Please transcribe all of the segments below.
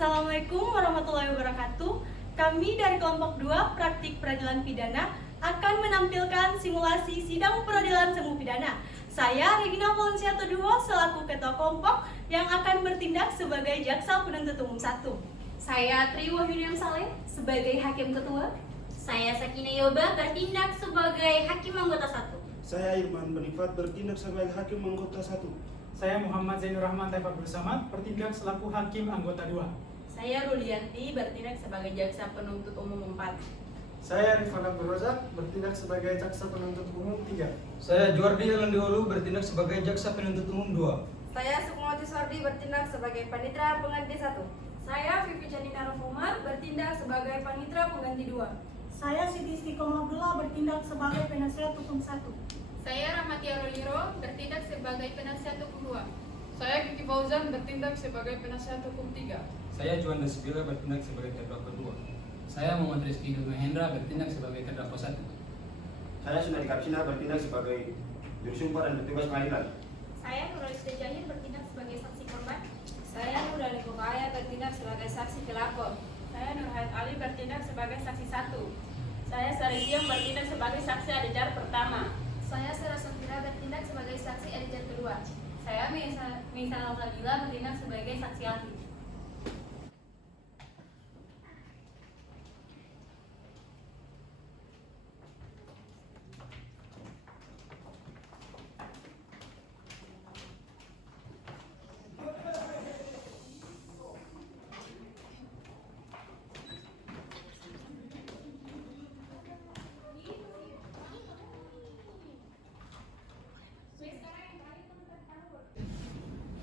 Assalamualaikum warahmatullahi wabarakatuh. Kami dari kelompok 2 Praktik Peradilan Pidana akan menampilkan simulasi sidang peradilan semu pidana. Saya Regina Valenciato II selaku ketua kelompok yang akan bertindak sebagai jaksa penuntut umum 1. Saya Tri Wahyuniam Saleh sebagai hakim ketua. Saya Sakina Yoba bertindak sebagai hakim anggota 1. Saya Irman Benifat bertindak sebagai hakim anggota 1. Saya Muhammad Zainur Rahman Taifabul Samad bertindak selaku hakim anggota 2. Saya Rulianti bertindak sebagai jaksa penuntut umum 4. Saya Rifan Abdul Razak bertindak sebagai jaksa penuntut umum 3. Saya Juardi Elandiolu bertindak sebagai jaksa penuntut umum 2. Saya Sukmawati Sordi bertindak sebagai panitera pengganti 1. Saya Vivi Janina Rofomar bertindak sebagai panitera pengganti 2. Saya Siti Istiqomah Abdullah bertindak sebagai penasihat hukum 1. Saya Rahmatia Roliro bertindak sebagai penasihat hukum 2. Saya Kiki Fauzan bertindak sebagai penasihat hukum 3. Saya Juanda Sibila bertindak sebagai terdakwa 2. Saya Muhammad Rizky Mahendra bertindak sebagai terdakwa 1. Saya Sunari Kapsina bertindak sebagai jurusumpa dan petugas pengadilan. Saya Nurul Jahin bertindak sebagai saksi korban. Saya Nurani Kokaya bertindak sebagai saksi pelapor. Saya Nurhayat Ali bertindak sebagai saksi 1. Saya Sarisiam bertindak sebagai saksi adijar pertama. Saya Sarah Safira bertindak sebagai saksi adijar kedua. Saya Misa Al-Fadila bertindak sebagai saksi ahli.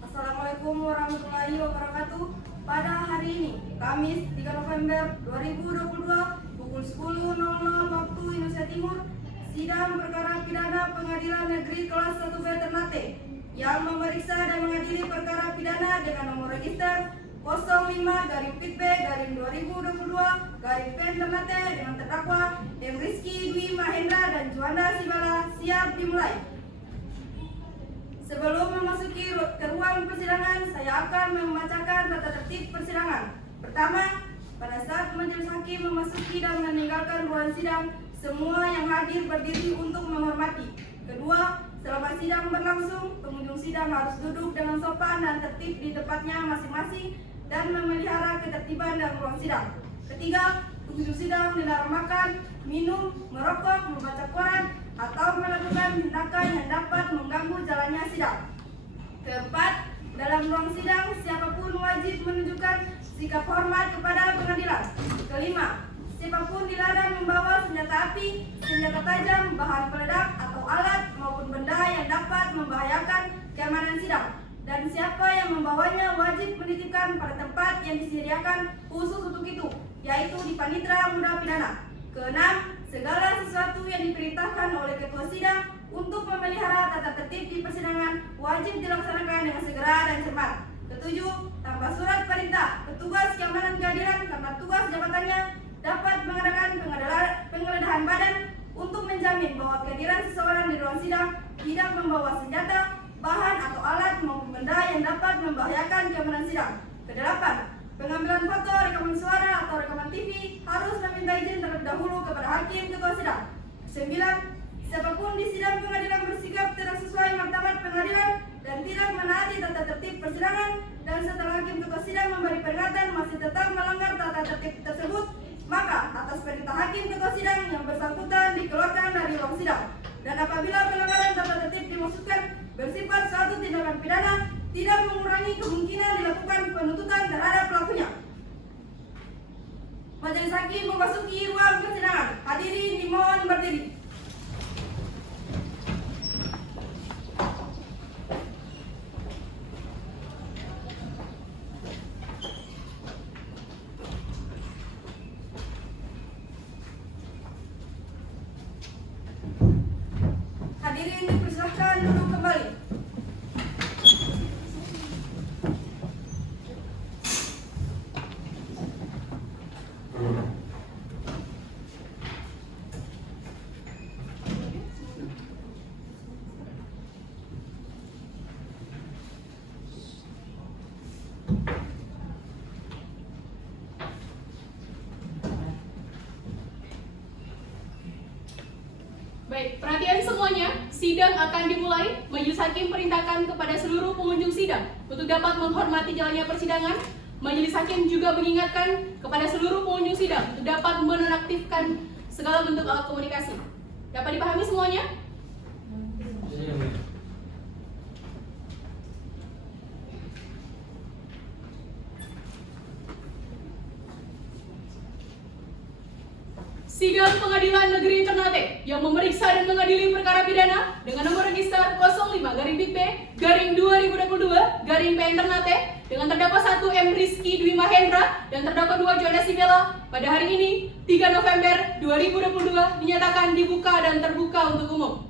Assalamualaikum warahmatullahi wabarakatuh. Pada hari ini, Kamis 3 November 2022, pukul 10.00 waktu Indonesia Timur, sidang perkara pidana Pengadilan Negeri Kelas 1B Ternate yang memeriksa dan mengadili perkara pidana dengan nomor register 05-P/2022-Pen Ternate dengan terdakwa M. Rizky Dwi Mahendra dan Juanda Sibala siap dimulai. Sebelum memasuki ke ruang persidangan, saya akan membacakan tata tertib persidangan. Pertama, pada saat majelis hakim memasuki dan meninggalkan ruang sidang, semua yang hadir berdiri untuk menghormati. Kedua, selama sidang berlangsung, pengunjung sidang harus duduk dengan sopan dan tertib di tempatnya masing-masing dan memelihara ketertiban dalam ruang sidang. Ketiga, pengunjung sidang dilarang makan, minum, merokok, membaca koran, atau melakukan tindakan yang dapat mengganggu jalannya sidang. Keempat, dalam ruang sidang siapapun wajib menunjukkan sikap hormat kepada pengadilan. Kelima, siapapun dilarang membawa senjata api, senjata tajam, bahan peledak atau alat maupun benda yang dapat membahayakan keamanan sidang. Dan siapa yang membawanya wajib menitipkan pada tempat yang disediakan khusus untuk itu, yaitu di panitera muda pidana. Keenam, segala sesuatu yang diperintahkan oleh ketua sidang untuk memelihara tata tertib di persidangan wajib dilaksanakan dengan segera dan cermat. Ketujuh, tanpa surat perintah, petugas keamanan keadilan karena tugas jabatannya dapat mengadakan penggeledahan badan untuk menjamin bahwa kehadiran seseorang di ruang sidang tidak membawa senjata, bahan atau alat maupun benda yang dapat membahayakan keamanan sidang. Kedelapan, pengambilan foto, rekaman suara, atau rekaman TV harus meminta izin terlebih dahulu kepada hakim ketua sidang. 9. Siapapun di sidang pengadilan bersikap tidak sesuai martabat pengadilan dan tidak menaati tata tertib persidangan dan setelah hakim ketua sidang memberi peringatan masih tetap melanggar tata tertib tersebut, maka atas perintah hakim ketua sidang yang bersangkutan dikeluarkan dari ruang sidang. Dan apabila pelanggaran tata tertib dimaksudkan bersifat suatu tindakan pidana, tidak mengurangi kemungkinan dilakukan penuntutan terhadap pelakunya. Majelis hakim memasuki ruang persidangan. Hadirin dimohon berdiri. Hadirin dipersilahkan duduk kembali. Baik, perhatian semuanya, sidang akan dimulai. Majelis Hakim perintahkan kepada seluruh pengunjung sidang untuk dapat menghormati jalannya persidangan. Majelis Hakim juga mengingatkan kepada seluruh pengunjung sidang untuk dapat menonaktifkan segala bentuk alat komunikasi. Dapat dipahami semuanya? Sidang Pengadilan Negeri Ternate yang memeriksa dan mengadili perkara pidana dengan nomor register 05-B-2022-PN Ternate dengan terdakwa 1 M. Rizky Dwi Mahendra dan terdakwa 2 Johannes Sibela pada hari ini 3 November 2022 dinyatakan dibuka dan terbuka untuk umum.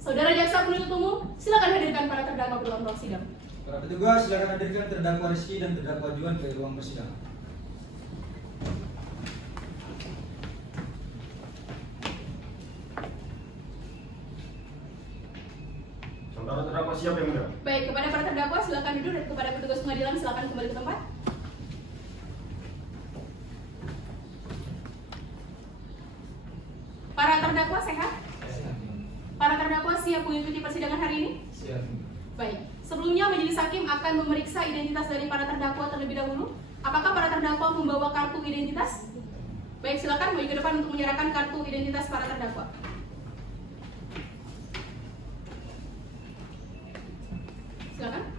Saudara jaksa penuntut umum, silakan hadirkan para terdakwa ke dalam ruang sidang. Para petugas silakan hadirkan terdakwa Rizky dan terdakwa Juan ke ruang persidangan. Saudara terdakwa siap yang mulia? Baik, kepada para terdakwa silakan duduk dan kepada petugas pengadilan silakan kembali ke tempat. Para terdakwa sehat? Para terdakwa siap mengikuti persidangan hari ini? Siap. Baik, sebelumnya Majelis Hakim akan memeriksa identitas dari para terdakwa terlebih dahulu. Apakah para terdakwa membawa kartu identitas? Baik, silakan maju ke depan untuk menyerahkan kartu identitas para terdakwa. Silakan.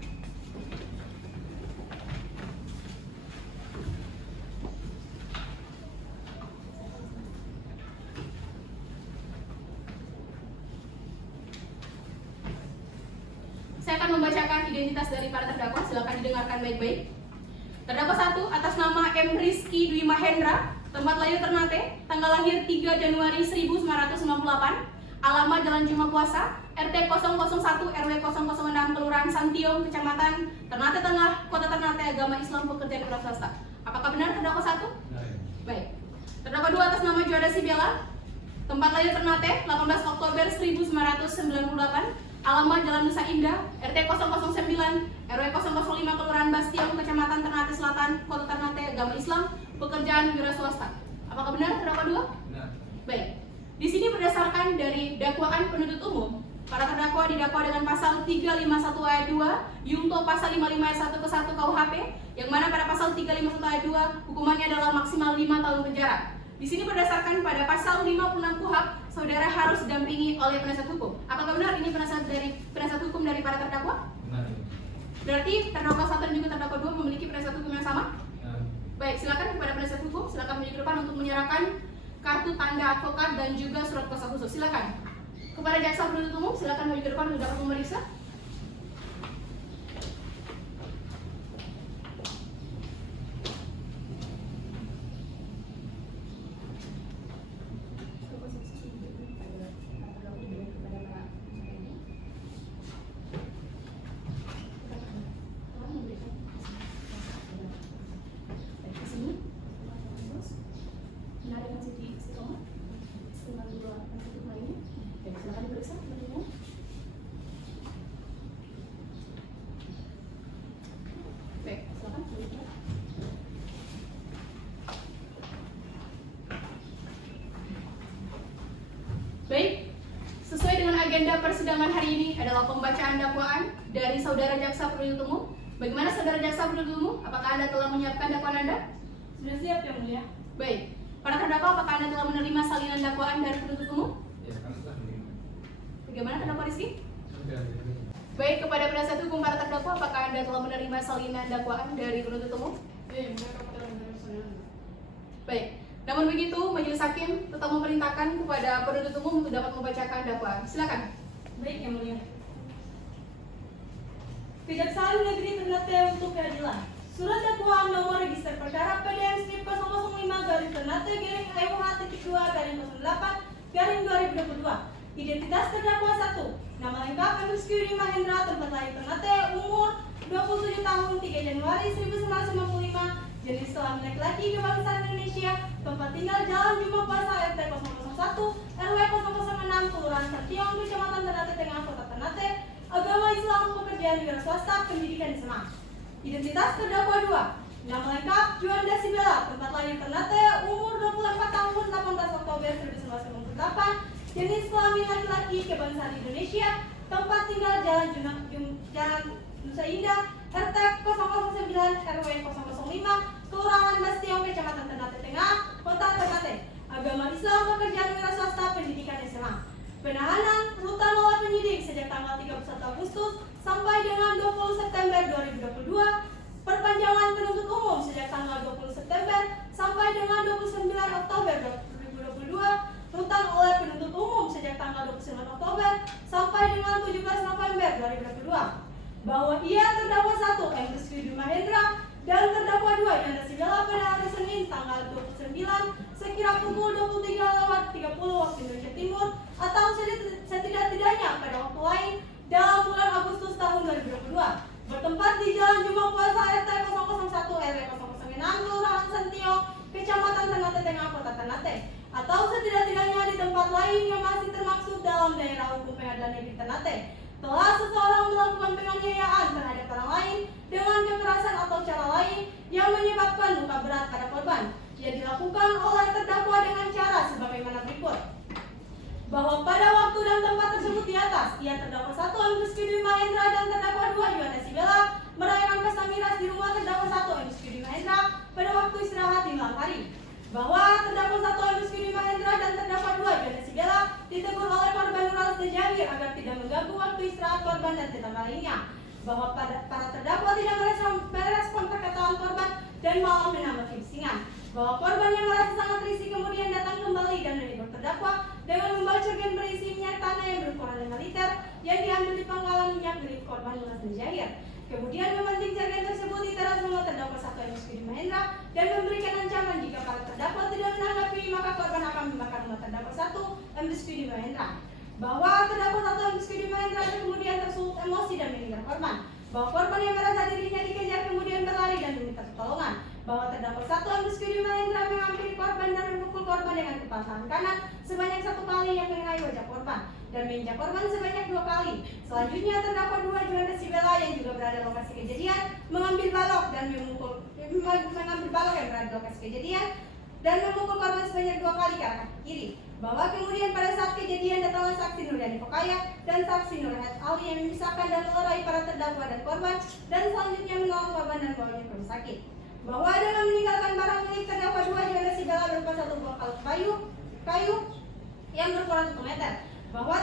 Saya akan membacakan identitas dari para terdakwa, silakan didengarkan baik-baik. Terdakwa 1 atas nama M. Rizky Dwi Mahendra, tempat lahir Ternate, tanggal lahir 3 Januari 1998, alamat Jalan Juma Puasa, RT 001 RW 006 Kelurahan Santiong, Kecamatan Ternate Tengah, Kota Ternate, agama Islam, pekerjaan keras swasta. Apakah benar terdakwa 1? Baik. Terdakwa 2 atas nama Johannes Sibela, tempat lahir Ternate, 18 Oktober 1998, alamat Jalan Nusa Indah, RT 009 RW 005 Kelurahan Bastiong, Kecamatan Ternate Selatan, Kota Ternate, agama Islam, pekerjaan wira swasta. Apakah benar terdakwa 2? Benar. Baik. Di sini berdasarkan dari dakwaan penuntut umum, para terdakwa didakwa dengan pasal 351 ayat 2, Yungto pasal 55 ayat 1 ke 1 KUHP, yang mana pada pasal 351 ayat 2 hukumannya adalah maksimal 5 tahun penjara. Di sini berdasarkan pada pasal 56 KUHP, saudara harus didampingi oleh penasihat hukum. Apakah benar ini penasihat hukum dari para terdakwa? Benar. Berarti terdakwa 1 dan juga terdakwa 2 memiliki penasihat hukum yang sama? Benar. Baik, silakan kepada penasihat hukum, silakan maju ke depan untuk menyerahkan kartu tanda advokat dan juga surat kuasa khusus. Silakan. Kepada jaksa penuntut umum, silakan maju ke depan untuk dapat memeriksa. Baik, sesuai dengan agenda persidangan hari ini adalah pembacaan dakwaan dari saudara jaksa penuntut umum. Bagaimana saudara jaksa penuntut umum? Apakah Anda telah menyiapkan dakwaan Anda? Sudah siap yang mulia. Baik, para terdakwa apakah Anda telah menerima salinan dakwaan dari penuntut umum? Ya, kami telah menerima. Bagaimana terdakwa Rizky? Sudah. Baik, kepada penasihat hukum para terdakwa apakah Anda telah menerima salinan dakwaan dari penuntut umum? Ya, mereka telah menerima salinan. Baik. Namun begitu, Majelis Hakim tetap memerintahkan kepada penuntut umum untuk dapat membacakan dakwaan. Silakan. Baik yang mulia. Kejaksaan Negeri Ternate untuk keadilan. Surat dakwaan nomor register perkara PDN strip 005 garis Ternate garing EUH-2/08/2022. Identitas terdakwa 1. Nama lengkap M. Rizky Dwi Mahendra, tempat lahir Ternate, umur 27 tahun, 3 Januari 1995. Jenis kelamin laki-laki, kebangsaan Indonesia, tempat tinggal Jalan Juma Puasa, RT 001 RW 006 Kelurahan Santiong, Kecamatan Ternate Tengah, Kota Ternate, agama Islam, pekerjaan wira swasta, pendidikan Islam. Identitas terdakwa 2. Nama lengkap Johannes Sibela, tempat lahir Ternate, umur 24 tahun, 18 Oktober 1998. ketetapan, jenis kelamin laki-laki, kebangsaan Indonesia, tempat tinggal Jalan Nusa Indah, RT 009 RW 005, Kelurahan Bastion, Kecamatan Ternate Tengah, Kota Ternate. Agama Islam, pekerjaan wira swasta, pendidikan SMA. Penahanan rutan oleh penyidik sejak tanggal 31 Agustus sampai dengan 20 September 2022. Perpanjangan penuntut umum sejak tanggal 20 September sampai dengan 29 Oktober 2022. Rutan oleh penuntut umum sejak tanggal 29 Oktober sampai dengan 17 November 2022. Bahwa ia terdakwa 1 M. Rizky Dwi Mahendra dan terdakwa 2 Yanda Sigala pada hari Senin tanggal 29 sekira pukul 23.30 waktu Indonesia Timur atau setidak-tidaknya pada waktu lain dalam bulan Agustus tahun 2022 bertempat di Jalan Jumah Puasa RT 001 RW 006 Kelurahan Sentio, Kecamatan Ternate Tengah, Kota Ternate, atau setidak-tidaknya di tempat lain yang masih termaksud dalam daerah hukum Pengadilan Negeri Ternate. Telah seseorang melakukan penganiayaan terhadap orang lain dengan kekerasan atau cara lain yang menyebabkan luka berat pada korban yang dilakukan oleh terdakwa dengan cara sebagaimana berikut. Bahwa pada waktu dan tempat tersebut di atas, ia terdakwa 1 M. Rizky Dwi Mahendra dan terdakwa 2 Yanda Sigala merayakan pesta miras di rumah terdakwa 1 M. Rizky Dwi Mahendra pada waktu istirahat di malam hari. Bahwa terdakwa 1 M. Rizky Dwi Mahendra dan terdakwa 2 Yanda Sigala ditegur oleh korban Nurul Sejahir agar tidak mengganggu waktu istirahat korban dan tetangga lainnya. Bahwa para terdakwa tidak merespon perkataan korban dan malah menambah kebingungan. Bahwa korban yang merasa sangat risih kemudian datang kembali dan menegur terdakwa dengan membawa jerigen berisi minyak tanah yang berukuran 5 liter yang diambil di pangkalan minyak milik korban Nurul Sejahir. Kemudian memanting jerigen tersebut di teras rumah terdakwa 1 M. Rizky Dwi Mahendra dan memberikan ancaman jika para terdakwa tidak menanggapi maka korban akan membakar rumah terdakwa 1 M. Rizky Dwi Mahendra. Bahwa terdakwa 1 M. Rizky Dwi Mahendra kemudian tersulut emosi dan meninggal korban. Bahwa korban yang merasa dirinya dikejar kemudian berlari dan meminta pertolongan. Bahwa terdakwa 1 M. Rizky Dwi Mahendra menghampiri korban dan memukul korban dengan kepala tangan kanan sebanyak 1 kali yang mengenai wajah korban dan menginjak korban sebanyak 2 kali. Selanjutnya terdakwa 2 Yanda Sigala yang juga berada di lokasi kejadian mengambil balok yang berada di lokasi kejadian dan memukul korban sebanyak 2 kali ke arah kaki kiri. Bahwa kemudian pada saat kejadian datanglah saksi Nurdani Kokaya dan saksi Nurhat Ali yang memisahkan dan melerai para terdakwa dan korban dan selanjutnya menolong korban dan membawanya ke rumah sakit. Bahwa dengan meninggalkan barang milik terdakwa 2 Yanda Sigala berupa 1 buah kalung kayu yang berukuran 1 meter. Bahwa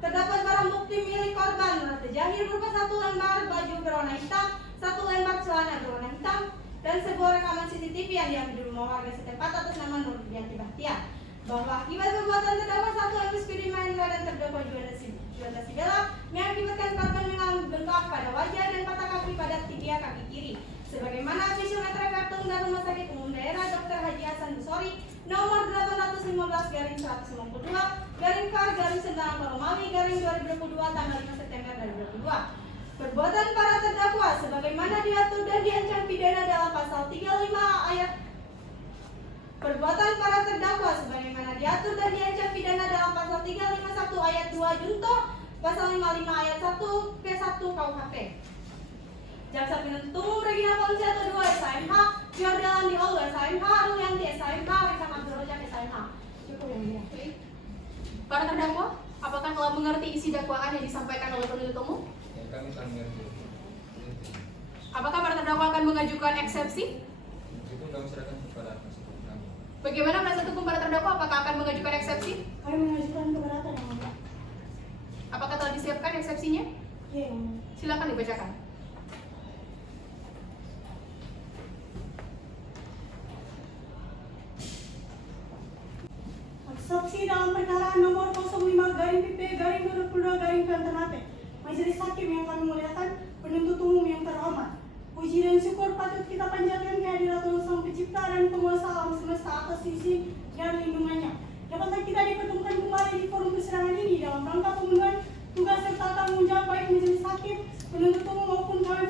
terdapat barang bukti milik korban Nurul Sejahir berupa 1 lembar baju berwarna hitam, 1 lembar celana berwarna hitam, dan sebuah rekaman CCTV yang diambil di rumah warga setempat atas nama Nurdianti Bahtiar. Bahwa akibat perbuatan terdakwa 1 M. Rizky Dwi Mahendra dan terdakwa Yanda Sigala mengakibatkan korban mengalami bengkak pada wajah dan patah kaki pada tiga kaki kiri. Sebagaimana visiometer kartung dan Rumah Sakit Umum Daerah Dr. Haji Hasan Busori nomor 815/Kar/9 tanggal 5 September 2022. Perbuatan para terdakwa sebagaimana diatur dan diancam pidana dalam pasal 35 ayat Perbuatan para terdakwa sebagaimana diatur dan diancam pidana dalam pasal 351 ayat 2 junto, pasal 55 ayat 1 ke1 KUHP. Jaksa penuntut umum Regina Valencia 2 SHMH, Jordan Di Olu SHMH, Rulianti SHMH, Risa Abdul Rojak SHMH. Cukup yang mulia. Para terdakwa, apakah telah mengerti isi dakwaan yang disampaikan oleh penuntut umum? Ya, kami telah mengerti. Apakah para terdakwa akan mengajukan eksepsi? Itu kami serahkan kepada penasihat kami. Bagaimana penasihat hukum para terdakwa? Apakah akan mengajukan eksepsi? Kami mengajukan keberatan yang mulia. Apakah telah disiapkan eksepsinya? Iya, yang mulia. Silakan dibacakan. Saksi dalam perkara nomor 05/PP/22/P Ternate. Majelis Hakim yang kami muliakan, penuntut umum yang terhormat. Puji dan syukur patut kita panjatkan kehadirat Allah Sang Pencipta dan Penguasa alam semesta atas izin dan lindungannya. Dapatkah kita dipertemukan kembali di forum persidangan ini dalam rangka pemenuhan tugas serta tanggung jawab baik majelis hakim, penuntut umum maupun kami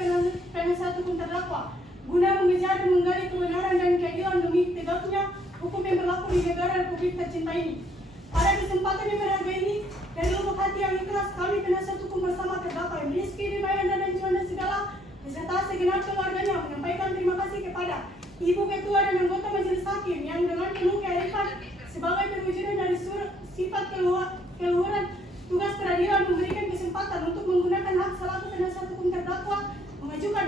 penasihat hukum terdakwa, guna mengejar dan menggali kebenaran dan keadilan demi tegaknya hukum yang berlaku di negara Republik tercinta ini. Pada kesempatan yang berharga ini, dari lubuk hati yang ikhlas kami penasihat hukum bersama terdakwa M. Rizky Dwi Mahendra dan Yanda Sigala beserta segenap keluarganya menyampaikan terima kasih kepada Ibu Ketua dan anggota Majelis Hakim yang dengan penuh kearifan sebagai perwujudan dari sifat keluhuran tugas peradilan memberikan kesempatan untuk menggunakan hak selaku penasihat hukum terdakwa mengajukan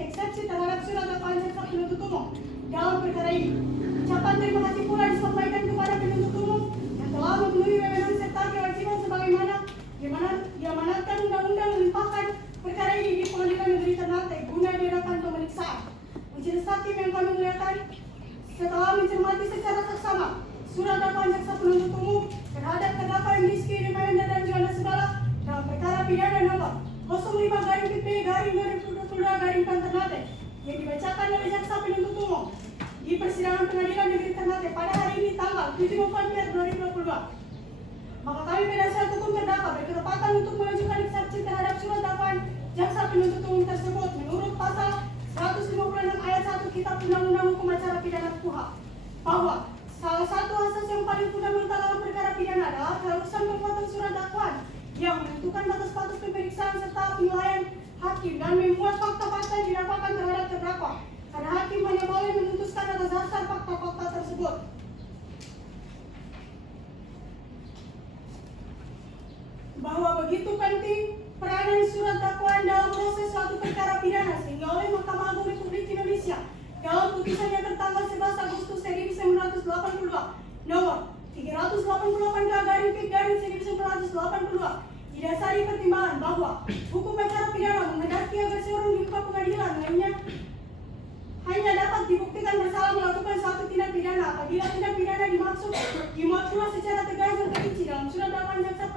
eksepsi terhadap surat dakwaan jaksa penuntut umum dalam perkara ini. Ucapan terima kasih pula disampaikan kepada penuntut umum yang telah memenuhi wewenang serta kewajiban sebagaimana diamanatkan undang-undang melimpahkan perkara ini di Pengadilan Negeri Ternate guna diadakan pemeriksaan. Majelis hakim yang kami muliakan, setelah mencermati secara seksama surat dakwaan jaksa penuntut umum terhadap terdakwa Rizky Dwi Mahendra dan Juanda Segala dalam perkara pidana nomor 05/P/2022/Ternate yang dibacakan oleh jaksa penuntut umum di persidangan Pengadilan Negeri Ternate pada hari ini tanggal 7 November 2022. Maka kami penasihat hukum terdakwa berkesempatan untuk mengajukan eksepsi terhadap surat dakwaan jaksa penuntut umum tersebut menurut pasal 156 ayat 1 Kitab Undang-Undang Hukum Acara Pidana KUHP bahwa salah satu asas yang paling fundamental dalam perkara pidana adalah keharusan pembuatan surat dakwaan yang menentukan batas-batas pemeriksaan serta penilaian hakim dan memuat fakta-fakta yang didakwakan terhadap terdakwa. Karena hakim hanya boleh memutuskan atas dasar fakta-fakta tersebut. Bahwa begitu penting peranan surat dakwaan dalam proses suatu perkara pidana sehingga oleh Mahkamah Agung Republik Indonesia dalam putusannya tertanggal 11 Agustus 1982 nomor 388/1982 didasari pertimbangan bahwa hukum acara pidana menghendaki agar seorang di muka pengadilan hanya dapat dibuktikan bersalah melakukan suatu tindak pidana apabila tindak pidana dimaksud dimuat pula secara tegas dan terperinci dalam surat dakwaan jaksa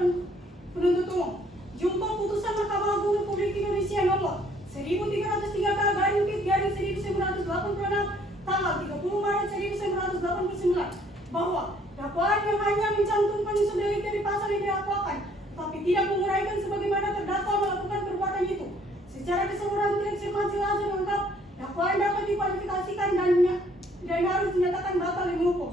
penuntut umum. Jungto putusan Mahkamah Agung Republik Indonesia nomor 1303/1986 tanggal 30 Maret 1989 bahwa dakwaan yang hanya mencantumkan unsur delik dari pasal yang didakwakan tapi tidak menguraikan sebagaimana terdakwa melakukan perbuatan itu secara keseluruhan tidak cermat jelas dan lengkap, dakwaan dapat dikualifikasikan dan harus dinyatakan batal demi hukum.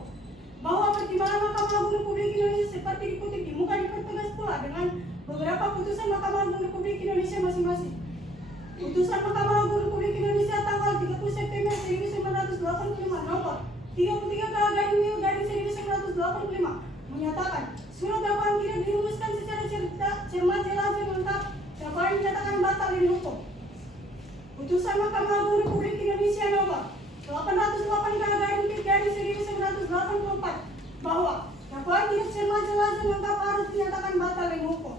Bahwa pertimbangan Mahkamah Agung Republik Indonesia seperti dikutip di muka dipertegas pula dengan beberapa putusan Mahkamah Agung Republik Indonesia masing-masing. Putusan Mahkamah Agung Republik Indonesia tanggal 30 September 1985 nomor 33/1985 menyatakan surat dakwaan tidak dirumuskan secara cermat jelas dan lengkap, dakwaan dinyatakan batal demi hukum. Putusan Mahkamah Agung Republik Indonesia nomor 808/1984 bahwa dakwaan tidak cermat jelas dan lengkap harus dinyatakan batal demi hukum.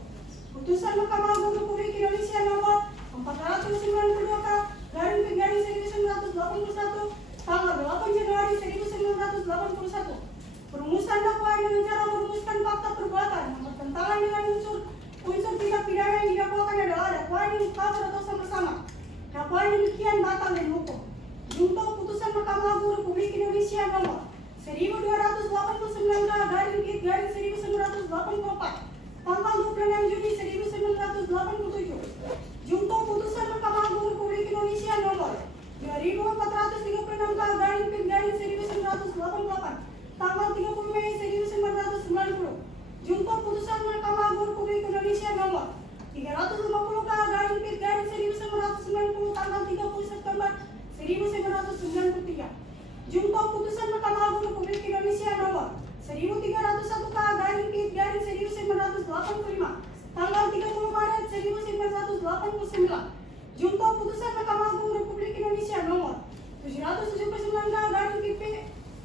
Putusan Mahkamah Agung Republik Indonesia nomor 492/1981 tanggal 8 Januari 1981 perumusan dakwaan dengan cara merumuskan fakta perbuatan yang bertentangan dengan unsur tindak pidana yang didakwakan adalah dakwaan yang kabur atau sama-sama. Dakwaan demikian batal dan hukum. Jungto putusan Mahkamah Agung Republik Indonesia nomor 1289/1984 tanggal 26 Juni 1987. Jungto putusan Mahkamah Agung Republik Indonesia nomor 2436/1988 tanggal 30 Mei 1990. Jungto putusan Mahkamah Agung Republik Indonesia nomor 350/1990 tanggal 30 September 1993. Jungto putusan Mahkamah Agung Republik Indonesia nomor 1301/1985 tanggal 30 Maret 1989. Jungto putusan Mahkamah Agung Republik Indonesia nomor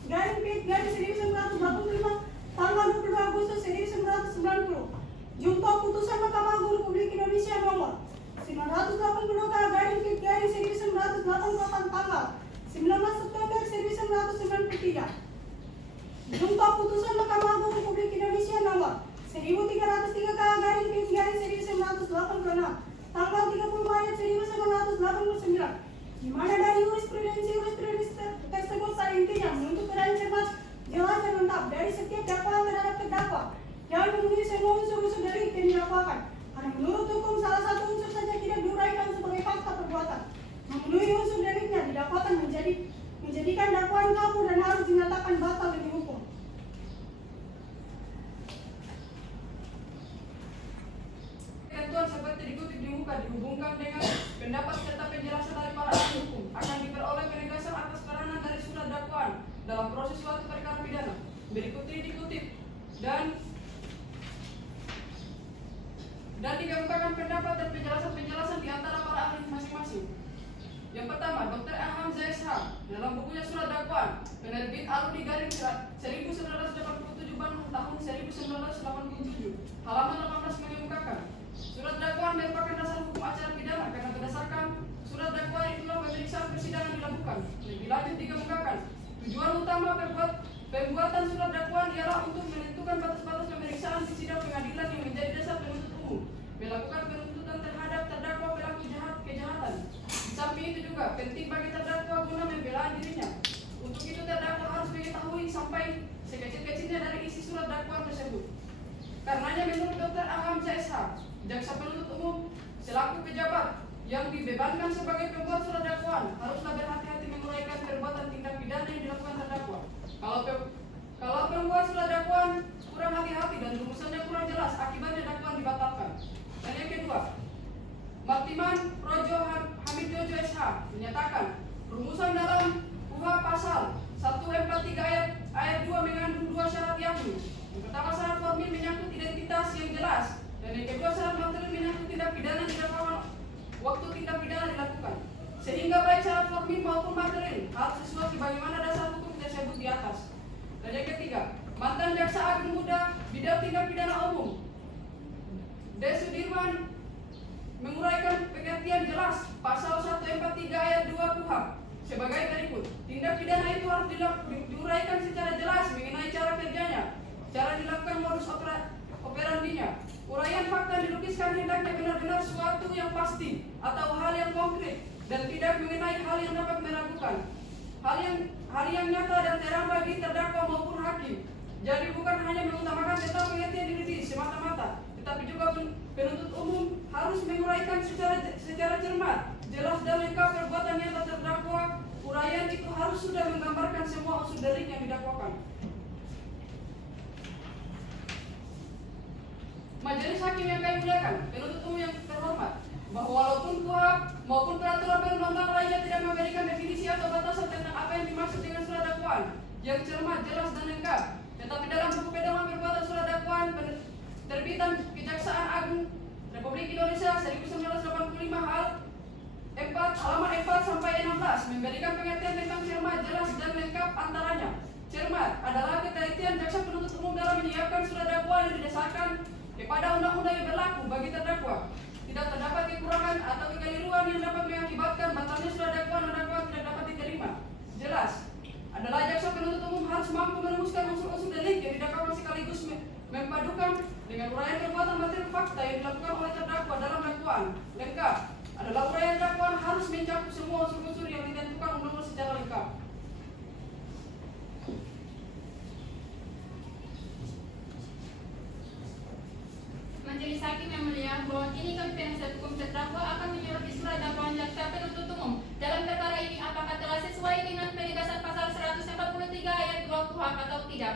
779/1985 tanggal 22 Agustus 1990. Jungto putusan Mahkamah Agung Republik Indonesia nomor 980/1988 tanggal 19 September 1993. Jungto putusan Mahkamah Agung Republik Indonesia nomor 1303/1986 tanggal 30 Maret 1989, di mana dari jurisprudensi tersebut pada intinya menuntut keadaan cermat, jelas dan lengkap dari setiap dakwaan terhadap terdakwa dan memenuhi semua unsur-unsur delik yang didakwakan. Karena menurut hukum salah satu unsur saja tidak diuraikan sebagai fakta perbuatan, memenuhi unsur deliknya didakwakan menjadikan dakwaan kabur dan harus dinyatakan batal demi hukum. Ketentuan seperti dikutip di muka dihubungkan dengan pendapat serta penjelasan dari para ahli hukum. Dalam bukunya surat dakwaan, penerbit Aludi Garing 1987 Bandung tahun 1987, halaman 18 mengemukakan, surat dakwaan merupakan dasar hukum acara pidana karena berdasarkan surat dakwaan itulah pemeriksaan persidangan dilakukan. Lebih lanjut dikemukakan, tujuan utama pembuatan surat dakwaan ialah untuk menentukan batas-batas pemeriksaan di sidang pengadilan yang menjadi dasar penuntut umum melakukan penuntutan terhadap terdakwa pelaku kejahatan. Di samping itu juga penting bagi terdakwa guna membela dirinya. Untuk itu terdakwa harus mengetahui sampai sekecil-kecilnya dari isi surat dakwaan tersebut. Karenanya menurut Dr. Aham CSH, jaksa penuntut umum selaku pejabat yang dibebankan sebagai pembuat surat dakwaan haruslah berhati-hati menguraikan perbuatan tindak pidana yang dilakukan terdakwa. Kalau pembuat surat dakwaan kurang hati-hati dan rumusannya kurang jelas, akibatnya dakwaan dibatalkan. Dan yang kedua, Maktiman Projo Hamid Jojo SH menyatakan rumusan dalam KUHP pasal 143 ayat 2 mengandung dua syarat yakni. Yang pertama syarat formil menyangkut identitas yang jelas, dan yang kedua syarat material menyangkut tindak pidana didakwa waktu tindak pidana dilakukan. Sehingga baik syarat formil maupun material harus sesuai sebagaimana dasar hukum tersebut di atas. Dan yang ketiga, mantan jaksa agung muda bidang tindak pidana umum D. Sudirman menguraikan pengertian jelas pasal 143 ayat 2 KUHP sebagai berikut. Tindak pidana itu harus diuraikan secara jelas mengenai cara kerjanya, cara dilakukan modus operandinya. Uraian fakta dilukiskan hendaknya benar-benar suatu yang pasti atau hal yang konkret dan tidak mengenai hal yang dapat meragukan. Hal yang nyata dan terang bagi terdakwa maupun hakim. Jadi bukan hanya mengutamakan tentang pengertian diri semata-mata, tetapi juga penuntut umum harus menguraikan secara cermat, jelas dan lengkap perbuatan nyata terdakwa. Uraian itu harus sudah menggambarkan semua unsur delik yang didakwakan. Majelis hakim yang kami muliakan, penuntut umum yang terhormat, bahwa walaupun KUHP maupun peraturan perundang-undangan lainnya tidak memberikan definisi atau batasan tentang apa yang dimaksud dengan surat dakwaan yang cermat, jelas dan lengkap, tetapi dalam buku pedoman perbuatan surat dakwaan terbitan Kejaksaan Agung Republik Indonesia 1985 halaman 4 sampai 16 memberikan pengertian tentang cermat, jelas dan lengkap. Antaranya, cermat adalah ketelitian jaksa penuntut umum dalam menyiapkan surat dakwaan yang didasarkan kepada undang-undang yang berlaku bagi terdakwa. Tidak terdapat kekurangan atau kekeliruan yang dapat mengakibatkan batalnya surat dakwaan atau dakwaan tidak dapat diterima. Jelas adalah jaksa penuntut umum harus mampu merumuskan unsur-unsur delik yang didakwakan sekaligus mempadukan dengan uraian perbuatan material fakta yang dilakukan oleh terdakwa dalam dakwaan. Lengkap adalah uraian dakwaan harus mencakup semua unsur-unsur yang ditentukan undang-undang secara lengkap. Majelis hakim yang mulia, bahwa kini kami penasihat hukum terdakwa akan menyoroti surat dakwaan jaksa penuntut umum dalam perkara ini apakah telah sesuai dengan penegasan pasal 143 ayat 2 KUHP atau tidak.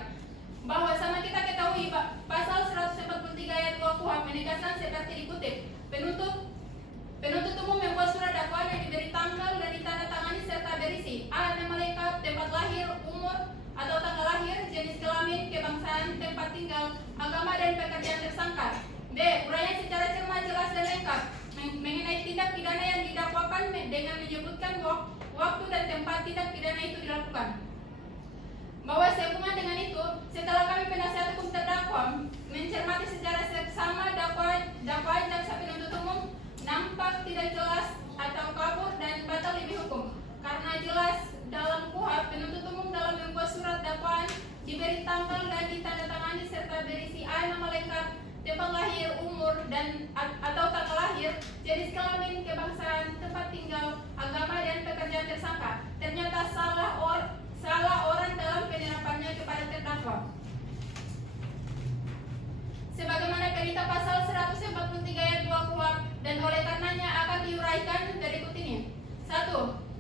Bahwa sama kita ketahui pasal 143 ayat 2 KUHP menegaskan seperti dikutip, penuntut umum membuat surat dakwaan yang diberi tanggal dan ditandatangani serta berisi A. Nama lengkap, tempat lahir, umur atau tanggal lahir, jenis kelamin, kebangsaan, tempat tinggal, agama dan pekerjaan tersangka. B. Uraian secara cermat, jelas dan lengkap mengenai tindak pidana yang didakwakan dengan menyebutkan waktu dan tempat tindak pidana itu dilakukan. Bahwa sehubungan dengan itu, setelah kami penasihat hukum terdakwa mencermati secara seksama dakwaan jaksa penuntut umum nampak tidak jelas atau kabur dan batal demi hukum. Karena jelas dalam KUHP penuntut umum dalam membuat surat dakwaan diberi tanggal dan ditandatangani serta berisi A. Nama lengkap, tempat lahir, umur dan atau tanggal lahir, jenis kelamin, kebangsaan, tempat tinggal, agama dan pekerjaan tersangka. Ternyata salah orang dalam penerapannya kepada terdakwa. Sebagaimana perintah pasal 143 ayat 2 KUHP dan oleh karenanya akan diuraikan berikut ini. 1.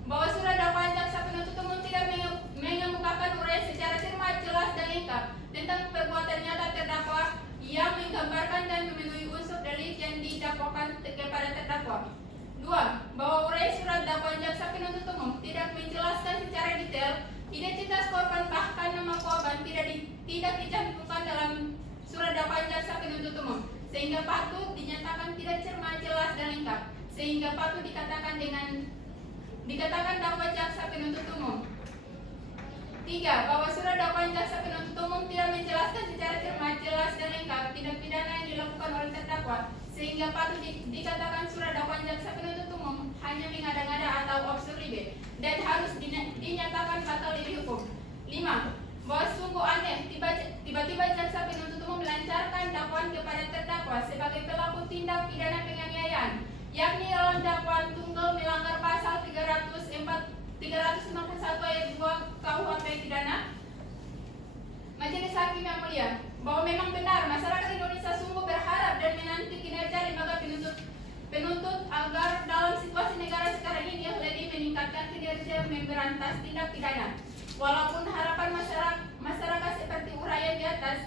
Bahwa surat dakwaan jaksa penuntut umum tidak mengemukakan uraian secara cermat, jelas dan lengkap tentang perbuatan nyata terdakwa yang menggambarkan dan memenuhi unsur delik yang didakwakan kepada terdakwa. 2. Bahwa uraian surat dakwaan jaksa penuntut umum tidak menjelaskan secara detail identitas korban, bahkan nama korban tidak dicantumkan dalam surat dakwaan jaksa penuntut umum, sehingga patut dinyatakan tidak cermat, jelas dan lengkap, sehingga patut dikatakan dengan Dikatakan dakwa jaksa penuntut umum. 3. Bahwa surat dakwaan jaksa penuntut umum tidak menjelaskan secara cermat, jelas dan lengkap tindak pidana yang dilakukan oleh terdakwa, sehingga patut dikatakan surat dakwaan jaksa penuntut umum hanya mengada-ngada atau obskur libet dan harus dinyatakan batal demi hukum. 5. Bahwa sungguh aneh tiba-tiba jaksa penuntut umum melancarkan dakwaan kepada terdakwa sebagai pelaku tindak pidana penganiayaan, yakni dalam dakwaan tunggal melanggar pasal 351 ayat 2 KUHP pidana. Majelis Hakim yang mulia, bahwa memang benar masyarakat Indonesia sungguh berharap dan menanti kinerja lembaga penuntut agar dalam situasi negara sekarang ini lebih meningkatkan kinerja memberantas tindak pidana. Walaupun harapan masyarakat seperti uraian di atas,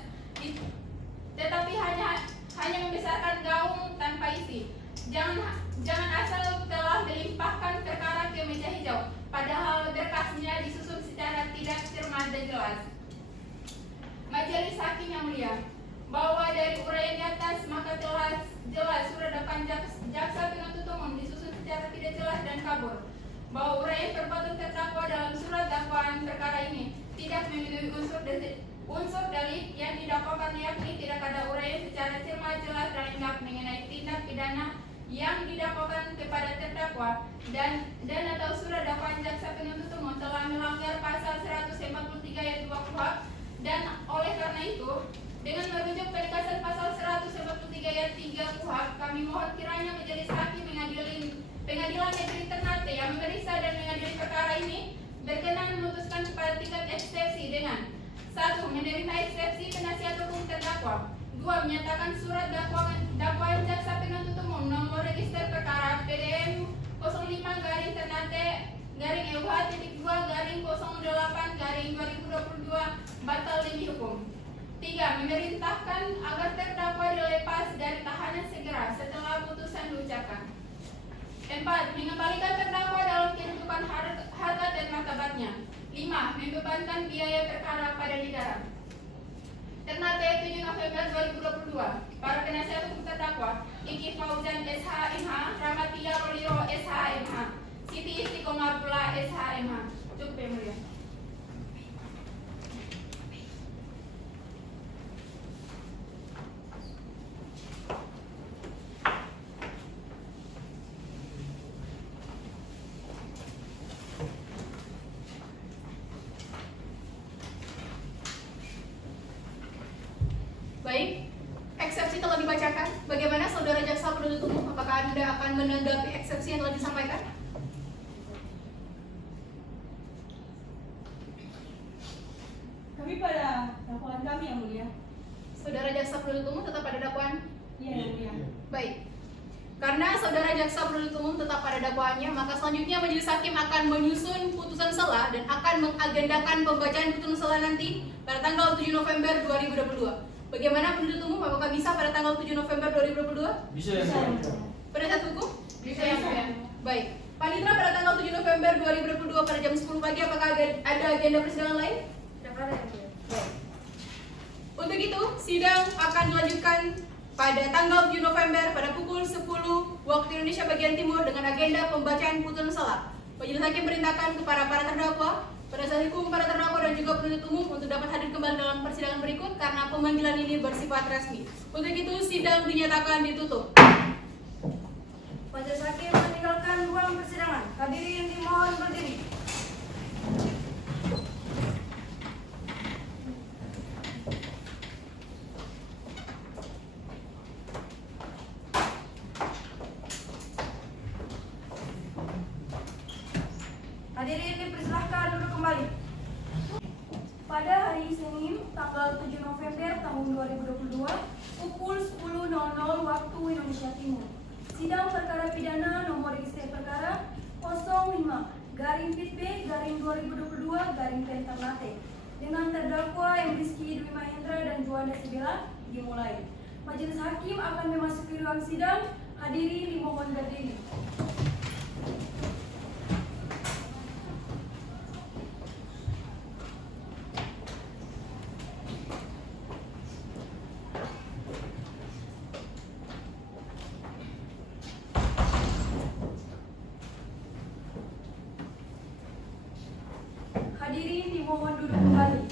tetapi hanya membesarkan gaung tanpa isi. Jangan asal telah melimpahkan perkara ke meja hijau, padahal berkasnya disusun secara tidak cermat dan jelas. Majelis Hakim yang mulia, bahwa dari uraian di atas maka telah jelas surat dakwaan jaksa penuntut umum disusun secara tidak jelas dan kabur. Bahwa uraian perbuatan terdakwa dalam surat dakwaan perkara ini tidak memenuhi unsur dalil yang didakwakan, yakni tidak ada uraian secara cermat, jelas dan lengkap mengenai tindak pidana yang didakwakan kepada terdakwa dan atau surat dakwaan jaksa penuntut umum telah melanggar pasal 143 ayat 2 KUHP, dan oleh karena itu dengan merujuk penegasan pasal 143 ayat 3 KUHP, kami mohon kiranya Majelis Hakim Pengadilan Negeri Ternate yang memeriksa dan mengadili perkara ini berkenan memutuskan pada tingkat eksepsi dengan 1. Menerima eksepsi penasihat hukum terdakwa. 2. Menyatakan surat dakwaan jaksa penuntut umum nomor register perkara PDM 05/EUH.2/08/2022 batal demi hukum. 3. Memerintahkan agar terdakwa dilepas dari tahanan segera setelah putusan diucapkan. 4. Mengembalikan terdakwa dalam kehidupan harkat dan martabatnya. 5. Membebankan biaya perkara pada negara. Ternate 7 November 2022. Para penasihat hukum terdakwa Iki Fauzan SHMH, Ramatia Roliro SHMH, Siti Istiqomah Pula SHMH. Cukup yang mulia. Baik, eksepsi telah dibacakan. Bagaimana saudara jaksa penuntut umum? Apakah Anda akan menanggapi eksepsi yang telah disampaikan? Kami pada dakwaan kami yang mulia. Saudara jaksa penuntut umum tetap pada dakwaan? Iya yang mulia. Baik. Karena saudara jaksa penuntut umum tetap pada dakwaannya, maka selanjutnya Majelis Hakim akan menyusun putusan sela dan akan mengagendakan pembacaan putusan sela nanti pada tanggal 7 November 2022. Bagaimana penuntut umum? Apakah bisa pada tanggal 7 November 2022? Bisa. Penasihat hukum? Bisa ya. Baik. Panitra pada tanggal 7 November 2022 pada jam 10 pagi apakah ada agenda persidangan lain? Tidak ada yang mulia. Baik. Untuk itu, sidang akan dilanjutkan pada tanggal 7 November pada pukul 10 waktu Indonesia bagian Timur dengan agenda pembacaan putusan sela. Majelis Hakim perintahkan kepada para terdakwa, penasihat hukum, para terdakwa dan juga penuntut umum untuk dapat hadir kembali dalam persidangan berikut karena pemanggilan ini bersifat resmi. Untuk itu, sidang dinyatakan ditutup. Majelis Hakim meninggalkan ruang persidangan. Hadirin dimohon berdiri. Hadirin dipersilahkan duduk kembali. Pada hari Senin, tanggal 7 November tahun 2022, pukul 10.00 waktu Indonesia Timur, sidang perkara pidana nomor register perkara 05/PIT/2022 Ternate dengan terdakwa Rizky Dwi Mahendra dan Juanda Sibela dimulai. Majelis Hakim akan memasuki ruang sidang. Hadirin dimohon berdiri. dimohon duduk kembali.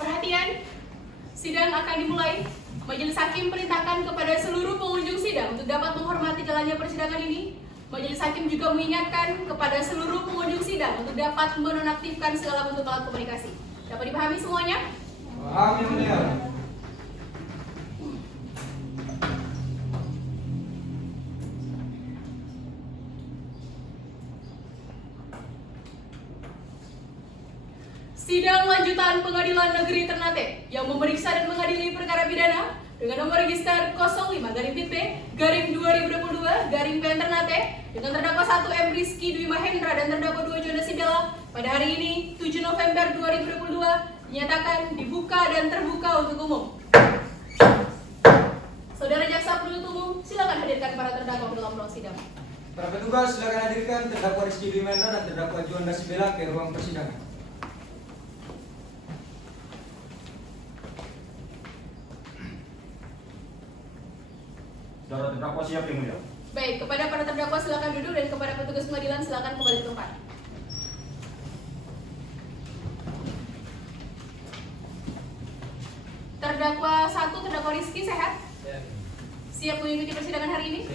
Perhatian, sidang akan dimulai. Majelis Hakim perintahkan kepada seluruh pengunjung sidang untuk dapat menghormati jalannya persidangan ini. Majelis Hakim juga mengingatkan kepada seluruh pengunjung sidang untuk dapat menonaktifkan segala bentuk alat komunikasi. Dapat dipahami semuanya? Paham yang mulia. Sidang lanjutan Pengadilan Negeri Ternate yang memeriksa dan mengadili perkara pidana dengan nomor register 05-PP-2022-PN Ternate dengan terdakwa 1 M. Rizky Dwi Mahendra dan terdakwa 2 Jonas Sibela pada hari ini 7 November 2022 dinyatakan dibuka dan terbuka untuk umum. Saudara Jaksa Penuntut Umum, silakan hadirkan para terdakwa ke dalam ruang sidang. Para petugas silakan hadirkan terdakwa Rizky Dwi Mahendra dan terdakwa Jonas Sibela ke ruang persidangan. Saudara terdakwa siap yang mulia. Baik, kepada para terdakwa silakan duduk dan kepada petugas pengadilan silakan kembali ke tempat. Terdakwa 1, terdakwa Rizky sehat? Siap mengikuti persidangan hari ini?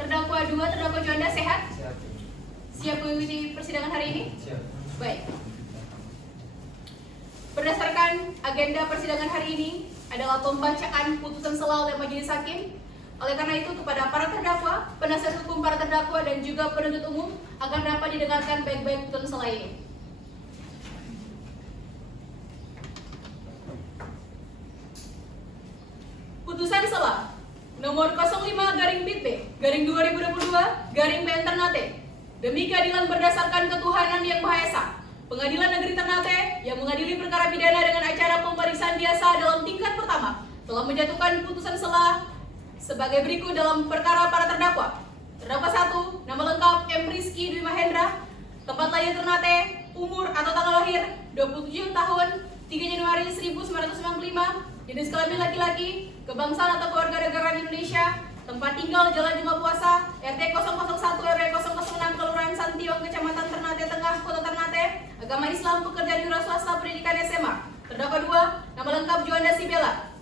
Terdakwa 2, terdakwa Juanda sehat? Siap mengikuti persidangan hari ini? Baik. Berdasarkan agenda persidangan hari ini adalah pembacaan putusan sela oleh Majelis Hakim. Oleh karena itu, kepada para terdakwa, penasihat hukum para terdakwa dan juga penuntut umum akan dapat didengarkan baik-baik putusan sela ini. Putusan sela nomor 05-BP-2022-PN Ternate demi keadilan berdasarkan ketuhanan yang Maha Esa. Pengadilan Negeri Ternate yang mengadili perkara pidana dengan acara pemeriksaan biasa dalam tingkat pertama telah menjatuhkan putusan sela sebagai berikut dalam perkara para terdakwa. Terdakwa 1, nama lengkap M. Rizky Dwi Mahendra, tempat lahir Ternate, umur atau tanggal lahir 27 tahun 3 Januari 1995, jenis kelamin laki-laki, kebangsaan atau kewarganegaraan Indonesia, tempat tinggal Jalan Juma Puasa, RT 001 RW 006 Kelurahan Santiong, Kecamatan Ternate Tengah, Kota Ternate, agama Islam, pekerjaan wira swasta, pendidikan SMA. Terdakwa 2, nama lengkap Joanda Sibela,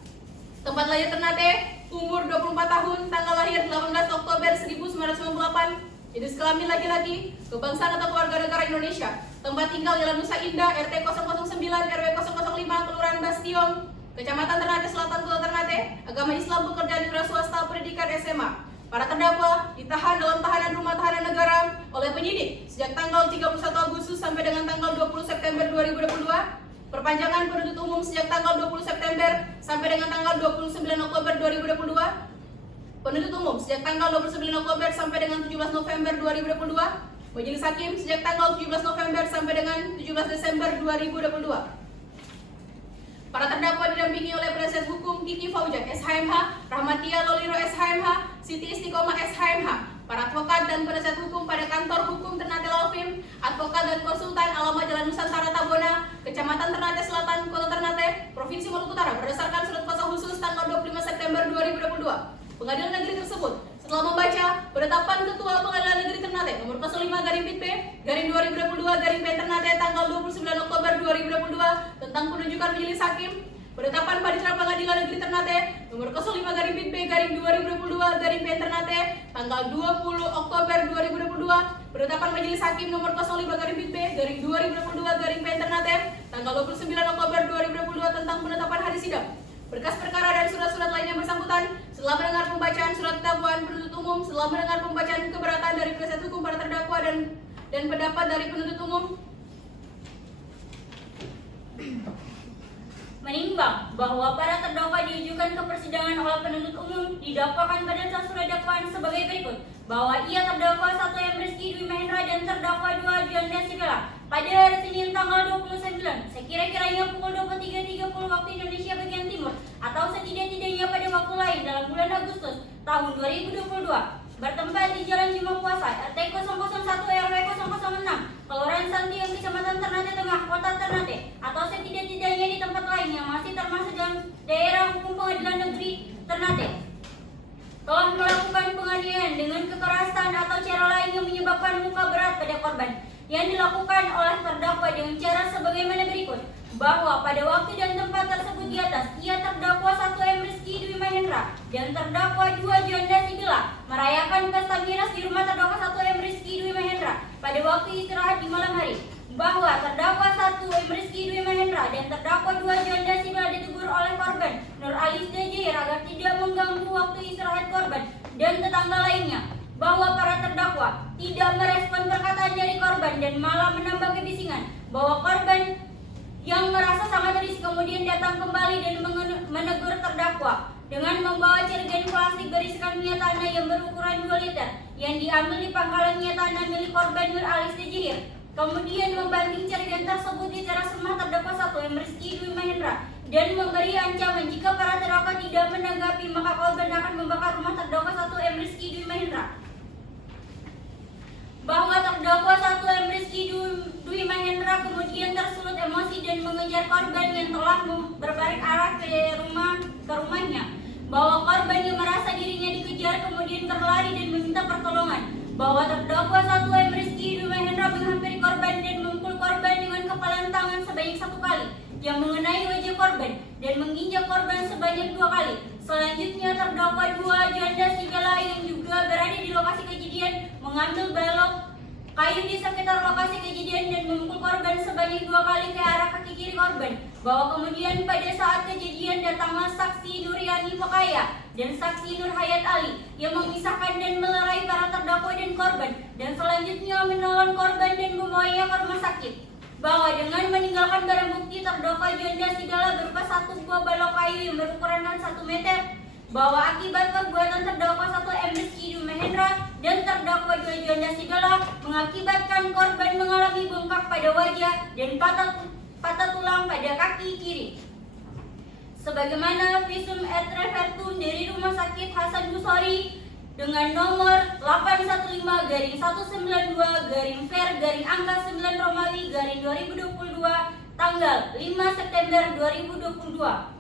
tempat lahir Ternate, umur 24 tahun, tanggal lahir 18 Oktober 1998, jenis kelamin laki-laki, kebangsaan atau kewarganegaraan Indonesia, tempat tinggal Jalan Nusa Indah, RT 009 RW 005 Kelurahan Bastiong, Kecamatan Ternate Selatan, Kota Ternate, agama Islam, pekerjaan wira swasta, pendidikan SMA. Para terdakwa ditahan dalam tahanan rumah tahanan negara oleh penyidik sejak tanggal 31 Agustus sampai dengan tanggal 20 September 2022. Perpanjangan penuntut umum sejak tanggal 20 September sampai dengan tanggal 29 Oktober 2022. Penuntut umum sejak tanggal 29 Oktober sampai dengan 17 November 2022. Majelis Hakim sejak tanggal 17 November sampai dengan 17 Desember 2022. Para terdakwa didampingi oleh penasihat hukum Kiki Fauzan SHMH, Rahmatia Loliro SHMH, Siti Istiqomah SHMH, para advokat dan penasihat hukum pada kantor hukum Ternate Lalfim, advokat dan konsultan alamat Jalan Nusantara Tabona, Kecamatan Ternate Selatan, Kota Ternate, Provinsi Maluku Utara berdasarkan surat kuasa khusus tanggal 25 September 2022. Pengadilan negeri tersebut setelah membaca penetapan Ketua Pengadilan Negeri Ternate nomor 05-PP-2022-PN Ternate tanggal 29 Oktober 2022 tentang penunjukan majelis hakim, penetapan Panitera Pengadilan Negeri Ternate nomor 05-PP-2022-PN Ternate tanggal 20 Oktober 2022, penetapan majelis hakim nomor 05-PP-2022-PN Ternate tanggal 29 Oktober 2022 tentang penetapan hari sidang, berkas perkara dan surat-surat lainnya bersangkutan. Setelah mendengar pembacaan surat dakwaan penuntut umum, setelah mendengar pembacaan keberatan dari penasihat hukum para terdakwa dan pendapat dari penuntut umum, menimbang bahwa para terdakwa diajukan ke persidangan oleh penuntut umum didakwakan pada surat dakwaan sebagai berikut, bahwa ia terdakwa 1 M. Rizky Dwi Mahendra dan terdakwa 2 Joanda Sibela pada hari Senin tanggal 29 sekira-kiranya pukul 23.30 waktu Indonesia bagian timur atau setidak-tidaknya pada waktu tahun 2022 bertempat di Jalan Juma Puasa RT 001 RW 006 Kelurahan Santiung Kecamatan Ternate Tengah Kota Ternate atau setidak-tidaknya di tempat lain yang masih termasuk dalam daerah hukum Pengadilan Negeri Ternate telah melakukan penganiayaan dengan kekerasan atau cara lain yang menyebabkan luka berat pada korban yang dilakukan oleh terdakwa dengan cara sebagaimana berikut, bahwa pada waktu dan tempat tersebut di atas ia terdakwa 1 M. Rizky Dwi Mahendra dan terdakwa 2 Juanda Sibila merayakan pesta miras di rumah terdakwa 1 M. Rizky Dwi Mahendra pada waktu istirahat di malam hari, bahwa terdakwa 1 M. Rizky Dwi Mahendra dan terdakwa 2 Juanda Sibila ditegur oleh korban Nur Alisda Jair agar tidak mengganggu waktu istirahat korban dan tetangga lainnya, bahwa para terdakwa tidak merespon perkataan dari korban dan malah menambah kebisingan, bahwa korban yang merasa sangat risih kemudian datang kembali dan menegur terdakwa dengan membawa jerigen plastik berisikan minyak tanah yang berukuran 2 liter yang diambil di pangkalan minyak tanah milik korban Nur Alisda Jair. Kemudian membanting jerigen tersebut di teras rumah terdakwa 1 M. Rizky Dwi Mahendra dan memberi ancaman jika para terdakwa tidak menanggapi maka korban akan membakar rumah terdakwa 1 M. Rizky Dwi Mahendra. Bahwa terdakwa 1 M. Rizky Dwi Mahendra kemudian tersulut emosi dan mengejar korban yang telah berbalik arah ke rumahnya, bahwa korban yang merasa dirinya dikejar kemudian berlari dan meminta pertolongan, bahwa terdakwa 1 M. Rizky Dwi Mahendra menghampiri korban dan memukul korban dengan kepalan tangan sebanyak 1 kali yang mengenai wajah korban dan menginjak korban sebanyak 2 kali. Selanjutnya terdakwa 2 Juanda Sibila yang juga berada di lokasi kejadian mengambil balok kayu di sekitar lokasi kejadian dan memukul korban sebanyak 2 kali ke arah kaki kiri korban, bahwa kemudian pada saat kejadian datanglah saksi Nuriani Fokaya dan saksi Nur Hayat Ali yang memisahkan dan melerai para terdakwa dan korban dan selanjutnya menolong korban dan membawanya ke rumah sakit, bahwa dengan meninggalkan barang bukti terdakwa Juanda Sibila berupa 1 buah balok kayu yang berukuran 1 meter, bahwa akibat perbuatan terdakwa 1 M. Rizky Dwi Mahendra dan terdakwa 2 Juanda Sibila mengakibatkan korban mengalami bengkak pada wajah dan patah tulang pada kaki kiri. Sebagaimana visum et repertum dari Rumah Sakit Hasan Busori dengan nomor 815-192-Ver-Angka 9 Romawi-2022 tanggal 5 September 2022.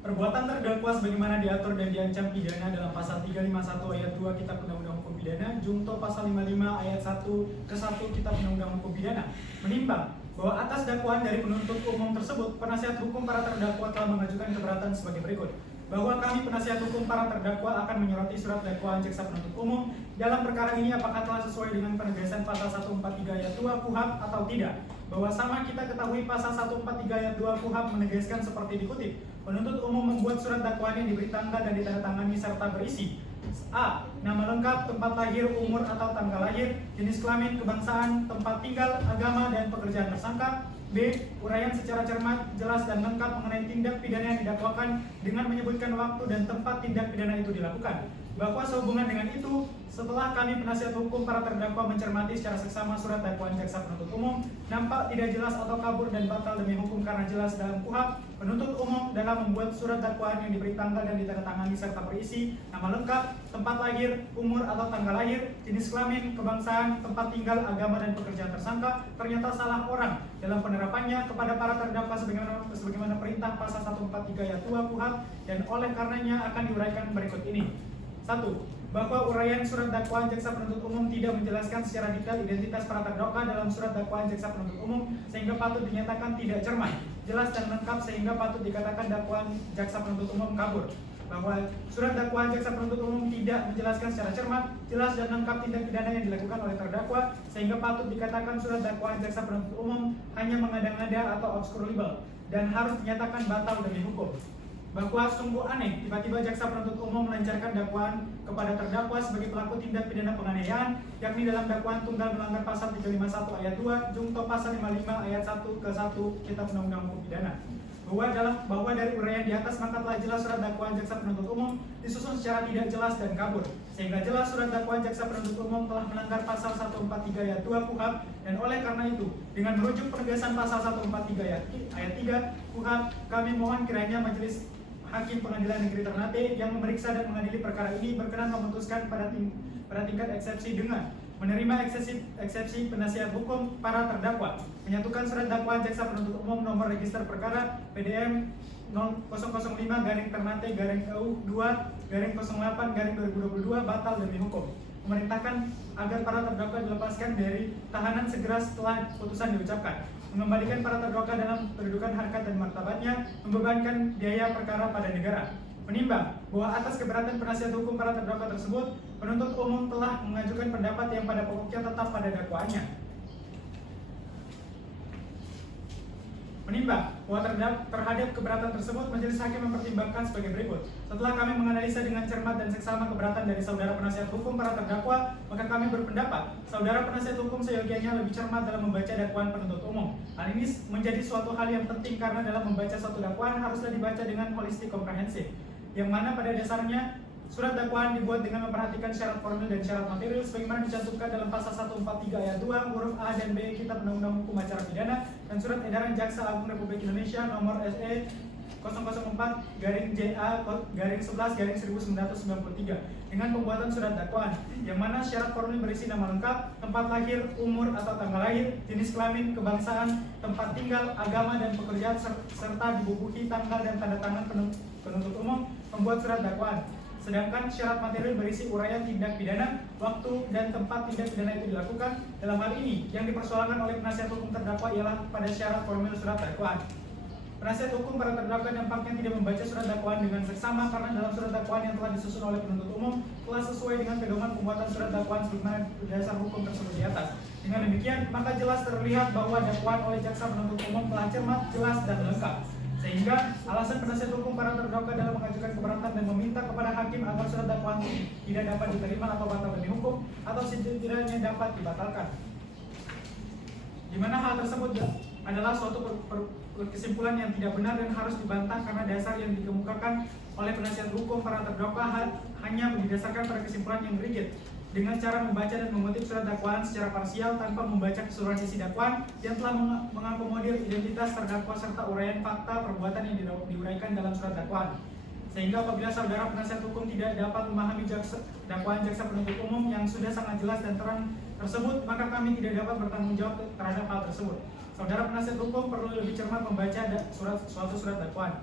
Perbuatan terdakwa sebagaimana diatur dan diancam pidana dalam pasal 351 ayat 2 Kitab Undang-Undang Hukum Pidana, junto pasal 55 ayat 1 ke 1 Kitab Undang-Undang Hukum Pidana, menimbang bahwa atas dakwaan dari penuntut umum tersebut, penasihat hukum para terdakwa telah mengajukan keberatan sebagai berikut. Bahwa kami penasihat hukum para terdakwa akan menyoroti surat dakwaan jaksa penuntut umum dalam perkara ini apakah telah sesuai dengan penegasan pasal 143 ayat 2 KUHP atau tidak. Bahwa sama kita ketahui pasal 143 ayat 2 KUHP menegaskan seperti dikutip. Penuntut umum membuat surat dakwaan yang diberi tanggal dan ditandatangani serta berisi: A. Nama lengkap, tempat lahir, umur atau tanggal lahir, jenis kelamin, kebangsaan, tempat tinggal, agama, dan pekerjaan tersangka. B. Uraian secara cermat, jelas, dan lengkap mengenai tindak pidana yang didakwakan dengan menyebutkan waktu dan tempat tindak pidana itu dilakukan. Bahwa sehubungan dengan itu, setelah kami penasihat hukum para terdakwa mencermati secara seksama surat dakwaan jaksa penuntut umum, nampak tidak jelas atau kabur dan batal demi hukum karena jelas dalam KUHP, penuntut umum dalam membuat surat dakwaan yang diberi tanggal dan ditandatangani serta berisi nama lengkap, tempat lahir, umur atau tanggal lahir, jenis kelamin, kebangsaan, tempat tinggal, agama, dan pekerjaan tersangka ternyata salah orang dalam penerapannya kepada para terdakwa sebagaimana perintah pasal 143 ayat 2 KUHP, dan oleh karenanya akan diuraikan berikut ini. 1. Bahwa uraian surat dakwaan jaksa penuntut umum tidak menjelaskan secara detail identitas para terdakwa dalam surat dakwaan jaksa penuntut umum sehingga patut dinyatakan tidak cermat, jelas, dan lengkap sehingga patut dikatakan dakwaan jaksa penuntut umum kabur. Bahwa surat dakwaan jaksa penuntut umum tidak menjelaskan secara cermat, jelas, dan lengkap tindak pidana yang dilakukan oleh terdakwa sehingga patut dikatakan surat dakwaan jaksa penuntut umum hanya mengada-ngada atau obscure libel dan harus dinyatakan batal demi hukum. Bahwa sungguh aneh tiba-tiba jaksa penuntut umum melancarkan dakwaan kepada terdakwa sebagai pelaku tindak pidana penganiayaan, yakni dalam dakwaan tunggal melanggar pasal 351 ayat 2 junto pasal 55 ayat 1 ke 1 Kitab Undang-Undang Hukum Pidana. bahwa dari uraian di atas maka telah jelas surat dakwaan jaksa penuntut umum disusun secara tidak jelas dan kabur, sehingga jelas surat dakwaan jaksa penuntut umum telah melanggar pasal 143 ayat 2 KUHP, dan oleh karena itu dengan merujuk penegasan pasal 143 ayat 3 KUHP, kami mohon kiranya Majelis Hakim Pengadilan Negeri Ternate yang memeriksa dan mengadili perkara ini berkenan memutuskan pada tingkat eksepsi dengan menerima eksepsi penasihat hukum para terdakwa, menyatukan surat dakwaan jaksa penuntut umum nomor register perkara PDM 005-EU2-08-2022 batal demi hukum, memerintahkan agar para terdakwa dilepaskan dari tahanan segera setelah putusan diucapkan, mengembalikan para terdakwa dalam kedudukan harkat dan martabatnya, membebankan biaya perkara pada negara. Menimbang bahwa atas keberatan penasihat hukum para terdakwa tersebut, penuntut umum telah mengajukan pendapat yang pada pokoknya tetap pada dakwaannya. Menimbang bahwa terhadap keberatan tersebut, Majelis Hakim mempertimbangkan sebagai berikut. Setelah kami menganalisa dengan cermat dan seksama keberatan dari saudara penasihat hukum para terdakwa, maka kami berpendapat saudara penasihat hukum seyogianya lebih cermat dalam membaca dakwaan penuntut umum. Hal ini menjadi suatu hal yang penting karena dalam membaca suatu dakwaan haruslah dibaca dengan holistik komprehensif, yang mana pada dasarnya surat dakwaan dibuat dengan memperhatikan syarat formil dan syarat material sebagaimana dicantumkan dalam pasal 143 ayat 2 huruf A dan B Kitab Undang-Undang Hukum Acara Pidana dan surat edaran Jaksa Agung Republik Indonesia nomor SE 004-JA-11-1993 dengan pembuatan surat dakwaan, yang mana syarat formil berisi nama lengkap, tempat lahir, umur atau tanggal lahir, jenis kelamin, kebangsaan, tempat tinggal, agama dan pekerjaan, serta dibubuhi tanggal dan tanda tangan penuntut umum pembuat surat dakwaan. Sedangkan syarat material berisi uraian tindak pidana, waktu dan tempat tindak pidana itu dilakukan. Dalam hal ini, yang dipersoalkan oleh penasihat hukum terdakwa ialah pada syarat formil surat dakwaan. Penasihat hukum para terdakwa nampaknya tidak membaca surat dakwaan dengan seksama karena dalam surat dakwaan yang telah disusun oleh penuntut umum telah sesuai dengan pedoman pembuatan surat dakwaan sebagaimana dasar hukum tersebut di atas. Dengan demikian, maka jelas terlihat bahwa dakwaan oleh jaksa penuntut umum telah cermat, jelas dan lengkap. Sehingga alasan penasihat hukum para terdakwa dalam mengajukan keberatan dan meminta kepada hakim agar surat dakwaan tidak dapat diterima atau batal demi hukum atau setidaknya dapat dibatalkan. Di mana hal tersebut adalah suatu kesimpulan yang tidak benar dan harus dibantah karena dasar yang dikemukakan oleh penasihat hukum para terdakwa hanya didasarkan pada kesimpulan yang rigid dengan cara membaca dan mengutip surat dakwaan secara parsial tanpa membaca keseluruhan isi dakwaan yang telah mengakomodir identitas terdakwa serta uraian fakta perbuatan yang diuraikan dalam surat dakwaan. Sehingga apabila saudara penasihat hukum tidak dapat memahami dakwaan jaksa penuntut umum yang sudah sangat jelas dan terang tersebut, maka kami tidak dapat bertanggung jawab terhadap hal tersebut. Saudara penasihat hukum perlu lebih cermat membaca suatu surat dakwaan.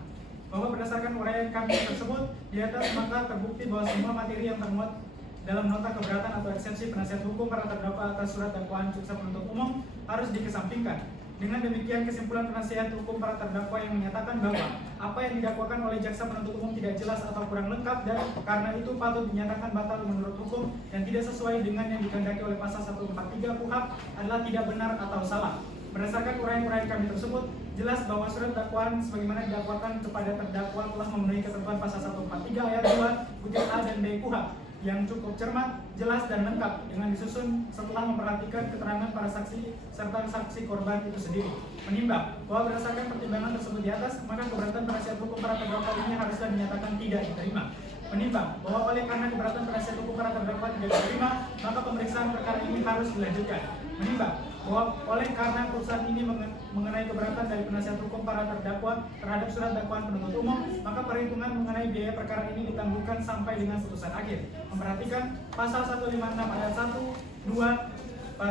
Bahwa berdasarkan uraian kami tersebut di atas, maka terbukti bahwa semua materi yang termuat dalam nota keberatan atau eksepsi penasihat hukum para terdakwa atas surat dakwaan jaksa penuntut umum harus dikesampingkan. Dengan demikian, kesimpulan penasihat hukum para terdakwa yang menyatakan bahwa apa yang didakwakan oleh jaksa penuntut umum tidak jelas atau kurang lengkap dan karena itu patut dinyatakan batal menurut hukum dan tidak sesuai dengan yang dikehendaki oleh pasal 143 KUHP adalah tidak benar atau salah. Berdasarkan uraian-uraian kami tersebut, jelas bahwa surat dakwaan sebagaimana didakwakan kepada terdakwa telah memenuhi ketentuan pasal 143 ayat 2 butir A dan B KUHP yang cukup cermat, jelas dan lengkap dengan disusun setelah memperhatikan keterangan para saksi serta saksi korban itu sendiri. Menimbang bahwa berdasarkan pertimbangan tersebut di atas, maka keberatan penasihat hukum para terdakwa ini haruslah dinyatakan tidak diterima. Menimbang bahwa oleh karena keberatan penasihat hukum para terdakwa tidak diterima, maka pemeriksaan perkara ini harus dilanjutkan. Menimbang bahwa oleh karena putusan ini mengenai keberatan dari penasihat hukum para terdakwa terhadap surat dakwaan penuntut umum, maka perhitungan mengenai biaya perkara ini ditangguhkan sampai dengan putusan akhir. Memperhatikan pasal 156 ayat 1, 2,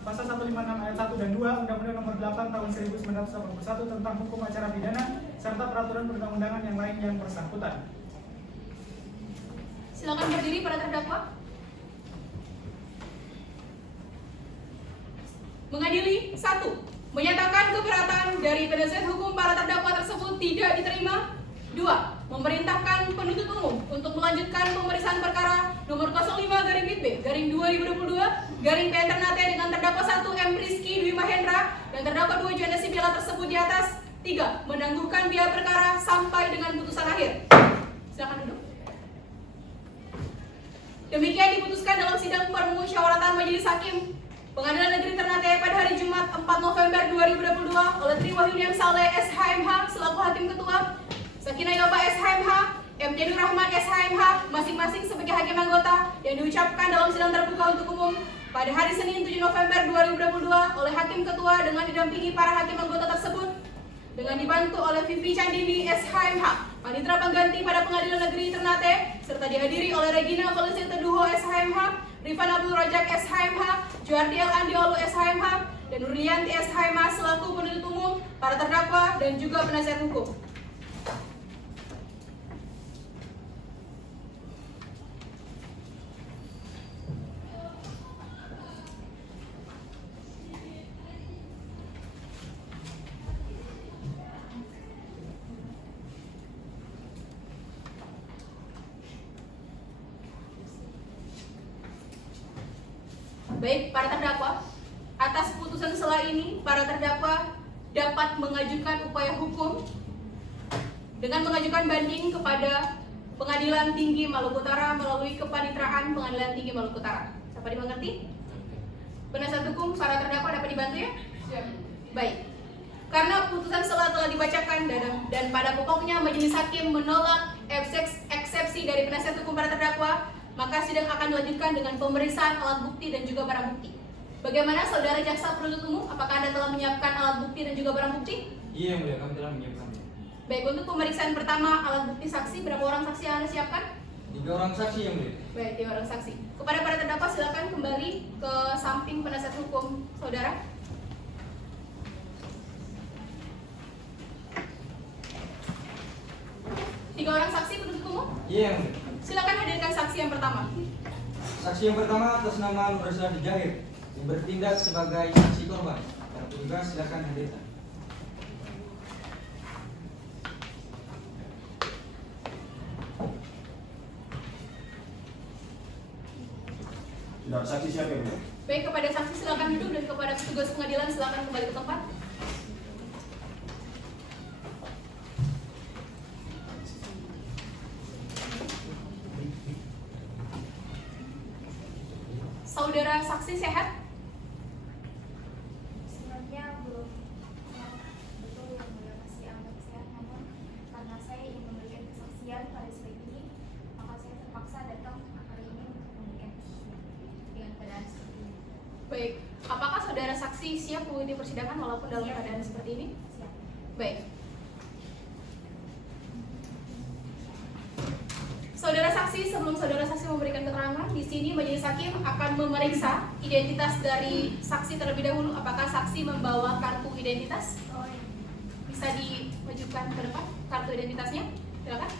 pasal 156 ayat 1 dan 2 Undang-Undang Nomor 8 Tahun 1981 tentang Hukum Acara Pidana serta peraturan perundang-undangan yang lain yang bersangkutan. Silakan berdiri para terdakwa. Mengadili 1. Menyatakan keberatan dari penasihat hukum para terdakwa tersebut tidak diterima. 2. Memerintahkan penuntut umum untuk melanjutkan pemeriksaan perkara nomor 05/B/2022/PN Ternate dengan terdakwa 1 M. Rizky Dwi Mahendra dan terdakwa 2 Juanda Sibila tersebut di atas. 3. Menangguhkan biaya perkara sampai dengan putusan akhir. Silakan duduk. Demikian diputuskan dalam sidang permusyawaratan Majelis Hakim Pengadilan Negeri Ternate pada hari Jumat 4 November 2022 oleh Tri Wahyunian Saleh SHMH selaku Hakim Ketua, Sakinah Yoba SHMH, M. Nur Rahman SHMH masing-masing sebagai Hakim Anggota yang diucapkan dalam sidang terbuka untuk umum pada hari Senin 7 November 2022 oleh Hakim Ketua dengan didampingi para Hakim Anggota tersebut dengan dibantu oleh Vivi Candini SHMH, Panitera Pengganti pada Pengadilan Negeri Ternate, serta dihadiri oleh Regina Valencia Teduho SHMH, Rifan Abdul Rajak SHMH, Juardi El Andiolu SHMH, dan Nurlianti SHMH selaku penuntut umum, para terdakwa, dan juga penasihat hukum. Baik, para terdakwa, atas putusan sela ini, para terdakwa dapat mengajukan upaya hukum dengan mengajukan banding kepada Pengadilan Tinggi Maluku Utara melalui Kepanitraan Pengadilan Tinggi Maluku Utara. Dapat dimengerti? Penasihat hukum, para terdakwa dapat dibantu ya? Siap. Baik. Karena putusan sela telah dibacakan dan pada pokoknya majelis hakim menolak eksepsi dari penasihat hukum para terdakwa, maka sidang akan dilanjutkan dengan pemeriksaan alat bukti dan juga barang bukti. Bagaimana saudara jaksa penuntut umum? Apakah Anda telah menyiapkan alat bukti dan juga barang bukti? Iya, yang mulia, kami telah menyiapkan. Baik, untuk pemeriksaan pertama alat bukti saksi, berapa orang saksi yang Anda siapkan? 3 orang saksi yang mulia. Baik, 3 orang saksi. Kepada para terdakwa silakan kembali ke samping penasihat hukum saudara. Tiga orang saksi penuntut umum? Iya, yang mulia. Silakan hadirkan saksi yang pertama. Saksi yang pertama atas nama Nur Rasulullah Jahir yang bertindak sebagai saksi korban. Para petugas silakan hadirkan. Tidak saksi siapa yang mulia? Baik, kepada saksi silakan duduk dan kepada petugas pengadilan silakan kembali ke tempat. Saudara saksi sehat? Sebenarnya belum betul yang mulia, masih agak sehat, namun karena saya ingin memberikan kesaksian pada sidang ini, maka saya terpaksa datang hari ini untuk memberikan kesaksian dengan keadaan seperti ini. Baik, apakah saudara saksi siap mengikuti persidangan walaupun dalam keadaan seperti ini? Siap. Baik. Saudara saksi, sebelum saudara saksi memberikan keterangan, di sini majelis hakim akan memeriksa identitas dari saksi terlebih dahulu. Apakah saksi membawa kartu identitas? Bisa dimajukan ke depan kartu identitasnya? Silakan.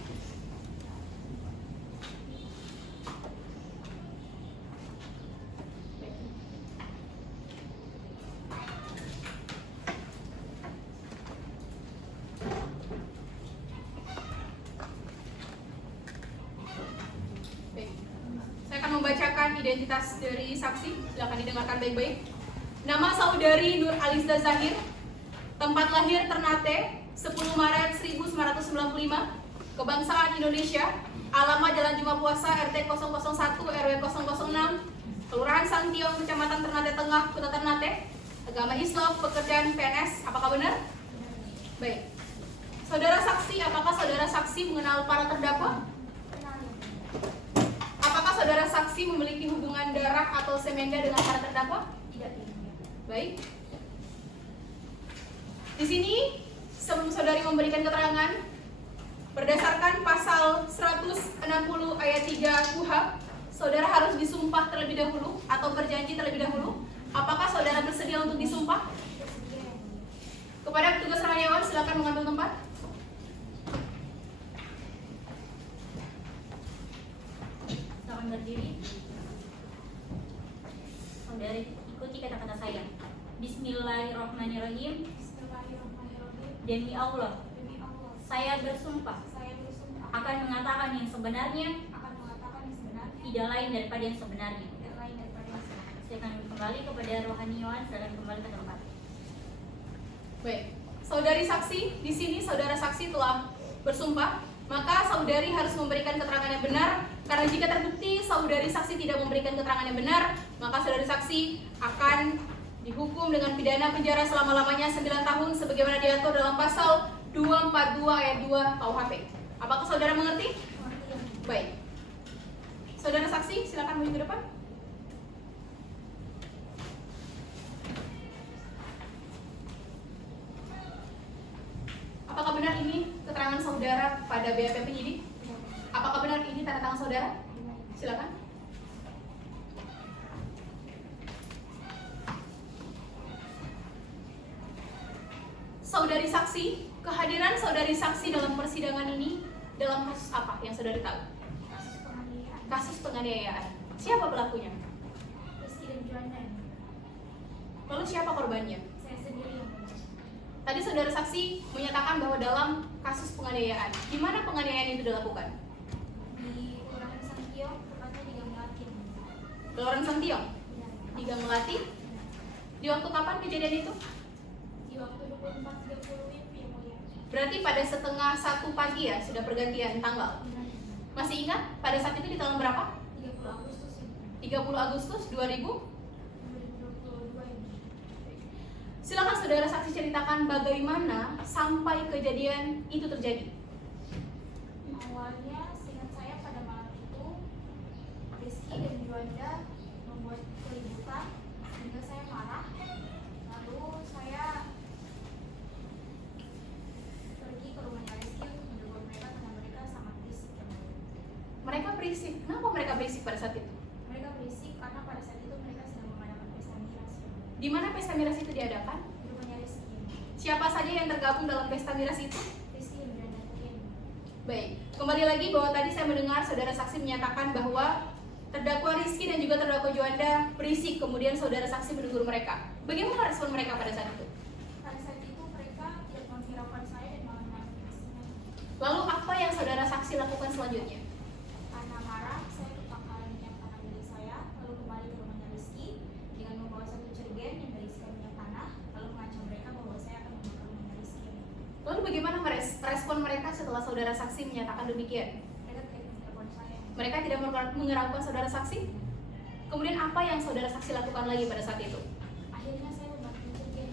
Membacakan identitas dari saksi, silakan didengarkan baik-baik. Nama saudari Nur Alizda Zahir, tempat lahir Ternate, 10 Maret 1995, kebangsaan Indonesia, alamat Jalan Juma Puasa RT 001 RW 006, Kelurahan Sangtiong, Kecamatan Ternate Tengah, Kota Ternate, agama Islam, pekerjaan PNS, apakah benar? Baik. Saudara saksi, apakah saudara saksi mengenal para terdakwa? Apakah saudara saksi memiliki hubungan darah atau semenda dengan para terdakwa? Tidak. Baik. Di sini sebelum saudari memberikan keterangan, berdasarkan pasal 160 ayat 3 KUHP, saudara harus disumpah terlebih dahulu atau berjanji terlebih dahulu. Apakah saudara bersedia untuk disumpah? Kepada petugas rohaniawan silakan mengambil tempat. Berdiri. Saudari ikuti kata-kata saya. Bismillahirrahmanirrahim. Demi Allah. Saya bersumpah. Akan mengatakan yang sebenarnya. Tidak lain daripada yang sebenarnya. Silakan kembali kepada rohaniawan. Silakan kembali ke tempat. Baik. Saudari saksi, di sini saudara saksi telah bersumpah, maka saudari harus memberikan keterangan yang benar. Karena jika terbukti saudari saksi tidak memberikan keterangan yang benar, Maka saudara saksi akan dihukum dengan pidana penjara selama-lamanya 9 tahun sebagaimana diatur dalam pasal 242 ayat 2 KUHP. Apakah saudara mengerti? Baik. Saudara saksi, silakan maju ke depan. Apakah benar ini keterangan saudara pada BAP penyidik? Apakah benar ini tanda tangan saudara? Silakan. Saudari saksi, kehadiran saudari saksi dalam persidangan ini dalam kasus apa yang saudari tahu? Kasus penganiayaan. Kasus penganiayaan. Siapa pelakunya? Rizky dan Juanda. Lalu siapa korbannya? Saya sendiri yang mulia. Tadi saudara saksi menyatakan bahwa dalam kasus penganiayaan, di mana penganiayaan itu dilakukan? Di Kelurahan Santiong, tepatnya di Gang Melati yang mulia. Kelurahan Santiong? Ya. Di Gang Melati? Di waktu kapan kejadian itu? Di waktu 24.30 WIB yang mulia. Berarti pada setengah 1 pagi ya, sudah pergantian tanggal. Masih ingat pada saat itu di tahun berapa? 30 Agustus yang mulia. 30 Agustus 2000? 2022 yang mulia. Silakan saudara saksi ceritakan bagaimana sampai kejadian itu terjadi. Awalnya, seingat saya pada malam itu Rizky dan Juanda membuat keributan sehingga saya marah. Lalu saya pergi ke rumahnya Rizky untuk menegur mereka karena mereka sangat berisik. Mereka berisik. Kenapa mereka berisik pada saat itu? Mereka berisik karena pada saat itu mereka sedang mengadakan pesta miras. Di mana pesta miras itu diadakan? Di rumahnya Rizky. Siapa saja yang tergabung dalam pesta miras itu? Rizky dan Juanda Kuyen. Baik, kembali lagi bahwa tadi saya mendengar saudara saksi menyatakan bahwa terdakwa Rizky dan juga terdakwa Juanda berisik, kemudian saudara saksi menegur mereka. Bagaimana respon mereka pada saat itu? Pada saat itu mereka tidak menghiraukan saya dan malah menangkisnya. Lalu apa yang saudara saksi lakukan selanjutnya? Karena marah, saya ke pangkalan minyak tanah milik saya, lalu kembali ke rumahnya Rizky dengan membawa satu cergen yang berisikan minyak tanah, lalu mengancam mereka bahwa saya akan membakar rumahnya Rizky. Lalu bagaimana respon mereka setelah saudara saksi menyatakan demikian? Mereka tidak menghiraukan saya. Mereka tidak menghiraukan saudara saksi? Kemudian apa yang saudara saksi lakukan lagi pada saat itu? Akhirnya saya membanting cergen.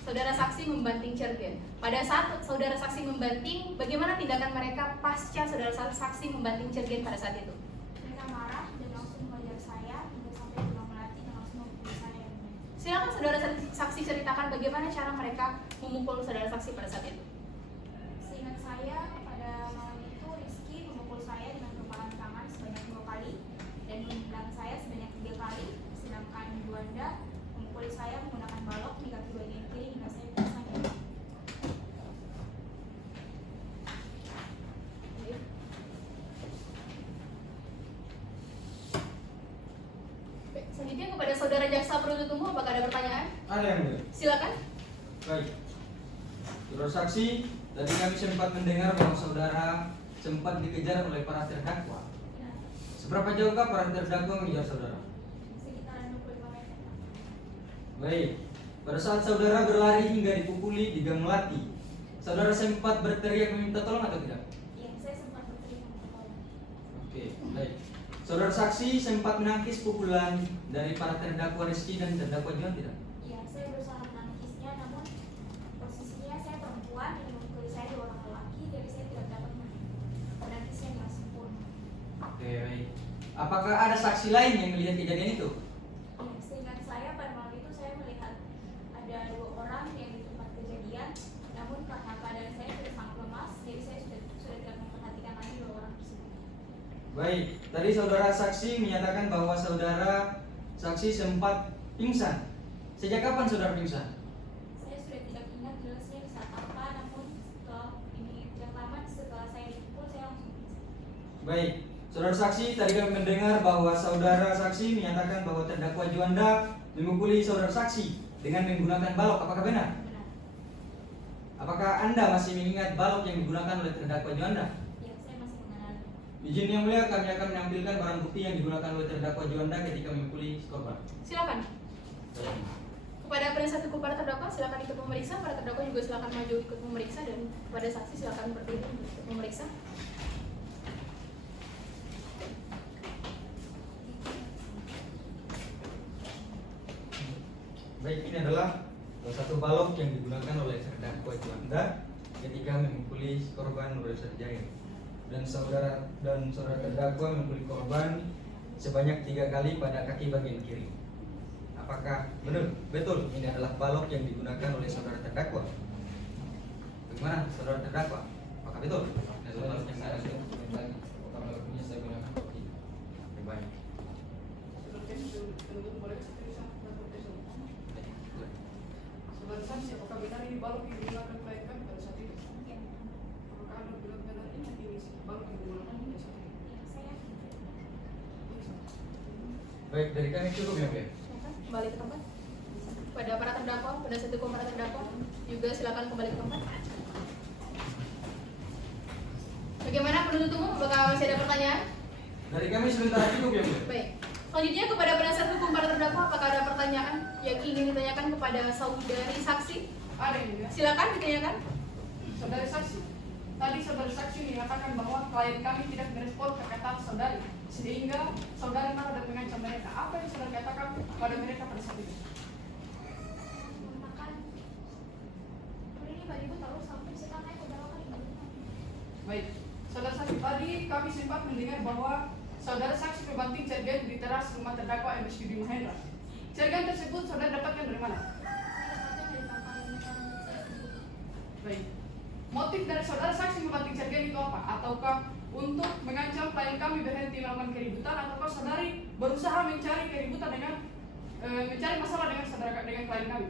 Saudara saksi membanting cergen. Pada saat saudara saksi membanting, bagaimana tindakan mereka pasca saudara saksi membanting cergen pada saat itu? Mereka marah dan langsung mengejar saya hingga sampai ke Gang Melati dan langsung memukul saya. Silakan saudara saksi ceritakan bagaimana cara mereka memukul saudara saksi pada saat itu. Seingat saya, pada malam itu Rizky memukul saya dengan kepalan tangan sebanyak 2 kali dan menendang saya sebanyak 3 kali, sedangkan Juanda memukul saya menggunakan balok di kaki bagian kiri hingga saya pingsan. Baik, selanjutnya kepada saudara jaksa penuntut umum, apakah ada pertanyaan? Ada yang mulia. Silakan. Baik. Saudara saksi, tadi kami sempat mendengar bahwa saudara sempat dikejar oleh para terdakwa. Seberapa jauhkah para terdakwa mengejar saudara? Sekitaran 25 meter. Baik. Pada saat saudara berlari hingga dipukuli di Gang Melati, saudara sempat berteriak meminta tolong atau tidak? Iya, saya sempat berteriak minta tolong. Oke, baik. Saudara saksi sempat menangkis pukulan dari para terdakwa Rizky dan terdakwa Juan tidak? Iya, saya berusaha menangkisnya, namun posisinya saya perempuan dan memukul saya 2 orang lelaki, jadi saya tidak dapat menangkisnya dengan sempurna. Oke, baik. Apakah ada saksi lain yang melihat kejadian itu? Ya, seingat saya pada malam itu saya melihat ada 2 orang yang di tempat kejadian, namun karena keadaan saya sudah sangat lemas, jadi saya sudah tidak memperhatikan lagi 2 orang tersebut. Baik, tadi saudara saksi menyatakan bahwa saudara saksi sempat pingsan. Sejak kapan saudara pingsan? Saya sudah tidak ingat jelasnya di saat apa, namun setelah ini yang lama setelah saya dipukul saya langsung pingsan. Baik, saudara saksi tadi kami mendengar bahwa saudara saksi menyatakan bahwa terdakwa Juanda memukuli saudara saksi dengan menggunakan balok. Apakah benar? Benar. Apakah Anda masih mengingat balok yang digunakan oleh terdakwa Juanda? Ya, saya masih mengenal. Izin yang mulia, kami akan menampilkan barang bukti yang digunakan oleh terdakwa Juanda ketika memukuli korban. Silakan. Kepada penasihat hukum para terdakwa silakan ikut memeriksa, para terdakwa juga silakan maju ikut memeriksa, dan kepada saksi silakan berdiri untuk ikut memeriksa. Baik, ini adalah salah satu balok yang digunakan oleh terdakwa Juanda ketika memukuli korban Nurul Sarjaya. Dan saudara terdakwa memukuli korban sebanyak 3 kali pada kaki bagian kiri. Apakah betul ini adalah balok yang digunakan oleh saudara terdakwa? Bagaimana saudara terdakwa? Apakah betul? Adalah balok yang digunakan? Baik. Saudara saksi, apakah benar ini balok yang digunakan klien kami pada saat itu? Apakah Anda bilang benar ini balok yang digunakan pada saat itu? Baik, dari kami cukup ya, Beb? Kembali ke tempat. Pada para terdakwa, penasihat hukum para terdakwa juga silakan kembali ke tempat. Bagaimana penuntut umum? Apakah masih ada pertanyaan? Dari kami sebentar cukup ya, Beb? Baik. Selanjutnya kepada penasihat hukum para terdakwa, apakah ada pertanyaan yang ingin ditanyakan kepada saudari saksi? Ada yang mulia. Silakan ditanyakan. Saudari saksi, tadi saudari saksi menyatakan bahwa klien kami tidak merespon perkataan saudari, sehingga saudari marah dan mengancam mereka. Apa yang saudari katakan pada mereka pada saat itu? Baik, saudara saksi, tadi kami sempat mendengar bahwa saudara saksi membanting cergen di teras rumah terdakwa MSQ Dwi Mahendra. Cergen tersebut saudara dapatkan dari mana? Baik, motif dari saudara saksi membanting cergen itu apa? Ataukah untuk mengancam klien kami berhenti melakukan keributan, ataukah saudari berusaha mencari keributan dengan mencari masalah dengan klien kami?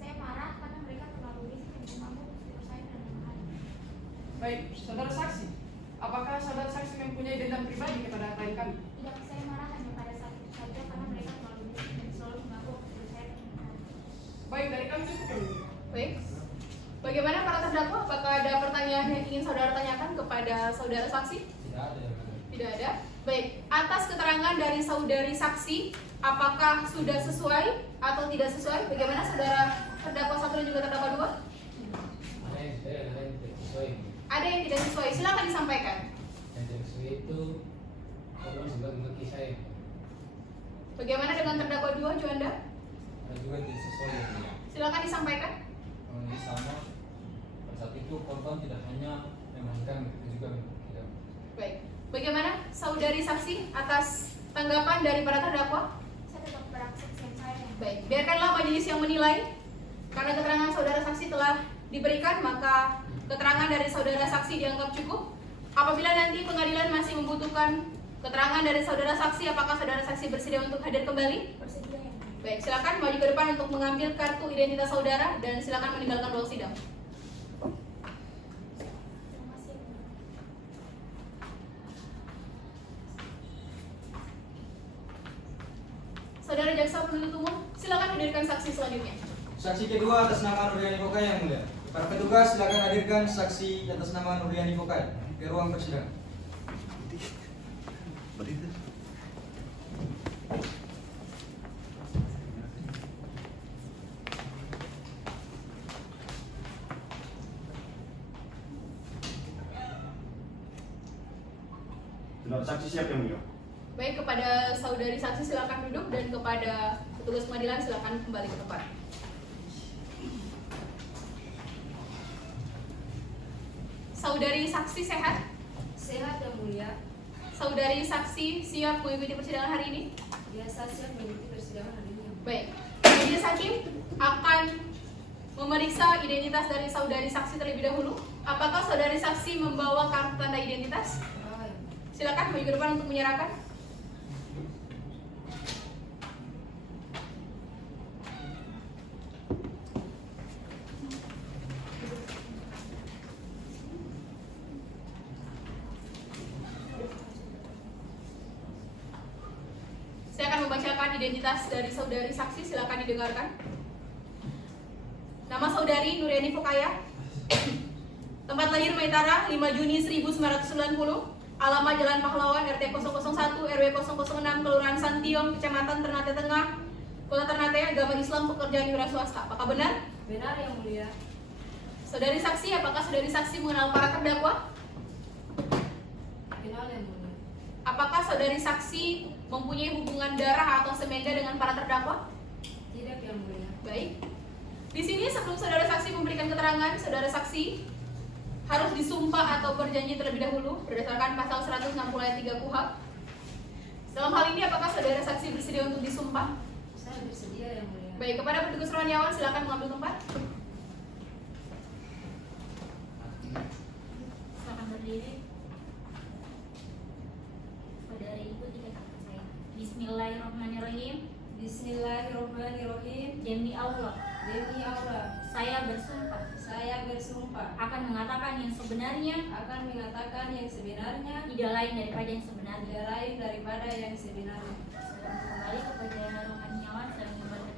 Saya marah karena mereka terlalu risih mengganggu saya dan anak-anak. Baik, saudara saksi, apakah saudara saksi mempunyai dendam pribadi kepada klien kami? Tidak, saya marah hanya pada saat itu saja karena mereka terlalu risih dan selalu mengganggu saya dan anak-anak. Baik, dari kami cukup ya. Baik. Bagaimana para terdakwa? Apakah ada pertanyaan yang ingin saudara tanyakan kepada saudara saksi? Tidak ada yang ada. Tidak ada. Baik, atas keterangan dari saudari saksi, apakah sudah sesuai atau tidak sesuai? Bagaimana saudara terdakwa 1 dan juga terdakwa 2? Ada yang sesuai, ada yang tidak sesuai. Ada yang tidak sesuai, silakan disampaikan. Yang tidak sesuai itu korban sebagai kaki saya. Bagaimana dengan terdakwa 2, Juanda? Ada juga tidak sesuai yang mulia. Silakan disampaikan. Di sana pada saat itu korban tidak hanya memainkan, begitu juga tidak. Baik. Bagaimana saudari saksi atas tanggapan dari para terdakwa? Saya tetap pada kesaksian saya. Baik, biarkanlah majelis yang menilai. Karena keterangan saudara saksi telah diberikan, maka keterangan dari saudara saksi dianggap cukup. Apabila nanti pengadilan masih membutuhkan keterangan dari saudara saksi, apakah saudara saksi bersedia untuk hadir kembali? Bersedia ya. Baik, silakan maju ke depan untuk mengambil kartu identitas saudara dan silakan meninggalkan ruang sidang. Terima kasih. Saudara jaksa penuntut umum, silakan hadirkan saksi selanjutnya. Saksi kedua atas nama Nuriani Pokai yang mulia. Para petugas silakan hadirkan saksi atas nama Nuriani Pokai ke ruang persidangan. Saudara saksi siap yang mulia. Baik, kepada saudari saksi silakan duduk dan kepada petugas pengadilan silakan kembali ke tempat. Saudari saksi sehat? Sehat yang mulia. Saudari saksi siap mengikuti persidangan hari ini? Biasa siap mengikuti persidangan hari ini. Baik, majelis hakim akan memeriksa identitas dari saudari saksi terlebih dahulu. Apakah saudari saksi membawa kartu tanda identitas? Silakan maju ke depan untuk menyerahkan. Saya akan membacakan identitas dari saudari saksi, silakan didengarkan. Nama saudari Nuriani Pokaya. Tempat lahir Maitara, 5 Juni 1990. Alamat Jalan Pahlawan, RT 001, RW 006, Kelurahan Santiong, Kecamatan Ternate Tengah, Kota Ternate. Agama Islam, pekerjaan wira swasta. Apakah benar? Benar yang mulia. Saudari saksi, apakah saudari saksi mengenal para terdakwa? Kenal yang mulia. Apakah saudari saksi mempunyai hubungan darah atau semenda dengan para terdakwa? Tidak yang mulia. Baik. Di sini sebelum saudara saksi memberikan keterangan, saudara saksi harus disumpah atau berjanji terlebih dahulu berdasarkan pasal 160 ayat 3 KUHP. Dalam hal ini apakah saudara saksi bersedia untuk disumpah? Saya bersedia, Yang Mulia. Baik, kepada petugas rohaniawan silakan mengambil tempat. Silakan berdiri. Saudara ikuti kata saya. Bismillahirrahmanirrahim. Bismillahirrahmanirrahim. Demi Allah, Demi Allah, saya bersumpah saya bersumpah akan mengatakan yang sebenarnya, akan mengatakan yang sebenarnya, tidak lain daripada yang sebenarnya. tidak lain daripada yang sebenarnya. Sebelum kembali kepada rohaniawan dan kembali.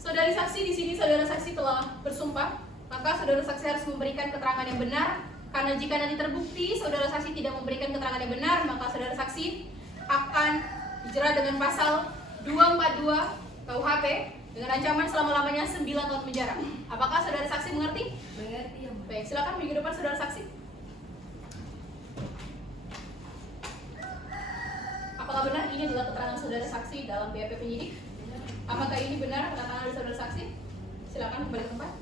Saudari saksi, di sini saudara saksi telah bersumpah, maka saudara saksi harus memberikan keterangan yang benar. Karena jika nanti terbukti saudara saksi tidak memberikan keterangan yang benar, maka saudara saksi akan dijerat dengan pasal 242 KUHP dengan ancaman selama-lamanya 9 tahun penjara. Apakah saudara saksi mengerti? Mengerti, Yang Mulia. Baik, silakan minggu depan saudara saksi. Apakah benar ini adalah keterangan saudara saksi dalam BAP penyidik? Apakah ini benar keterangan dari saudara saksi? Silakan kembali ke tempat.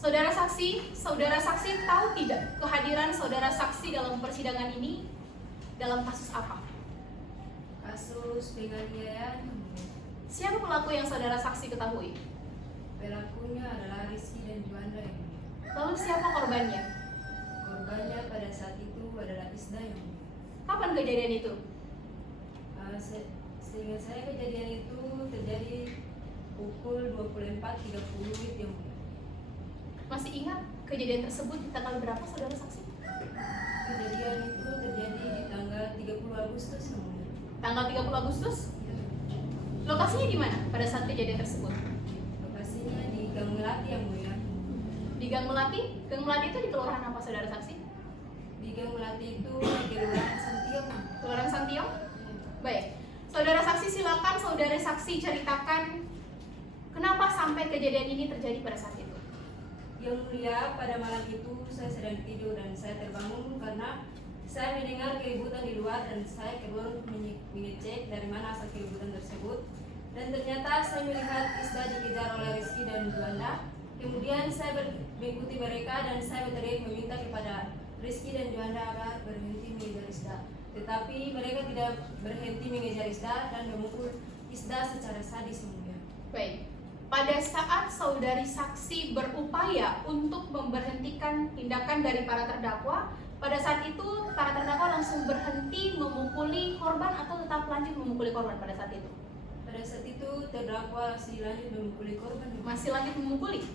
Saudara saksi tahu tidak kehadiran saudara saksi dalam persidangan ini dalam kasus apa? Kasus penganiayaan, Yang Mulia. Siapa pelaku yang saudara saksi ketahui? Pelakunya adalah Rizky dan Juanda, Yang Mulia. Lalu siapa korbannya? Korbannya pada saat itu adalah Isda, Yang Mulia. Kapan kejadian itu? Seingat saya kejadian itu terjadi pukul 24.30 WIB, Yang Mulia. Masih ingat kejadian tersebut di tanggal berapa saudara saksi? Kejadian itu terjadi di tanggal 30 Agustus, Yang Mulia. Tanggal 30 Agustus? Lokasinya di mana pada saat kejadian tersebut? Lokasinya di Gang Melati, Yang Mulia. Di Gang Melati? Gang Melati itu di kelurahan apa saudara saksi? Di Gang Melati itu di Kelurahan Santiong. Kelurahan Santiong? Baik. Saudara saksi silakan saudara saksi ceritakan kenapa sampai kejadian ini terjadi pada saat itu. Yang Mulia, pada malam itu saya sedang tidur dan saya terbangun karena saya mendengar keributan di luar dan saya keluar untuk mengecek dari mana asal keributan tersebut. Dan ternyata saya melihat Isda dikejar oleh Rizky dan Juanda. Kemudian saya mengikuti mereka dan saya berteriak meminta kepada Rizky dan Juanda agar berhenti mengejar Isda. Tetapi mereka tidak berhenti mengejar Isda dan memukul Isda secara sadis, Yang Mulia. Baik. Pada saat saudari saksi berupaya untuk memberhentikan tindakan dari para terdakwa, pada saat itu para terdakwa langsung berhenti memukuli korban atau tetap lanjut memukuli korban pada saat itu? Pada saat itu terdakwa masih lanjut memukuli korban. Masih lanjut memukuli?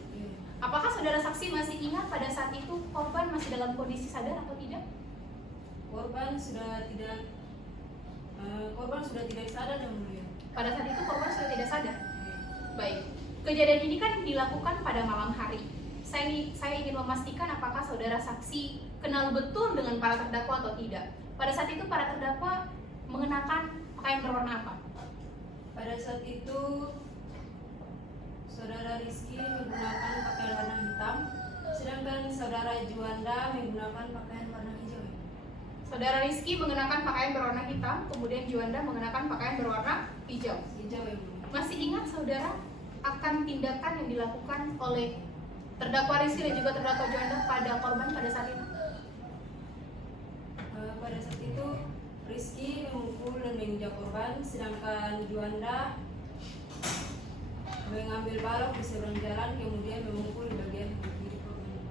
Apakah saudara saksi masih ingat pada saat itu korban masih dalam kondisi sadar atau tidak? Korban sudah tidak sadar, Yang Mulia. Pada saat itu korban sudah tidak sadar. Baik. Kejadian ini kan dilakukan pada malam hari. Saya ingin memastikan apakah saudara saksi kenal betul dengan para terdakwa atau tidak. Pada saat itu para terdakwa mengenakan pakaian berwarna apa? Pada saat itu saudara Rizky menggunakan pakaian warna hitam, sedangkan saudara Juanda menggunakan pakaian warna hijau. Saudara Rizky mengenakan pakaian berwarna hitam, kemudian Juanda mengenakan pakaian berwarna hijau. Hijau, ya, Bu. Masih ingat saudara akan tindakan yang dilakukan oleh terdakwa Rizky dan juga terdakwa Juanda pada korban pada saat itu? Pada saat itu Rizky memukul dan menginjak korban, sedangkan Juanda mengambil balok di seberang jalan kemudian memukul di bagian kiri korban.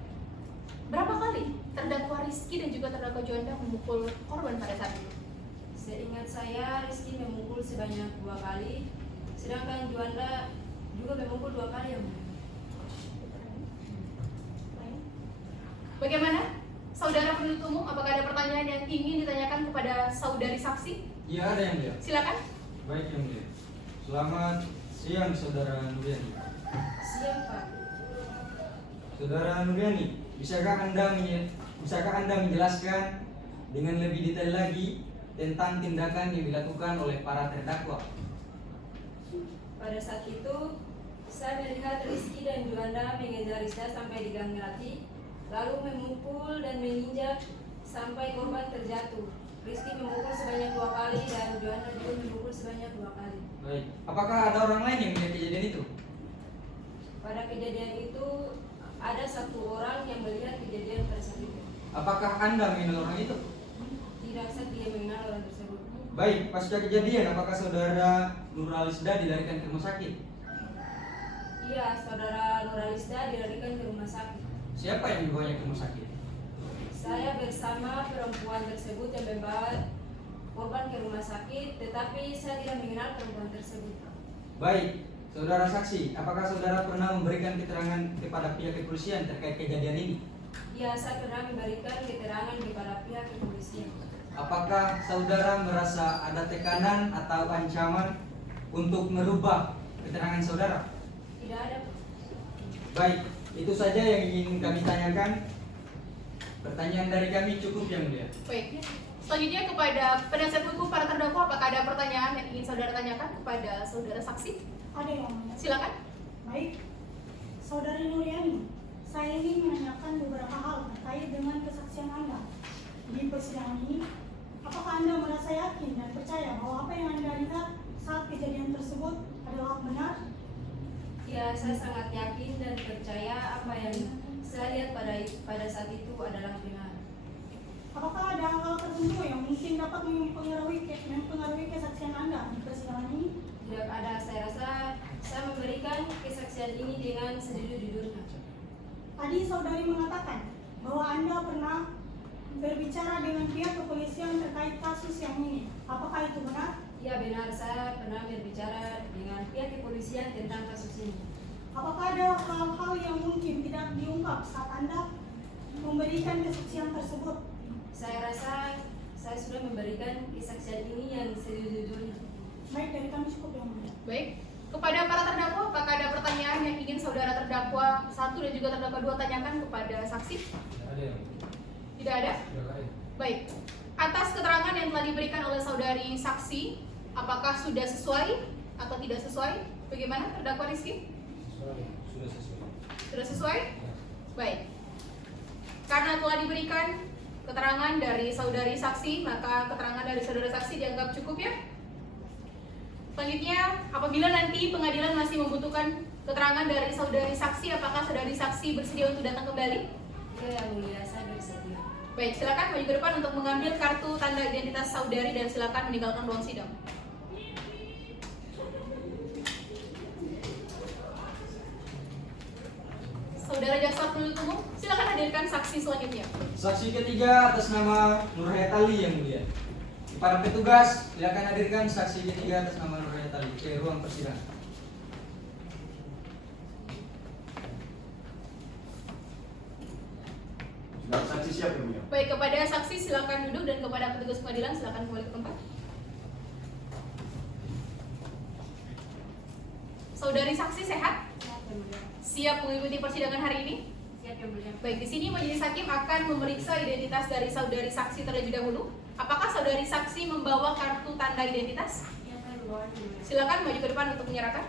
Berapa kali terdakwa Rizky dan juga terdakwa Juanda memukul korban pada saat itu? Seingat saya Rizky memukul sebanyak 2 kali, sedangkan Juanda juga memukul 2 kali, ya, Bu. Bagaimana? Saudara penuntut umum, apakah ada pertanyaan yang ingin ditanyakan kepada saudari saksi? Iya, ada yang mulia. Silakan. Baik, Yang Mulia. Selamat siang, Saudara Nuriani. Siang, Pak. Saudara Nuriani, bisakah Anda menjelaskan dengan lebih detail lagi tentang tindakan yang dilakukan oleh para terdakwa? Pada saat itu, saya melihat Rizky dan Juanda mengejar Rizda sampai di Gang Melati, lalu memukul dan menginjak sampai korban terjatuh. Rizky memukul sebanyak 2 kali dan Johanna juga memukul sebanyak 2 kali. Baik. Apakah ada orang lain yang melihat kejadian itu? Pada kejadian itu ada 1 orang yang melihat kejadian tersebut. Apakah Anda mengenal orang itu? Tidak, saya tidak mengenal orang tersebut. Baik, pasca kejadian apakah saudara Nuralisda dilarikan ke rumah sakit? Iya, saudara Nuralisda dilarikan ke rumah sakit. Siapa yang dibawanya ke rumah sakit? Saya bersama perempuan tersebut yang membawa korban ke rumah sakit, tetapi saya tidak mengenal perempuan tersebut. Baik, saudara saksi, apakah saudara pernah memberikan keterangan kepada pihak kepolisian terkait kejadian ini? Ya, saya pernah memberikan keterangan kepada pihak kepolisian. Apakah saudara merasa ada tekanan atau ancaman untuk merubah keterangan saudara? Tidak ada. Baik, itu saja yang ingin kami tanyakan. Pertanyaan dari kami cukup yang mulia. Baik. Selanjutnya kepada penasihat hukum para terdakwa, apakah ada pertanyaan yang ingin saudara tanyakan kepada saudara saksi? Ada yang mau. Silakan. Baik, Saudari Nuriani, saya ingin menanyakan beberapa hal terkait dengan kesaksian Anda di persidangan ini. Apakah Anda merasa yakin dan percaya bahwa apa yang Anda lihat saat kejadian tersebut adalah benar? Ya, saya sangat yakin dan percaya apa yang saya lihat pada saat itu adalah benar. Apakah ada hal tertentu yang mungkin dapat mempengaruhi kesaksian Anda di persidangan ini? Tidak ada, saya rasa saya memberikan kesaksian ini dengan sejujur-jujurnya. Tadi saudari mengatakan bahwa Anda pernah berbicara dengan pihak kepolisian terkait kasus yang ini. Apakah itu benar? Ya benar, saya pernah berbicara dengan pihak kepolisian tentang kasus ini. Apakah ada hal-hal yang mungkin tidak diungkap saat Anda memberikan kesaksian tersebut? Saya rasa saya sudah memberikan kesaksian ini yang sejujur-jujurnya. Baik, dari kami cukup yang mulia. Baik. Kepada para terdakwa, apakah ada pertanyaan yang ingin saudara terdakwa 1 dan juga terdakwa 2 tanyakan kepada saksi? Tidak ada yang Tidak ada? tidak ada. Baik. Atas keterangan yang telah diberikan oleh saudari saksi, apakah sudah sesuai atau tidak sesuai? Bagaimana terdakwa Rizky? Sudah sesuai. Sudah sesuai? Baik. Karena telah diberikan keterangan dari saudari saksi, maka keterangan dari saudara saksi dianggap cukup ya. Selanjutnya, apabila nanti pengadilan masih membutuhkan keterangan dari saudari saksi, apakah saudari saksi bersedia untuk datang kembali? Ya, yang mulia, saya bersedia. Baik, silakan maju ke depan untuk mengambil kartu tanda identitas saudari dan silakan meninggalkan ruang sidang. Saudara jaksa penuntut umum, silakan hadirkan saksi selanjutnya. Saksi ketiga atas nama Nurhayatali yang mulia. Para petugas, silakan hadirkan saksi ketiga atas nama Nurhayatali ke ruang persidangan. Sudah saksi siap yang mulia. Baik, kepada saksi silakan duduk dan kepada petugas pengadilan silakan kembali ke tempat. Saudari saksi sehat? Siap mengikuti persidangan hari ini? Siap yang mulia. Baik, di sini majelis hakim akan memeriksa identitas dari saudari saksi terlebih dahulu. Apakah saudari saksi membawa kartu tanda identitas? Ya, saya membawa yang mulia. Silakan maju ke depan untuk menyerahkan.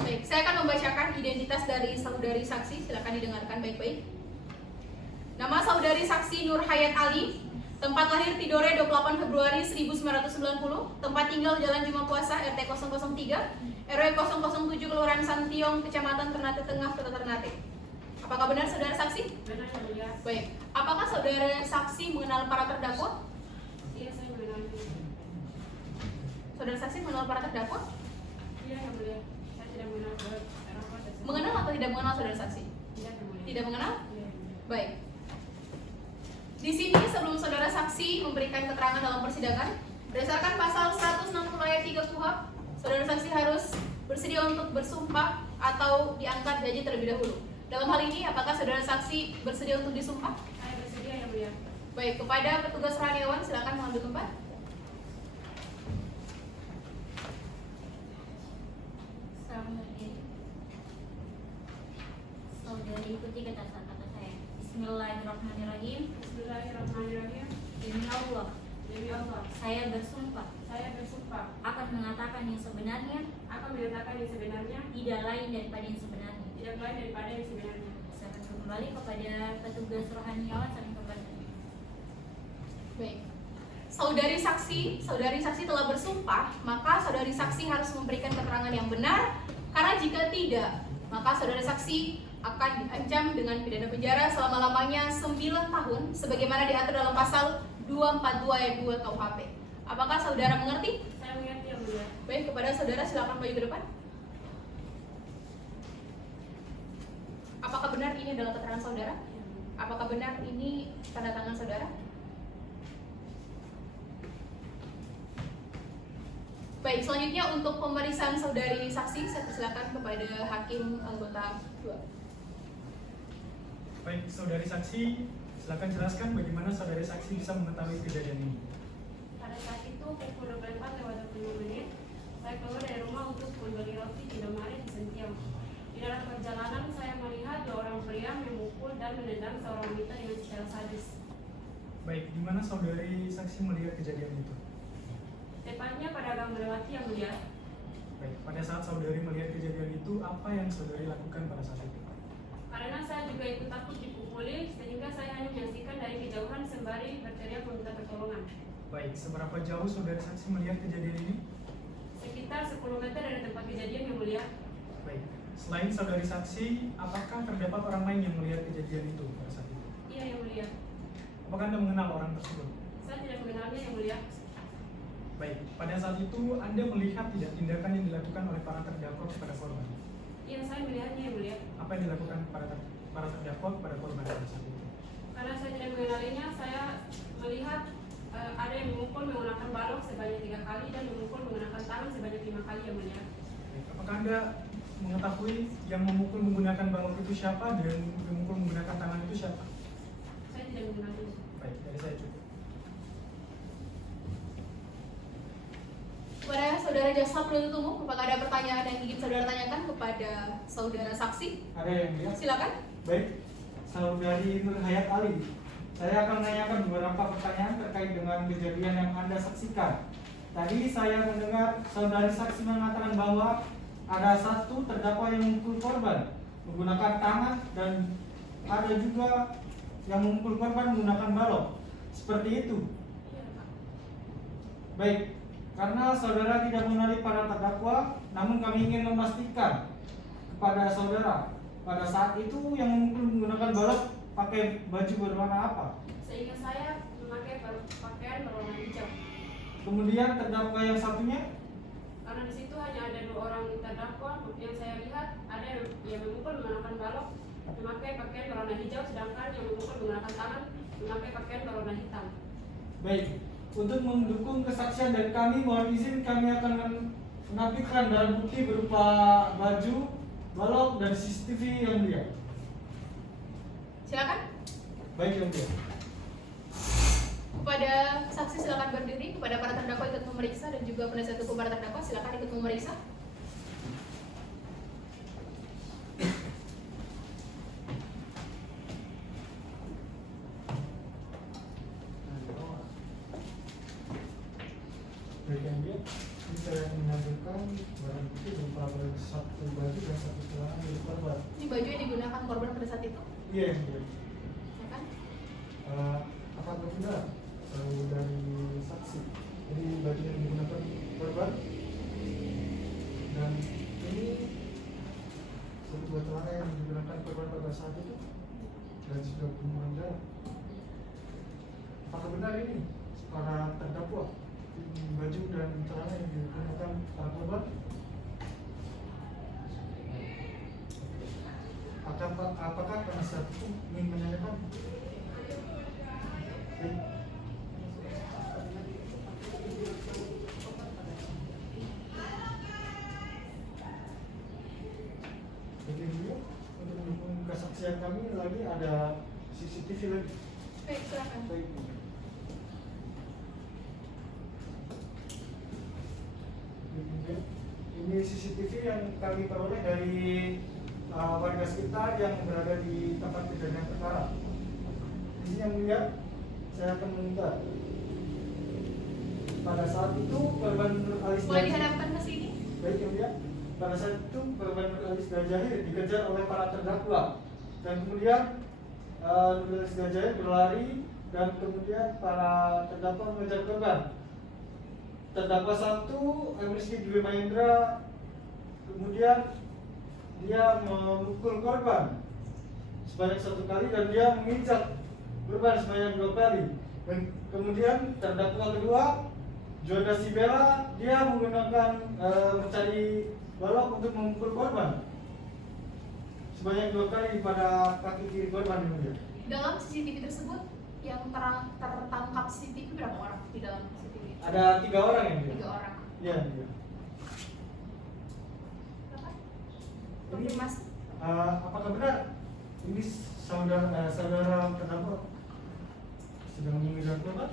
Baik, saya akan membacakan identitas dari saudari saksi. Silakan didengarkan baik-baik. Nama saudari saksi Nurhayat Ali, tempat lahir Tidore 28 Februari 1990, tempat tinggal Jalan Juma Puasa RT 003, RW 007 Kelurahan Santiong, Kecamatan Ternate Tengah, Kota Ternate. Apakah benar saudara saksi? Benar yang mulia. Baik. Apakah saudara saksi mengenal para terdakwa? Iya, saya mengenal. Saudara saksi mengenal para terdakwa? Iya yang mulia. Saya tidak mengenal terdakwa tersebut. Mengenal atau tidak mengenal saudara saksi? Tidak yang mulia. Tidak mengenal? Iya. Baik. Di sini sebelum saudara saksi memberikan keterangan dalam persidangan, berdasarkan pasal 160 ayat 3 KUHP, saudara saksi harus bersedia untuk bersumpah atau diangkat gaji terlebih dahulu. Dalam hal ini, apakah saudara saksi bersedia untuk disumpah? Saya bersedia yang mulia. Baik, kepada petugas Rohaniawan silakan mengambil tempat. Saudari ikuti kata-kata saya. Bismillahirrahmanirrahim. Bismillahirrahmanirrahim. Demi Allah, saya bersumpah akan mengatakan yang sebenarnya, tidak lain daripada yang sebenarnya. Saya akan kembali kepada petugas rohaniawan saling kepada. Baik. Saudari saksi telah bersumpah, maka saudari saksi harus memberikan keterangan yang benar, karena jika tidak, maka saudari saksi akan diancam dengan pidana penjara selama-lamanya 9 tahun sebagaimana diatur dalam pasal 242 ayat 2 KUHP. Apakah saudara mengerti? Saya mengerti yang mulia. Baik, kepada saudara silakan maju ke depan. Apakah benar ini adalah keterangan saudara? Apakah benar ini tanda tangan saudara? Baik, selanjutnya untuk pemeriksaan saudari saksi, saya persilakan kepada hakim anggota 2. Baik, saudari saksi, silakan jelaskan bagaimana saudari saksi bisa mengetahui kejadian ini. Pada saat itu pukul 24:25, saya keluar dari rumah untuk membeli roti di Indomaret di Sentiong. Di dalam perjalanan saya melihat 2 orang pria memukul dan menendang seorang wanita dengan secara sadis. Baik, di mana saudari saksi melihat kejadian itu? Tepatnya pada gang Melewati yang mulia. Baik, pada saat saudari melihat kejadian itu, apa yang saudari lakukan pada saat itu? Karena saya juga ikut takut dipukuli, sehingga saya hanya menyaksikan dari kejauhan sembari berteriak meminta pertolongan. Baik, seberapa jauh saudari saksi melihat kejadian ini? Sekitar 10 meter dari tempat kejadian yang mulia. Baik, selain saudari saksi, apakah terdapat orang lain yang melihat kejadian itu pada saat itu? Iya yang mulia. Apakah Anda mengenal orang tersebut? Saya tidak mengenalnya yang mulia. Baik, pada saat itu Anda melihat tidak tindakan yang dilakukan oleh para terdakwa kepada korban? Iya saya melihatnya yang mulia. Apa yang dilakukan para terdakwa kepada korban pada saat itu? Karena saya tidak mengenalinya, saya melihat ada yang memukul menggunakan balok sebanyak 3 kali dan memukul menggunakan tangan sebanyak 5 kali yang mulia. Baik, apakah Anda mengetahui yang memukul menggunakan balok itu siapa dan memukul menggunakan tangan itu siapa? Saya tidak mengenalinya. Baik, dari saya cukup. Kepada saudara jaksa penuntut umum, apakah ada pertanyaan yang ingin saudara tanyakan kepada saudara saksi? Ada yang lihat? Silakan. Baik, saudari Nur Hayat Ali. Saya akan menanyakan beberapa pertanyaan terkait dengan kejadian yang Anda saksikan. Tadi saya mendengar saudari saksi mengatakan bahwa ada satu terdakwa yang memukul korban menggunakan tangan dan ada juga yang memukul korban menggunakan balok. Seperti itu. Baik, karena saudara tidak mengenali para terdakwa, namun kami ingin memastikan kepada saudara pada saat itu yang memukul menggunakan balok pakai baju berwarna apa? Sehingga saya memakai pakaian berwarna hijau. Kemudian terdakwa yang satunya? Karena di situ hanya ada 2 orang terdakwa, yang saya lihat ada yang memukul menggunakan balok memakai pakaian berwarna hijau, sedangkan yang memukul menggunakan tangan memakai pakaian berwarna hitam. Baik, untuk mendukung kesaksian dari kami, mohon izin kami akan menampilkan barang bukti berupa baju, balok, dan CCTV yang mulia. Silakan. Baik yang mulia. Kepada saksi silakan berdiri, kepada para terdakwa ikut memeriksa dan juga penasihat hukum para terdakwa silakan ikut memeriksa. Baik yang mulia, ini saya menampilkan barang bukti berupa satu baju dan satu celana milik korban. Ini baju yang digunakan korban pada saat itu. Iya yang mulia. Silakan. Apakah benar dari saksi? Jadi baju yang digunakan korban dan ini satu buah celana yang digunakan korban pada saat itu dan sudah meninggal. Apakah benar ini para terdakwa baju dan celana yang digunakan para korban? Apakah penasihat hukum ingin menanyakan? Jadi dulu untuk mendukung kesaksian kami lagi ada CCTV lagi. Baik, silakan. Baik. Ini CCTV yang kami peroleh dari warga sekitar yang berada di tempat kejadian perkara. Di sini yang melihat saya akan meminta. Pada saat itu korban Nur Alis Boleh dihadapkan ke sini? Baik yang mulia. Pada saat itu korban Nur Alis Gajahir dikejar oleh para terdakwa dan kemudian Nur Alis Gajahir berlari dan kemudian para terdakwa mengejar korban. Terdakwa 1 Rizky Dwi Mahendra kemudian dia memukul korban sebanyak 1 kali dan dia menginjak korban sebanyak 2 kali. Dan kemudian terdakwa kedua Joda Sibela dia menggunakan mencari balok untuk memukul korban sebanyak 2 kali pada kaki kiri korban yang mulia. Dalam CCTV tersebut yang tertangkap CCTV berapa orang di dalam CCTV? Ada 3 orang yang mulia. 3 orang. Iya, iya. Konfirmasi. Apakah benar ini saudara terdakwa sedang mengejar korban?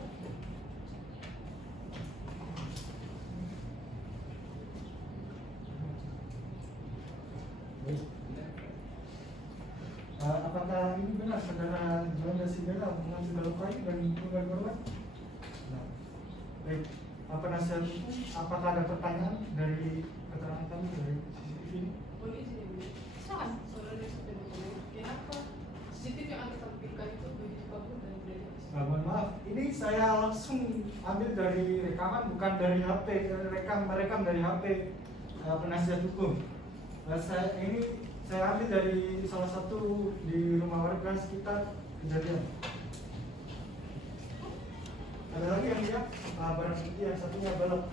Apakah ini benar saudara Joda Sibela mengambil balok kayu dan memukul korban? Nah, baik. Penasihat hukum, apakah ada pertanyaan dari keterangan kami dari CCTV ini? Mohon izin yang mulia. Silakan. Saudara jaksa penuntut umum, kenapa CCTV yang anda tampilkan itu begitu kabur dan tidak dihapus? Mohon maaf, ini saya langsung ambil dari rekaman, bukan dari HP, merekam dari HP penasihat hukum. Saya ambil dari salah satu di rumah warga sekitar kejadian. Ada lagi yang lihat barang bukti yang satunya balok.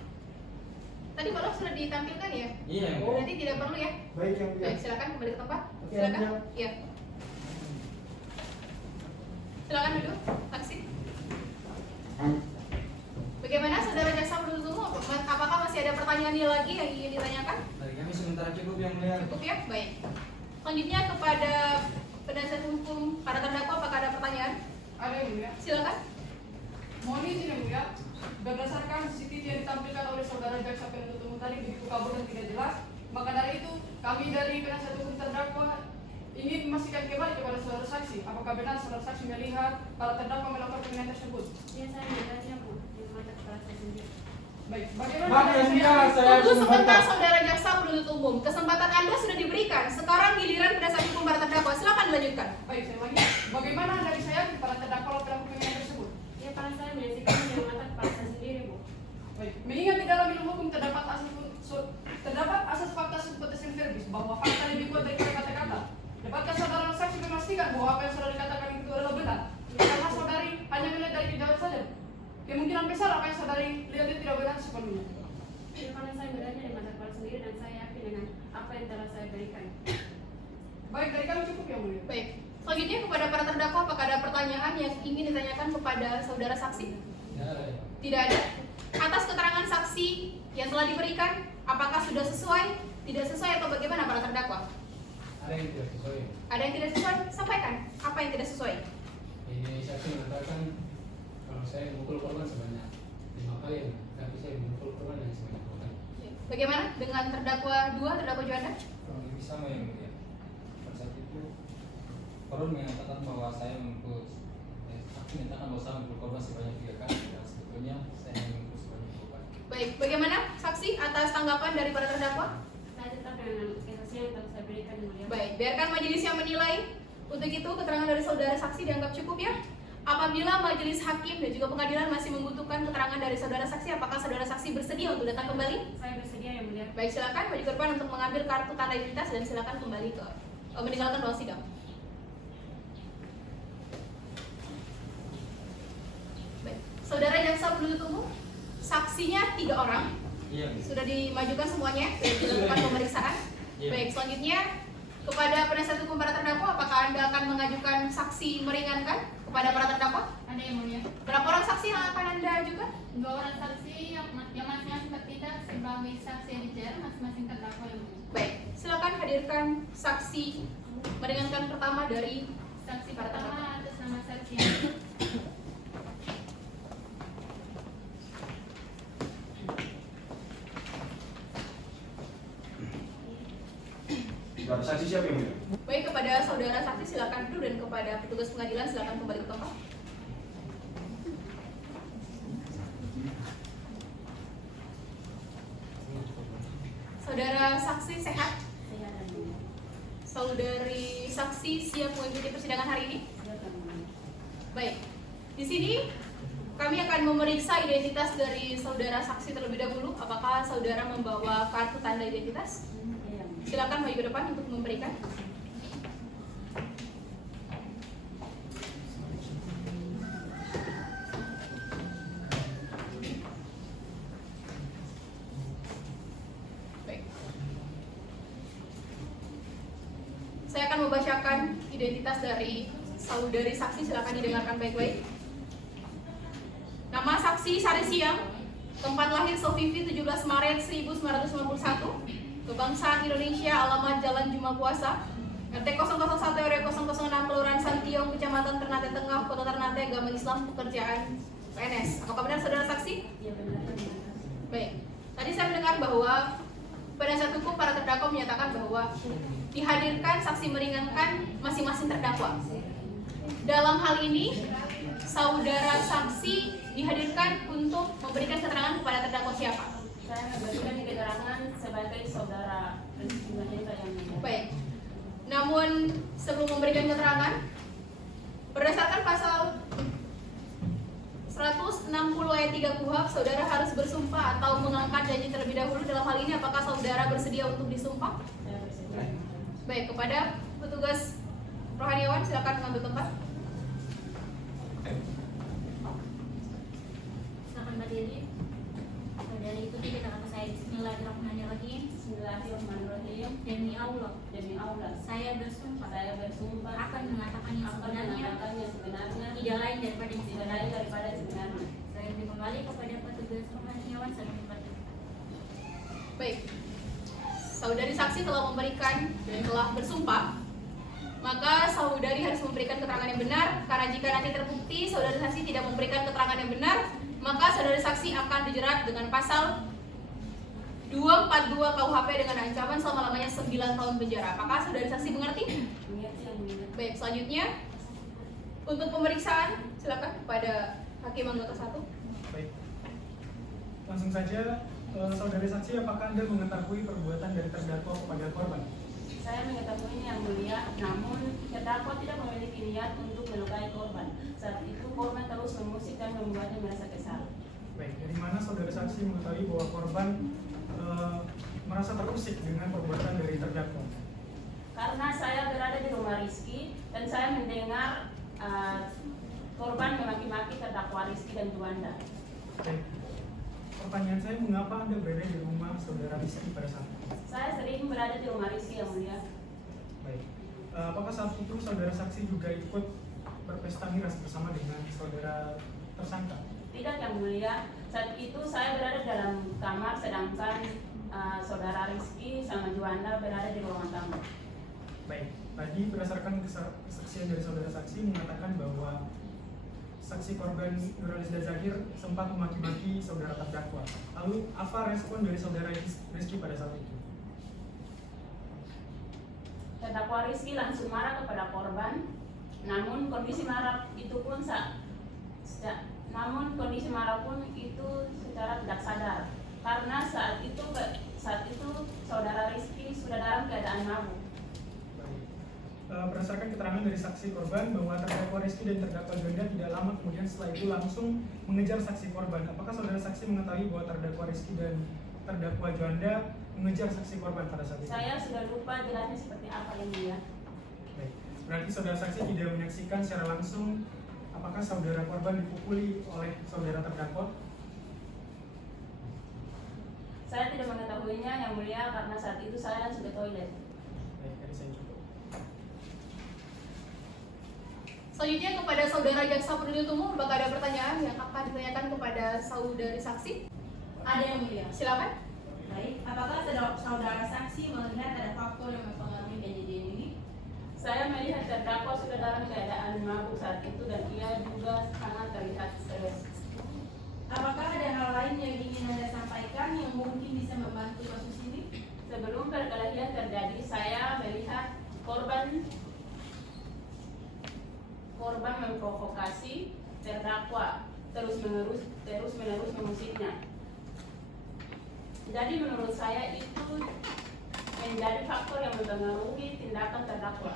Tadi balok sudah ditampilkan ya? Iya. Berarti tidak perlu ya? Baik yang lihat. Baik, silakan kembali ke tempat. Oke, Silakan. yang Iya. Silakan duduk, taksi. Bagaimana saudara jaksa penuntut umum? Apakah masih ada pertanyaan lagi yang ingin ditanyakan? Dari kami sementara cukup yang mulia. Cukup ya? Baik. Selanjutnya kepada penasihat hukum para terdakwa, apakah ada pertanyaan? Ada yang mulia. Silakan. Mohon izin yang mulia, berdasarkan CCTV yang ditampilkan oleh saudara jaksa penuntut umum tadi begitu kabur dan tidak jelas, maka dari itu kami dari penasihat hukum terdakwa ingin memastikan kembali kepada saudara saksi, apakah benar saudara saksi melihat para terdakwa melakukan kriminal tersebut? Ya, saya melihatnya, Bu, di mata kepala saya sendiri. Baik, bagaimana? Maaf yang mulia, saya Tunggu harus sebentar membantah. saudara jaksa penuntut umum. Kesempatan Anda sudah diberikan. Sekarang giliran penasihat hukum para terdakwa. Silakan dilanjutkan. Baik, saya lagi. Bagaimana dari saya para terdakwa pelaku kriminal tersebut? Ya, karena saya menyaksikan di mata kepala saya sendiri, Bu. Baik, mengingat di dalam ilmu hukum terdapat asas fakta subpotensi verbis bahwa fakta lebih kuat daripada kata-kata. Dapatkah saudara saksi memastikan bahwa apa yang saudara katakan itu adalah benar? Karena saudari hanya melihat dari kejauhan saja. Kemungkinan besar apa yang saudari lihat itu tidak benar sepenuhnya. Ya, karena saya melihatnya di mata kepala sendiri dan saya yakin dengan apa yang telah saya berikan. Baik, dari kami cukup yang mulia. Baik. Selanjutnya kepada para terdakwa, apakah ada pertanyaan yang ingin ditanyakan kepada saudara saksi? Tidak ada. Atas keterangan saksi yang telah diberikan, apakah sudah sesuai, tidak sesuai atau bagaimana para terdakwa? Ada yang tidak sesuai. Ada yang tidak sesuai? Sampaikan. Apa yang tidak sesuai? Ini saksi mengatakan kalau saya memukul korban sebanyak 5 kali, tapi saya memukul korban yang sebanyak 2 kali. Bagaimana dengan terdakwa 2, terdakwa Juanda? Kurang lebih sama yang mulia. Pada saat itu korban mengatakan bahwa saya memukul, saksi menyatakan bahwa saya memukul korban sebanyak 3 kali, dan sebetulnya saya memukul sebanyak 2 kali. Baik, bagaimana saksi atas tanggapan dari para terdakwa? Saya tetap dengan kesaksian yang telah saya berikan, yang mulia. Baik, biarkan majelis yang menilai. Untuk itu, keterangan dari saudara saksi dianggap cukup ya. Apabila majelis hakim dan juga pengadilan masih membutuhkan keterangan dari saudara saksi, apakah saudara saksi bersedia untuk datang kembali? Saya bersedia, yang mulia. Baik, silakan bagi korban untuk mengambil kartu tanda identitas dan silakan kembali ke meninggalkan ruang sidang. Baik, saudara jaksa penuntut umum, saksinya 3 orang. Iya. Sudah dimajukan semuanya, sudah dilakukan pemeriksaan. Iya. Baik, selanjutnya kepada penasihat hukum para terdakwa, apakah Anda akan mengajukan saksi meringankan kepada para terdakwa? Ada yang mulia. Berapa orang saksi yang akan Anda ajukan? 2 orang saksi yang masing-masing bertindak sebagai saksi yang bicara masing-masing terdakwa yang mulia. Baik, silakan hadirkan saksi meringankan pertama dari Saksi para terdakwa. pertama atas nama saksi yang Saudara saksi siapa yang mulia? Baik, kepada saudara saksi silakan duduk dan kepada petugas pengadilan silakan kembali ke tempat. Saudara saksi sehat? Saudari saksi siap mengikuti persidangan hari ini? Baik. Di sini kami akan memeriksa identitas dari saudara saksi terlebih dahulu. Apakah saudara membawa kartu tanda identitas? Silakan maju ke depan untuk memberikan. Baik. Saya akan membacakan identitas dari saudari saksi. Silakan didengarkan baik-baik. Nama saksi Sari Siang, tempat lahir Sofifi 17 Maret 1991, kebangsaan Indonesia, alamat Jalan Juma Puasa, RT 001 RW 006 Kelurahan Santiong, Kecamatan Ternate Tengah, Kota Ternate, agama Islam, pekerjaan PNS. Apakah benar saudara saksi? Iya benar. Baik. Tadi saya mendengar bahwa penasihat hukum para terdakwa menyatakan bahwa dihadirkan saksi meringankan masing-masing terdakwa. Dalam hal ini, saudara saksi dihadirkan untuk memberikan keterangan kepada terdakwa siapa? Saya memberikan keterangan sebagai saudara Rizky Mahendra yang mulia. Baik. Namun sebelum memberikan keterangan, berdasarkan pasal 160 ayat 3 KUHP, saudara harus bersumpah atau mengangkat janji terlebih dahulu. Dalam hal ini, apakah saudara bersedia untuk disumpah? Saya bersedia. Baik, kepada petugas rohaniawan silakan mengambil tempat. Silakan berdiri. Dari itu kita kata saya Bismillahirrahmanirrahim. Bismillahirrahmanirrahim. Demi Allah, saya bersumpah akan mengatakan yang sebenarnya tidak lain daripada yang sebenarnya. Saya beri kembali kepada petugas rohaniawan sampai berikutnya. Baik. Saudari saksi telah memberikan dan telah bersumpah, maka saudari harus memberikan keterangan yang benar. Karena jika nanti terbukti saudari saksi tidak memberikan keterangan yang benar, maka saudari saksi akan dijerat dengan pasal 242 KUHP dengan ancaman selama-lamanya 9 tahun penjara. Apakah saudari saksi mengerti? Baik, selanjutnya untuk pemeriksaan silakan kepada Hakim Anggota 1. Baik. Langsung saja, saudari saksi, apakah Anda mengetahui perbuatan dari terdakwa kepada korban? Saya mengetahuinya yang mulia, namun terdakwa tidak memiliki niat untuk melukai korban. Saat itu korban terus memusik dan membuatnya merasa kesal. Baik, dari mana saudara saksi mengetahui bahwa korban merasa terusik dengan perbuatan dari terdakwa? Karena saya berada di rumah Rizky dan saya mendengar korban memaki-maki terdakwa Rizky dan Juanda. Baik. Pertanyaan saya, mengapa Anda berada di rumah saudara Rizky pada saat itu? Saya sering berada di rumah Rizky yang mulia. Baik. Apakah saat itu saudara saksi juga ikut berpesta miras bersama dengan saudara tersangka? Tidak yang mulia, saat itu saya berada dalam kamar sedangkan saudara Rizky sama Juanda berada di ruangan tamu. Baik, tadi berdasarkan kesaksian dari saudara saksi mengatakan bahwa saksi korban Nuralizda Zahir sempat memaki-maki saudara terdakwa. Lalu apa respon dari saudara Rizky pada saat itu? Terdakwa Rizky langsung marah kepada korban, namun kondisi marah pun secara tidak sadar karena saat itu saudara Rizky sudah dalam keadaan mabuk. Berdasarkan keterangan dari saksi korban bahwa terdakwa Rizky dan terdakwa Juanda tidak lama kemudian setelah itu langsung mengejar saksi korban. Apakah saudara saksi mengetahui bahwa terdakwa Rizky dan terdakwa Juanda mengejar saksi korban pada saat itu? Saya sudah lupa jelasnya seperti apa ini ya. Baik. Berarti saudara saksi tidak menyaksikan secara langsung apakah saudara korban dipukuli oleh saudara terdakwa? Saya tidak mengetahuinya yang mulia karena saat itu saya langsung ke toilet. Baik, tadi saya cukup. Selanjutnya kepada saudara jaksa penuntut umum, apakah ada pertanyaan yang akan ditanyakan kepada saudari saksi? Ada yang mulia. Silakan. Baik, apakah saudara saksi melihat ada faktor yang mempengaruhi kejadian ini? Saya melihat terdakwa sudah dalam keadaan mabuk saat itu dan ia juga sangat terlihat stres. Apakah ada hal lain yang ingin Anda sampaikan yang mungkin bisa membantu kasus ini? Sebelum perkelahian terjadi, saya melihat korban memprovokasi terdakwa terus menerus memusiknya. Jadi menurut saya itu menjadi faktor yang mempengaruhi tindakan terdakwa.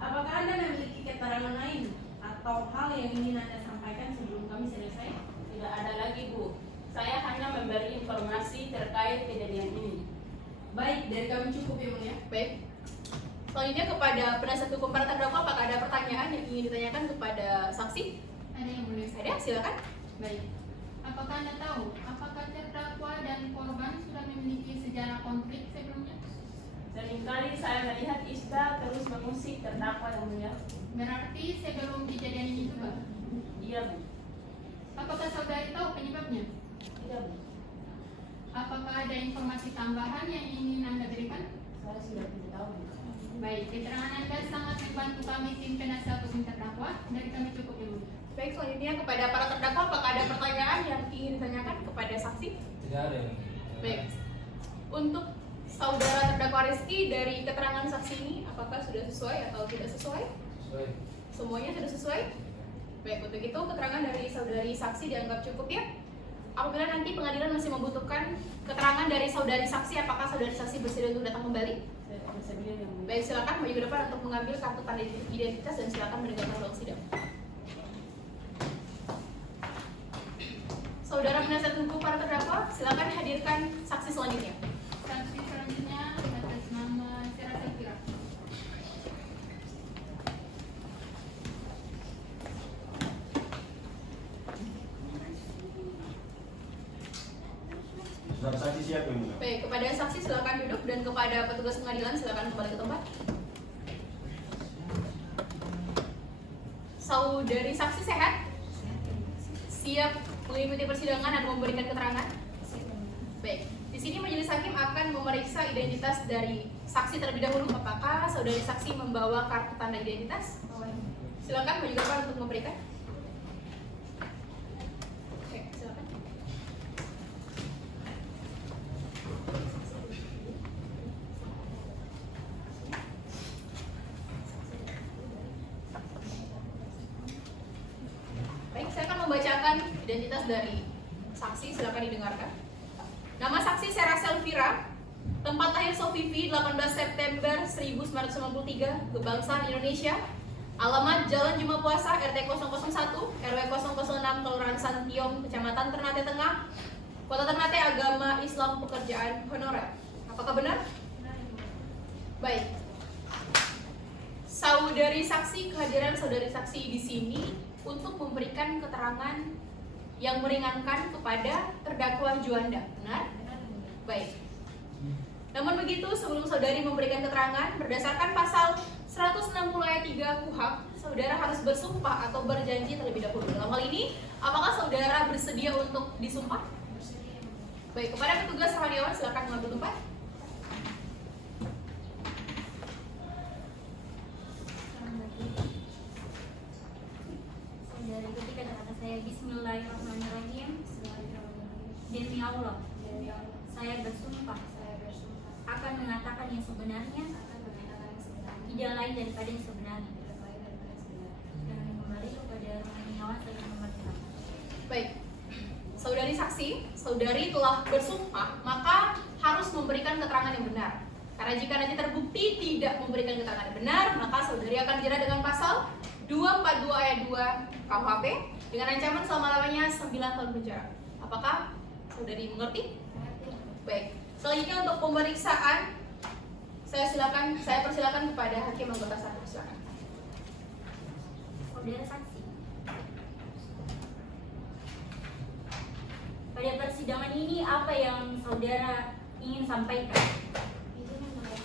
Apakah Anda memiliki keterangan lain atau hal yang ingin Anda sampaikan sebelum kami selesai? Tidak ada lagi, Bu. Saya hanya memberi informasi terkait kejadian ini. Baik, dari kami cukup ya Mulia. Baik. Selanjutnya kepada penasihat hukum para terdakwa, apakah ada pertanyaan yang ingin ditanyakan kepada saksi? Ada yang mulia. Ada, silakan. Baik. Apakah Anda tahu apakah terdakwa dan korban sudah memiliki sejarah konflik sebelumnya? Seringkali saya melihat Ista terus mengusik terdakwa yang mulia. Berarti sebelum kejadian ini juga? Iya, Bu. Apakah saudari tahu penyebabnya? Iya, Bu. Apakah ada informasi tambahan yang ingin Anda berikan? Saya sudah tidak tahu, Bu. Baik, keterangan Anda sangat membantu kami tim penasihat hukum terdakwa. Dari kami cukup ya mulia. Baik, selanjutnya kepada para terdakwa, apakah ada pertanyaan yang ingin ditanyakan kepada saksi? Tidak ada yang Baik. Untuk saudara terdakwa Rizky, dari keterangan saksi ini, apakah sudah sesuai atau tidak sesuai? sesuai. Semuanya sudah sesuai? Baik, untuk itu keterangan dari saudari saksi dianggap cukup ya. Apabila nanti pengadilan masih membutuhkan keterangan dari saudari saksi, apakah saudari saksi bersedia untuk datang kembali? Bersedia, yang mulia. Baik, silakan maju ke depan untuk mengambil kartu tanda identitas dan silakan mendengarkan ruang sidang. Saudara penasihat hukum para terdakwa, silakan hadirkan saksi selanjutnya. Saksi selanjutnya atas nama Sera Safira. Saudara saksi siap yang mulia. Baik, kepada saksi silakan duduk dan kepada petugas pengadilan silakan kembali ke tempat. Saudari saksi sehat? Siap mengikuti persidangan dan memberikan keterangan? Baik, di sini majelis hakim akan memeriksa identitas dari saksi terlebih dahulu. Apakah saudari saksi membawa kartu tanda identitas? Silakan maju ke depan untuk memberikan. Oke, silakan. Baik, saya akan membacakan identitas dari saksi, silakan didengarkan. Nama saksi Sera Selvira, tempat lahir Sofivi 18 September 1993, kebangsaan Indonesia, alamat Jalan Juma Puasa RT 001 RW 006 Kelurahan Santiong, Kecamatan Ternate Tengah, Kota Ternate, agama Islam, pekerjaan honorer. Apakah benar? Baik. Saudari saksi, kehadiran saudari saksi di sini untuk memberikan keterangan yang meringankan kepada terdakwa Juanda, benar? Baik. Namun begitu, sebelum saudari memberikan keterangan, berdasarkan pasal 160 ayat 3 KUHP, saudara harus bersumpah atau berjanji terlebih dahulu. Dalam hal ini, apakah saudara bersedia untuk disumpah? Baik, kepada petugas rohaniawan silakan mengambil tempat. Saudari ketika kata saya Bismillahirrahmanirrahim. Demi Allah, saya bersumpah akan mengatakan yang sebenarnya, tidak lain daripada yang sebenarnya, dan kembali kepada rohaniawan saling memerintah. Baik, saudari saksi, saudari telah bersumpah, maka harus memberikan keterangan yang benar. Karena jika nanti terbukti tidak memberikan keterangan yang benar, maka saudari akan dijerat dengan pasal 242 ayat 2 KUHP dengan ancaman selama-lamanya 9 tahun penjara. Apakah saudari mengerti? Baik. Selanjutnya untuk pemeriksaan, saya persilakan kepada hakim anggota satu. Silakan. Saudara saksi, pada persidangan ini apa yang saudara ingin sampaikan? Izin yang mulia,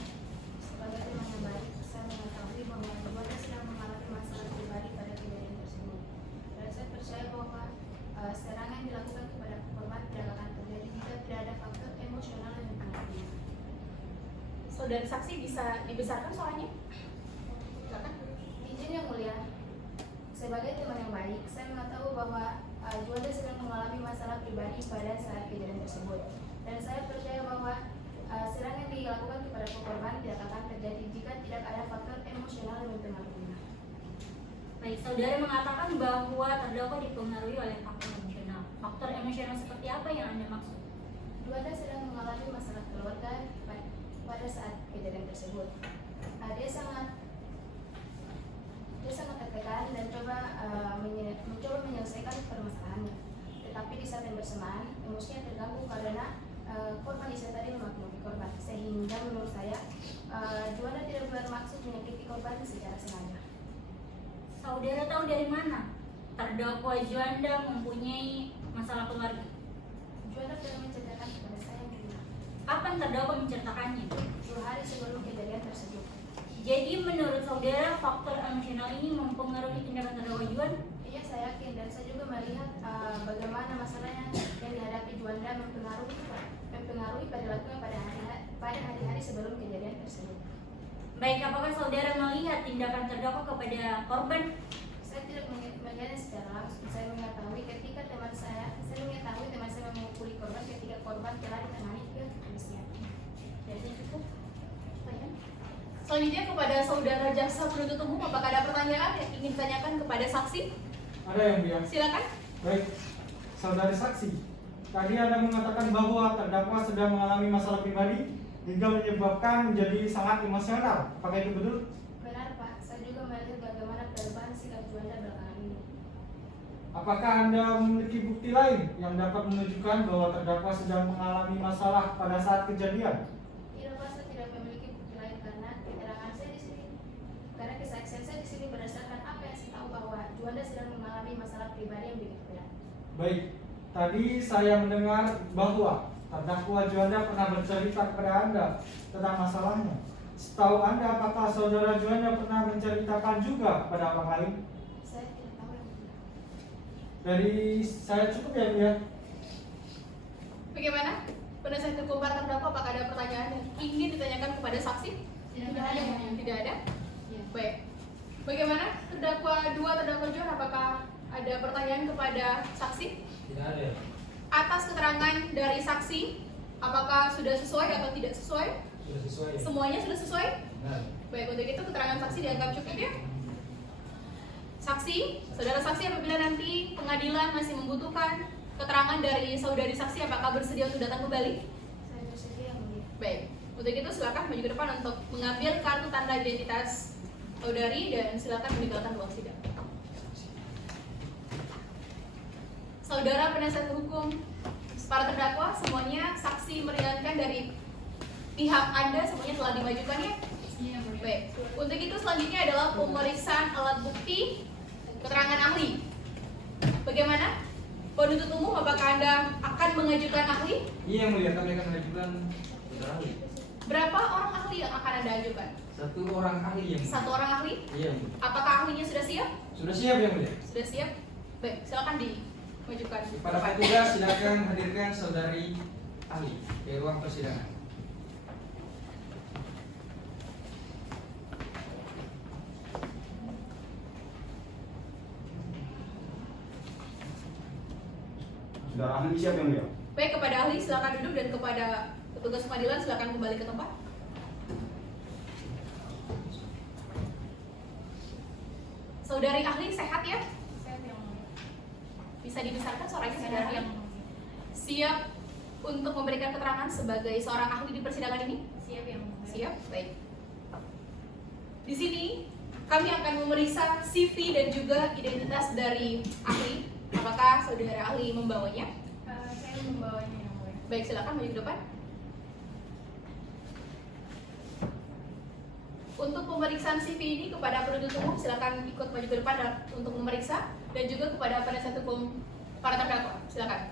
sebagai teman yang baik, saya mengetahui bahwa keluarga sedang mengalami masalah pribadi pada kejadian tersebut. Dan saya percaya bahwa serangan yang dilakukan kepada korban tidak akan terjadi jika tidak ada faktor emosional yang mempengaruhi. Saudari saksi bisa dibesarkan soalnya? Silakan. Izin yang mulia, sebagai teman yang baik, saya mengetahui bahwa Juanda sedang mengalami masalah pribadi pada saat kejadian tersebut. Dan saya percaya bahwa serangan yang dilakukan kepada korban tidak akan terjadi jika tidak ada faktor emosional yang mempengaruhinya. Baik, saudara mengatakan bahwa terdakwa dipengaruhi oleh faktor emosional. Faktor emosional seperti apa yang Anda maksud? Juanda sedang mengalami masalah keluarga pada saat kejadian tersebut. Dia sangat tertekan dan mencoba menyelesaikan permasalahannya. Tetapi di saat yang bersamaan, emosinya terganggu karena korban disertai memaklumi korban, sehingga menurut saya Juanda tidak bermaksud menyakiti korban secara sengaja. Saudara tahu dari mana terdakwa Juanda mempunyai masalah keluarga? Juanda telah menceritakan kepada saya yang mulia. Kapan terdakwa menceritakannya? 2 hari sebelum kejadian tersebut. Jadi menurut saudara faktor emosional ini mempengaruhi tindakan terdakwa Juan? Iya, saya yakin, dan saya juga melihat bagaimana masalahnya yang dihadapi Juanda mempengaruhi perilakunya pada hari-hari sebelum kejadian tersebut. Baik, apakah saudara melihat tindakan terdakwa kepada korban? Saya tidak melihatnya secara langsung. Saya mengetahui teman saya memukuli korban ketika korban telah ditangani pihak kepolisian. Jadi cukup. Selanjutnya kepada saudara jaksa penuntut umum, apakah ada pertanyaan yang ingin ditanyakan kepada saksi? Ada yang mulia. Silakan. Baik, saudari saksi. Tadi Anda mengatakan bahwa terdakwa sedang mengalami masalah pribadi hingga menyebabkan menjadi sangat emosional. Apakah itu betul? Benar, Pak. Saya juga melihat bagaimana perubahan sikap Juanda belakangan ini. Apakah Anda memiliki bukti lain yang dapat menunjukkan bahwa terdakwa sedang mengalami masalah pada saat kejadian? Tidak, Pak. Saya tidak memiliki bukti lain karena keterangan saya di sini, karena kesaksian saya di sini berdasarkan apa yang saya tahu bahwa Juanda sedang mengalami masalah pribadi yang begitu berat. Baik, tadi saya mendengar bahwa terdakwa Juanda pernah bercerita kepada Anda tentang masalahnya. Setahu Anda, apakah saudara Juanda pernah menceritakan juga kepada orang lain? Saya tidak tahu yang mulia. Dari saya cukup ya, mulia. Bagaimana? Penasihat hukum para terdakwa, apakah ada pertanyaan yang ingin ditanyakan kepada saksi? Tidak ada. Tidak ada? Ya. Baik. Bagaimana? Terdakwa 2, terdakwa Juan, apakah ada pertanyaan kepada saksi? Tidak ada. Atas keterangan dari saksi, apakah sudah sesuai atau tidak sesuai? Sudah sesuai. Ya? Semuanya sudah sesuai? Benar. Baik, untuk itu keterangan saksi dianggap cukup ya. Saksi, saudara saksi, apabila nanti pengadilan masih membutuhkan keterangan dari saudari saksi, apakah bersedia untuk datang kembali? Saya bersedia yang mulia. Baik, untuk itu silakan maju ke depan untuk mengambil kartu tanda identitas saudari dan silakan meninggalkan ruang sidang. Saudara penasihat hukum para terdakwa, semuanya saksi meringankan dari pihak Anda semuanya telah dimajukan ya? Baik, untuk itu selanjutnya adalah pemeriksaan alat bukti keterangan ahli. Bagaimana? Penuntut umum, apakah Anda akan mengajukan ahli? Iya, mulia, kami akan mengajukan saudara ahli. Berapa orang ahli yang akan Anda ajukan? 1 orang ahli yang mulia. 1 orang ahli? Iya, mulia. Apakah ahlinya sudah siap? Sudah siap ya, mulia? Sudah siap? Baik, silakan dimajukan. Para petugas silakan hadirkan saudari ahli ke ruang persidangan. Saudara ahli siap yang mulia? Baik, kepada ahli silakan duduk dan kepada petugas pengadilan silakan kembali ke tempat. Saudari ahli sehat ya? Sehat yang mulia. Bisa dibesarkan suaranya Sehat saudari? yang mulia. Siap untuk memberikan keterangan sebagai seorang ahli di persidangan ini? Siap yang mulia. Siap, baik. Di sini kami akan memeriksa CV dan juga identitas dari ahli. Apakah saudara ahli membawanya? Saya membawanya yang mulia. Baik, silakan maju ke depan. Untuk pemeriksaan CV ini kepada penuntut umum silakan ikut maju ke depan untuk memeriksa, dan juga kepada penasihat hukum para terdakwa. Silakan.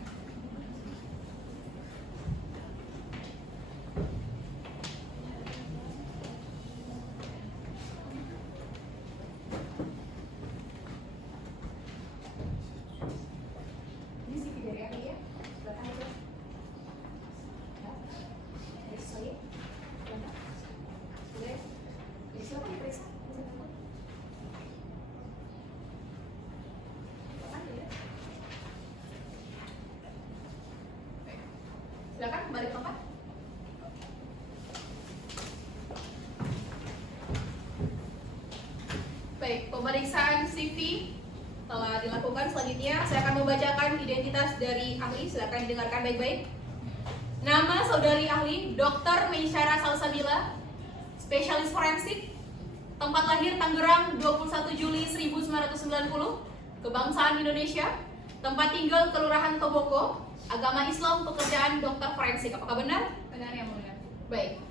Ini CV dari ahli ya. Silakan itu. Dari saya. Sudah. Jadi silakan diperiksa. Silakan kembali ke tempat. Baik, pemeriksaan CV telah dilakukan. Selanjutnya saya akan membacakan identitas dari ahli. Silakan didengarkan baik-baik. Nama saudari ahli Dr. Meisyara Salsabila, spesialis forensik, tempat lahir Tangerang 21 Juli 1990, kebangsaan Indonesia, tempat tinggal Kelurahan Toboko, agama Islam, pekerjaan dokter forensik. Apakah benar? Benar yang mulia. Baik.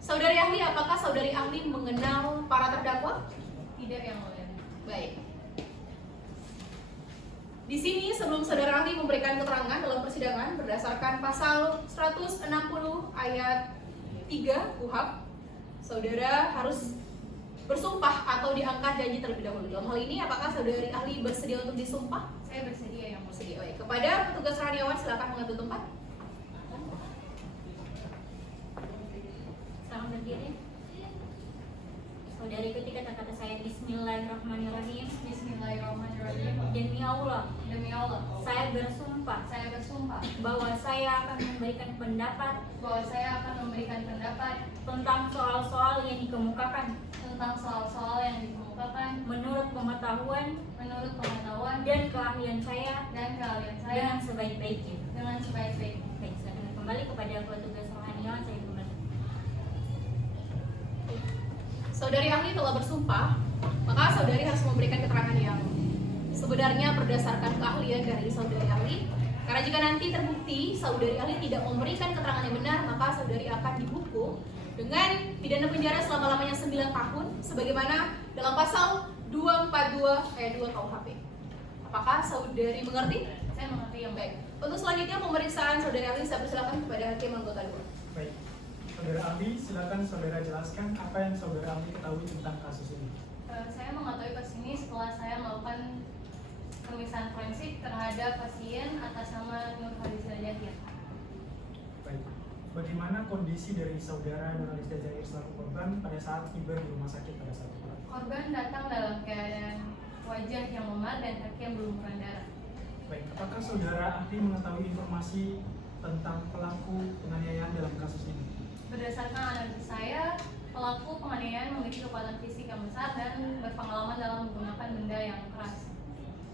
Saudari ahli, apakah saudari ahli mengenal para terdakwa? Tidak yang mulia. Baik. Di sini sebelum saudara ahli memberikan keterangan dalam persidangan berdasarkan pasal 160 ayat 3 KUHP, saudara harus bersumpah atau diangkat janji terlebih dahulu. Dalam hal ini, apakah saudari ahli bersedia untuk disumpah? Saya bersedia yang mulia. Bersedia. Baik. Kepada petugas Raniawan, silakan mengambil tempat. Selamat berdiri. Saudariku, kata-kata saya Bismillahirrahmanirrahim. Bismillahirrahmanirrahim. Demi Allah, Demi Allah, saya bersumpah saya bersumpah bahwa saya akan memberikan pendapat bahwa saya akan memberikan pendapat tentang soal-soal yang dikemukakan tentang soal-soal yang dikemukakan menurut pengetahuan dan keahlian saya dengan sebaik-baiknya. dengan sebaik-baiknya. Baik, silakan kembali kepada petugas rohaniawan. Saya kembali. Saudari ahli telah bersumpah, maka saudari harus memberikan keterangan yang sebenarnya berdasarkan keahlian dari saudari ahli. Karena jika nanti terbukti saudari ahli tidak memberikan keterangan yang benar, maka saudari akan dihukum dengan pidana penjara selama-lamanya 9 tahun sebagaimana dalam pasal 242 ayat 2 KUHP. Apakah saudari mengerti? Saya mengerti yang baik. Untuk selanjutnya pemeriksaan saudari ahli, saya persilakan kepada hakim anggota 2. Baik, saudara ahli, silakan saudara jelaskan apa yang saudara ahli ketahui tentang kasus ini. Saya mengetahui kasus ini setelah saya melakukan pemeriksaan forensik terhadap pasien atas nama Nur Haliza Jahir. Baik, bagaimana kondisi dari saudara Nurhaliza Jahir selaku korban pada saat tiba di rumah sakit pada saat itu? Korban datang dalam keadaan wajah yang memar dan kaki yang berlumuran darah. Baik, apakah saudara ahli mengetahui informasi tentang pelaku penganiayaan dalam kasus ini? Berdasarkan analisis saya, pelaku penganiayaan memiliki kekuatan fisik yang besar dan berpengalaman dalam menggunakan benda yang keras.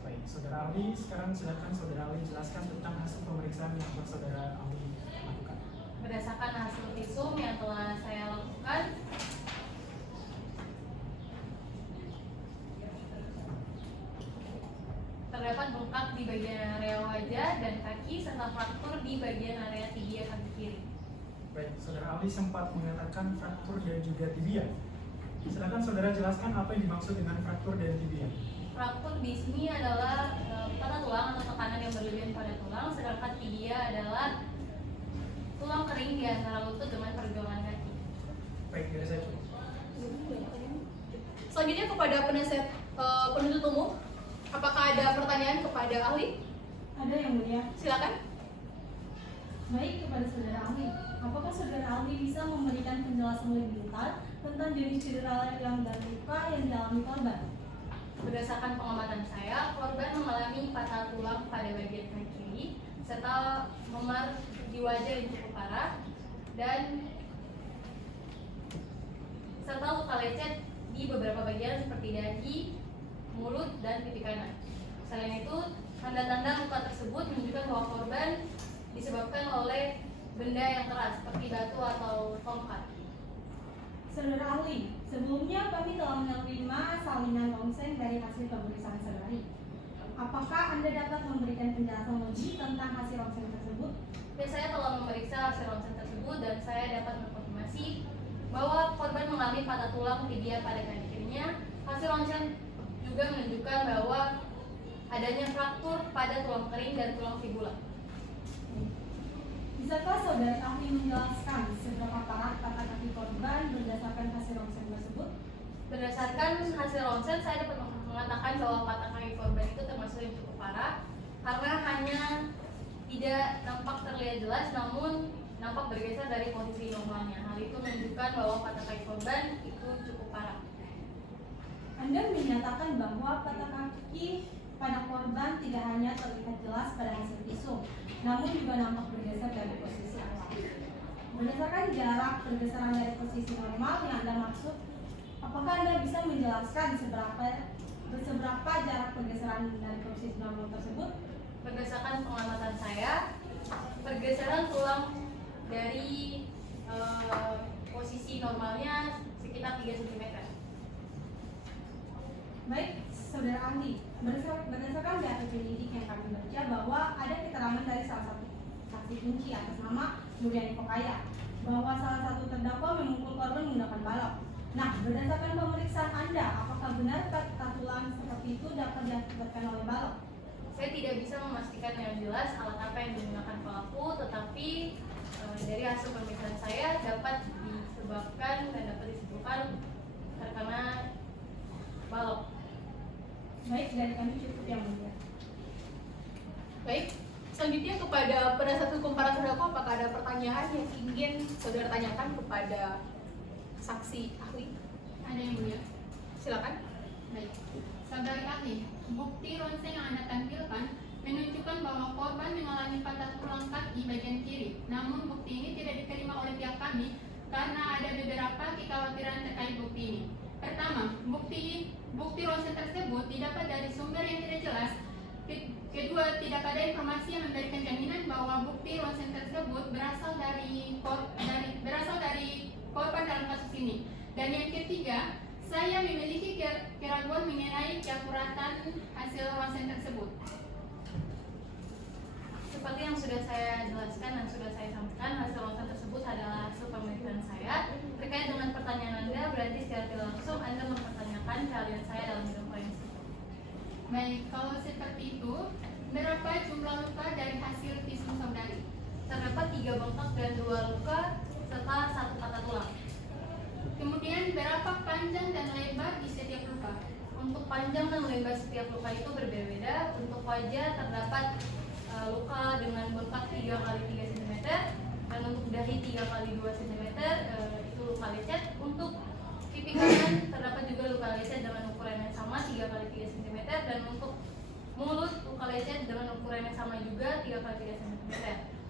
Baik, saudara ahli, sekarang silakan saudara ahli jelaskan tentang hasil pemeriksaan yang telah saudara ahli lakukan. Berdasarkan hasil visum yang telah saya lakukan, terdapat bengkak di bagian area wajah dan kaki serta fraktur di bagian area tibia kaki kiri. Baik, saudara ahli sempat mengatakan fraktur dan juga tibia. Silakan saudara jelaskan apa yang dimaksud dengan fraktur dan tibia. Fraktur di sini adalah patah tulang atau tekanan yang berlebihan pada tulang, sedangkan tibia adalah tulang kering di antara lutut dengan pergelangan kaki. Baik, dari saya cukup. Selanjutnya kepada penasihat penuntut umum, apakah ada pertanyaan kepada ahli? Ada yang mulia. Silakan. Baik, kepada saudara ahli, apakah saudara ahli bisa memberikan penjelasan lebih detail tentang jenis cedera yang dan luka yang dialami korban? Berdasarkan pengamatan saya, korban mengalami patah tulang pada bagian kaki kiri serta memar di wajah yang cukup parah dan serta luka lecet di beberapa bagian seperti dahi, mulut, dan pipi kanan. Selain itu, tanda-tanda luka tersebut menunjukkan bahwa korban disebabkan oleh benda yang keras seperti batu atau tongkat. Saudara ahli, sebelumnya kami telah menerima salinan ronsen dari hasil pemeriksaan saudari. Apakah Anda dapat memberikan penjelasan lebih tentang hasil ronsen tersebut? Ya, saya telah memeriksa hasil ronsen tersebut dan saya dapat mengkonfirmasi bahwa korban mengalami patah tulang tibia pada kaki kirinya. Hasil ronsen juga menunjukkan bahwa adanya fraktur pada tulang kering dan tulang fibula. Bisakah saudara ahli menjelaskan seberapa parah patah kaki korban berdasarkan hasil ronsen tersebut? Berdasarkan hasil ronsen, saya dapat mengatakan bahwa patah kaki korban itu termasuk yang cukup parah karena hanya tidak nampak terlihat jelas, namun nampak bergeser dari posisi normalnya. Hal itu menunjukkan bahwa patah kaki korban itu cukup parah. Anda menyatakan bahwa patah kaki pada korban tidak hanya terlihat jelas pada hasil visum, namun juga nampak bergeser dari posisi awal. Berdasarkan jarak pergeseran dari posisi normal yang Anda maksud, apakah Anda bisa menjelaskan seberapa jarak pergeseran dari posisi normal tersebut? Berdasarkan pengamatan saya, pergeseran tulang dari posisi normalnya sekitar 3 cm. Baik, saudara ahli, berdasarkan data penyelidik yang kami baca bahwa ada keterangan dari salah satu saksi kunci atas nama Nuriani Pokaya bahwa salah satu terdakwa memukul korban menggunakan balok. Nah, berdasarkan pemeriksaan Anda, apakah benar patah tulang seperti itu dapat diakibatkan oleh balok? Saya tidak bisa memastikan yang jelas alat apa yang digunakan pelaku, tetapi dari hasil pemeriksaan saya dapat disebabkan dan dapat disebutkan terkena balok. Baik, dari kami cukup yang mulia. Baik, selanjutnya kepada penasihat hukum para terdakwa, apakah ada pertanyaan yang ingin saudara tanyakan kepada saksi ahli? Ada yang mulia. Silakan. Baik, saudari ahli, bukti ronsen yang Anda tampilkan menunjukkan bahwa korban mengalami patah tulang kaki bagian kiri. Namun bukti ini tidak diterima oleh pihak kami karena ada beberapa kekhawatiran terkait bukti ini. Pertama, bukti ronsen tersebut didapat dari sumber yang tidak jelas. Kedua, tidak ada informasi yang memberikan jaminan bahwa bukti ronsen tersebut berasal dari korban dalam kasus ini. Dan yang ketiga, saya memiliki keraguan mengenai keakuratan hasil ronsen tersebut. Seperti yang sudah saya jelaskan dan sudah saya sampaikan, hasil ronsen tersebut adalah hasil pemeriksaan saya. Terkait dengan pertanyaan Anda, berarti secara tidak langsung Anda mempertanyakan keahlian saya dalam bidang forensik. Baik, kalau seperti itu, berapa jumlah luka dari hasil visum saudari? Terdapat 3 bengkak dan 2 luka serta 1 patah tulang. Kemudian berapa panjang dan lebar di setiap luka? Untuk panjang dan lebar setiap luka itu berbeda-beda. Untuk wajah terdapat luka dengan bengkak 3x3 cm dan untuk dahi 3x2 cm itu luka lecet. Untuk pipi kanan terdapat juga luka lecet dengan ukuran yang sama 3x3 cm dan untuk mulut luka lecet dengan ukuran yang sama juga 3x3 cm.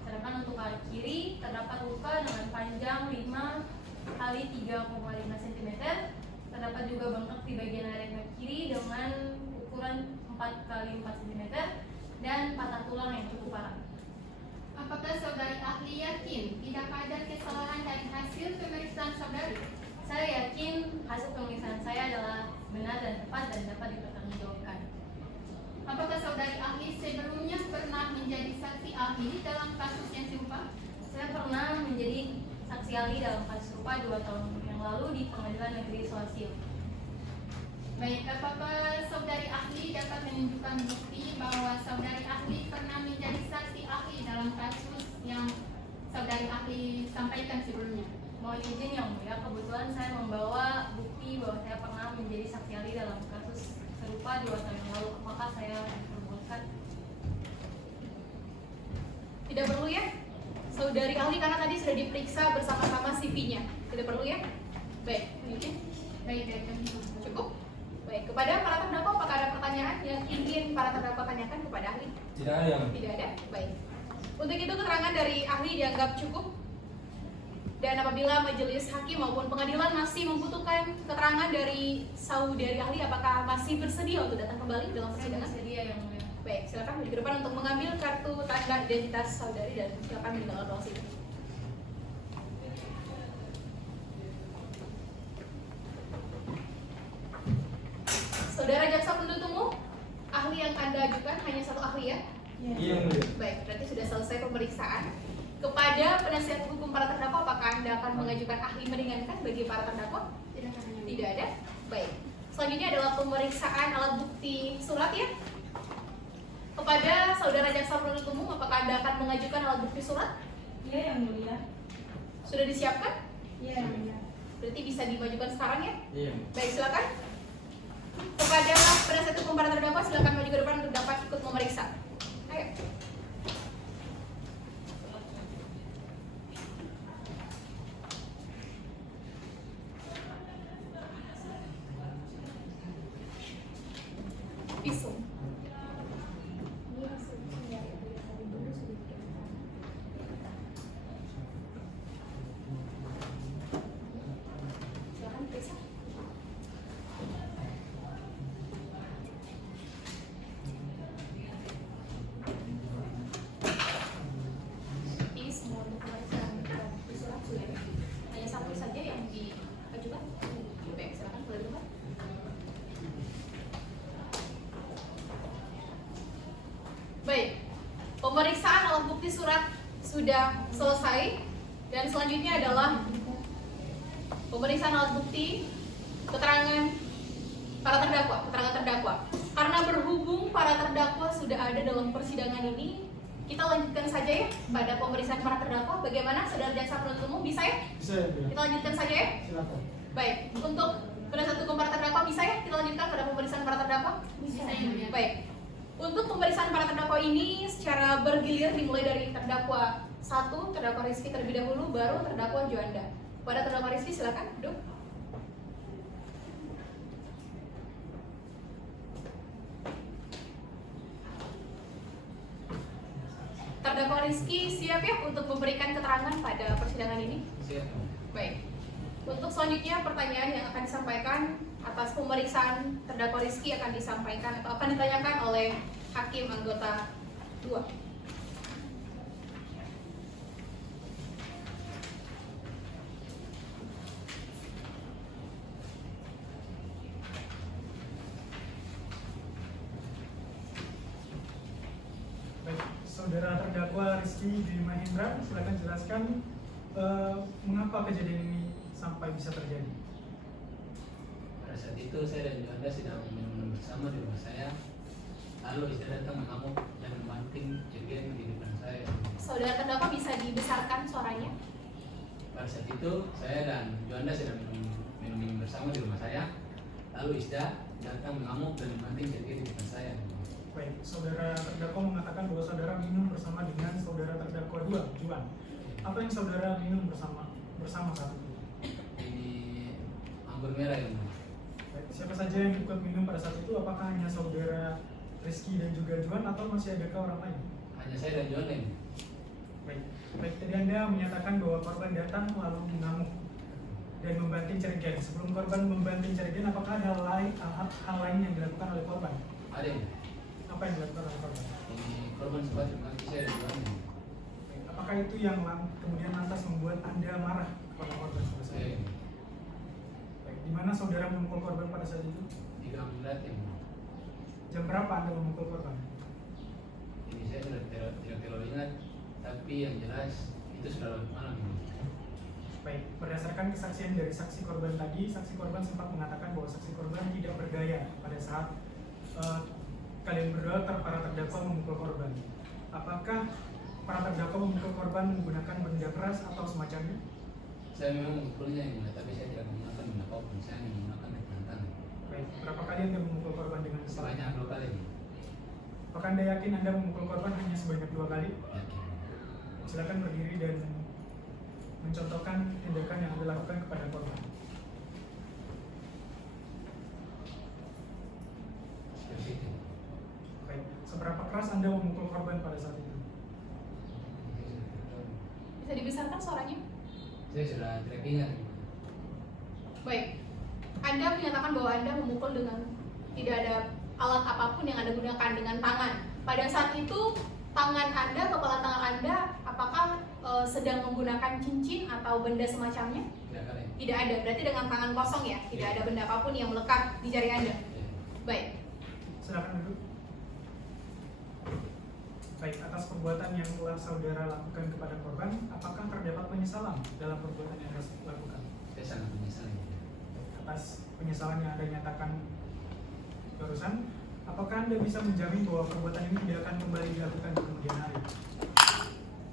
Sedangkan untuk kaki kiri terdapat luka dengan panjang 5x3,5 cm. Terdapat juga bengkak di bagian area kaki kiri dengan ukuran 4x4 cm dan patah tulang yang cukup parah. Apakah saudari ahli yakin tidak ada kesalahan dari hasil pemeriksaan saudari? Saya yakin hasil pemeriksaan saya adalah benar dan tepat dan dapat dipertanggungjawabkan. Apakah saudari ahli sebelumnya pernah menjadi saksi ahli dalam kasus yang serupa? Saya pernah menjadi saksi ahli dalam kasus serupa 2 tahun yang lalu di Pengadilan Negeri Sohasil. Baik, apakah saudari ahli dapat menunjukkan bukti bahwa saudari ahli pernah menjadi saksi ahli dalam kasus yang saudari ahli sampaikan sebelumnya? Mohon izin yang mulia, kebetulan saya membawa bukti bahwa saya pernah menjadi saksi ahli dalam kasus serupa 2 tahun yang lalu. Apakah saya diperbolehkan? Tidak perlu ya, saudari ahli, karena tadi sudah diperiksa bersama-sama CV-nya. Tidak perlu ya? Baik, mungkin. Baik, dari kami cukup. Baik, kepada para terdakwa, apakah ada pertanyaan yang ingin para terdakwa tanyakan kepada ahli? Tidak ada. Tidak ada? Baik. Untuk itu keterangan dari ahli dianggap cukup. Dan apabila majelis hakim maupun pengadilan masih membutuhkan keterangan dari saudari ahli, apakah masih bersedia untuk datang kembali dalam persidangan? Bersedia yang mulia. Baik, silakan maju ke depan untuk mengambil kartu tanda identitas saudari dan silakan meninggalkan ruang sidang. Saudara jaksa penuntut umum, ahli yang Anda ajukan hanya 1 ahli ya? Iya, mulia. Baik, berarti sudah selesai pemeriksaan. Kepada penasihat hukum para terdakwa, apakah Anda akan mengajukan ahli meringankan bagi para terdakwa? Tidak ada. Baik. Selanjutnya adalah pemeriksaan alat bukti surat ya. Kepada saudara jaksa penuntut umum, apakah Anda akan mengajukan alat bukti surat? Iya yang mulia. Sudah disiapkan? Iya yang mulia. Berarti bisa dimajukan sekarang ya? Iya. Baik, silakan. Kepada penasihat hukum para terdakwa, silakan maju ke depan untuk dapat ikut memeriksa. Ayo. Visum. Silakan periksa. Ini semua untuk pemeriksaan. Baik, pemeriksaan alat bukti surat sudah selesai dan selanjutnya adalah pemeriksaan alat bukti keterangan para terdakwa. Karena berhubung para terdakwa sudah ada dalam persidangan ini, kita lanjutkan saja ya pada pemeriksaan para terdakwa. Bagaimana, saudara jaksa penuntut umum, bisa ya? Bisa ya, Bu? Kita lanjutkan saja ya? Silakan. Baik, untuk penasihat hukum para terdakwa bisa ya kita lanjutkan pada pemeriksaan para terdakwa? Bisa ya. Baik. Untuk pemeriksaan para terdakwa ini secara bergilir dimulai dari terdakwa 1, terdakwa Rizky terlebih dahulu, baru terdakwa Juanda. Pada terdakwa Rizky silakan duduk. Terdakwa Rizky siap ya untuk memberikan keterangan pada persidangan ini? Siap. Baik. Untuk selanjutnya pertanyaan yang akan disampaikan atas pemeriksaan terdakwa Rizky akan disampaikan atau akan ditanyakan oleh hakim anggota 2. Baik, saudara terdakwa Rizky Dwi Mahendra, silakan jelaskan mengapa kejadian ini sampai bisa terjadi. Pada saat itu saya dan Juanda sedang minum bersama di rumah saya. Lalu istri datang mengamuk dan membanting jerigen di depan saya. Saudara terdakwa bisa dibesarkan suaranya? Pada saat itu saya dan Juanda sedang minum bersama di rumah saya. Lalu Isda datang mengamuk dan membanting jerigen di depan saya. Baik, saudara terdakwa mengatakan bahwa saudara minum bersama dengan saudara terdakwa 2, Juan. Apa yang saudara minum bersama saat itu? Ini anggur merah yang mulia. Baik, siapa saja yang ikut minum pada saat itu? Apakah hanya saudara Rizky dan juga Juan atau masih adakah orang lain? Hanya saya dan Juanda ini. Baik, tadi Anda menyatakan bahwa korban datang lalu mengamuk dan membanting jerigen. Sebelum korban membanting jerigen, apakah ada hal lain yang dilakukan oleh korban? Ada ini. Apa yang dilakukan oleh korban? Ini korban sempat membantu saya dan Juanda. Baik, apakah itu yang kemudian lantas membuat Anda marah kepada korban pada saat itu? Baik, di mana saudara memukul korban pada saat itu? Di gang Latin. Jam berapa Anda memukul korban? Ini saya sudah tidak terlalu ingat, tapi yang jelas itu sudah larut malam. Baik, berdasarkan kesaksian dari saksi korban tadi, saksi korban sempat mengatakan bahwa saksi korban tidak berdaya pada saat kalian berdua para terdakwa memukul korban. Apakah para terdakwa memukul korban menggunakan benda keras atau semacamnya? Saya memang memukulnya yang mulia, tapi saya tidak menggunakan benda apapun. Saya hanya menggunakan tangan. Baik, berapa kali Anda memukul korban dengan kesalahan? Sebanyak 2 kali. Apakah Anda yakin Anda memukul korban hanya sebanyak 2 kali? Yakin. Silakan berdiri dan mencontohkan tindakan yang Anda lakukan kepada korban. Seperti itu. Baik, seberapa keras Anda memukul korban pada saat itu? Bisa dibesarkan suaranya? Saya sudah tidak ingat. Baik. Anda menyatakan bahwa Anda memukul dengan tidak ada alat apapun yang Anda gunakan dengan tangan. Pada saat itu tangan Anda, kepala tangan Anda, apakah sedang menggunakan cincin atau benda semacamnya? Tidak ada. Tidak ada. Berarti dengan tangan kosong ya, tidak ada benda apapun yang melekat di jari Anda. Baik. Silakan duduk. Baik, atas perbuatan yang telah saudara lakukan kepada korban, apakah terdapat penyesalan dalam perbuatan yang Anda lakukan? Saya sangat menyesal. Atas penyesalan yang Anda nyatakan barusan, apakah Anda bisa menjamin bahwa perbuatan ini tidak akan kembali dilakukan di kemudian hari?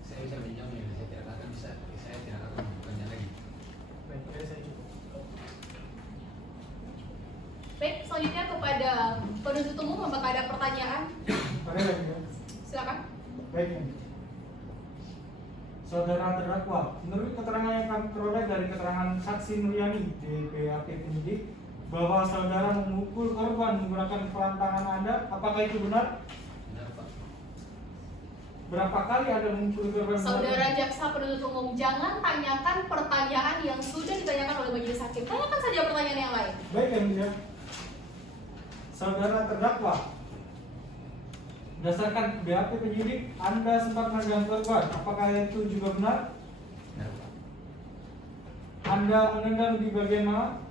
Saya bisa menjamin, saya tidak akan melakukannya lagi. Baik, dari saya cukup. Baik, selanjutnya kepada penuntut umum, apakah ada pertanyaan? Ada lagi ya? Silakan. Baik. Saudara terdakwa, menurut keterangan yang kami peroleh dari keterangan saksi Nuryani di BAP penyidik bahwa saudara memukul korban menggunakan pelantangan Anda, apakah itu benar? Benar, Pak. Berapa kali Anda memukul korban? Saudara jaksa penuntut umum, jangan tanyakan pertanyaan yang sudah ditanyakan oleh majelis hakim. Tanyakan saja pertanyaan yang lain. Baik, yang mulia. Saudara terdakwa, berdasarkan BAP penyidik, Anda sempat menendang korban. Apakah itu juga benar? Benar, Pak. Anda menendang di bagian mana?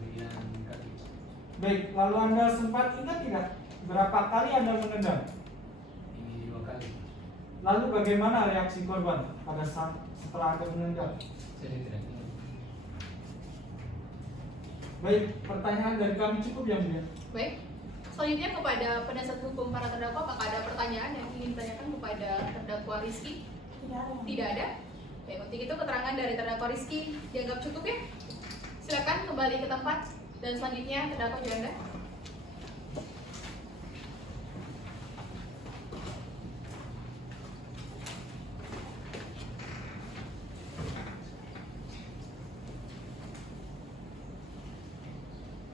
Bagian kaki. Baik, lalu Anda sempat ingat tidak berapa kali Anda menendang? Ini Lalu bagaimana reaksi korban pada saat setelah Anda mendengar? Saya tidak ingat. Baik, pertanyaan dari kami cukup yang mulia. Baik. Selanjutnya kepada penasihat hukum para terdakwa, apakah ada pertanyaan yang ingin ditanyakan kepada terdakwa Rizky? Tidak ada. Baik, untuk itu keterangan dari terdakwa Rizky dianggap cukup ya. Silakan kembali ke tempat dan selanjutnya terdakwa Juanda.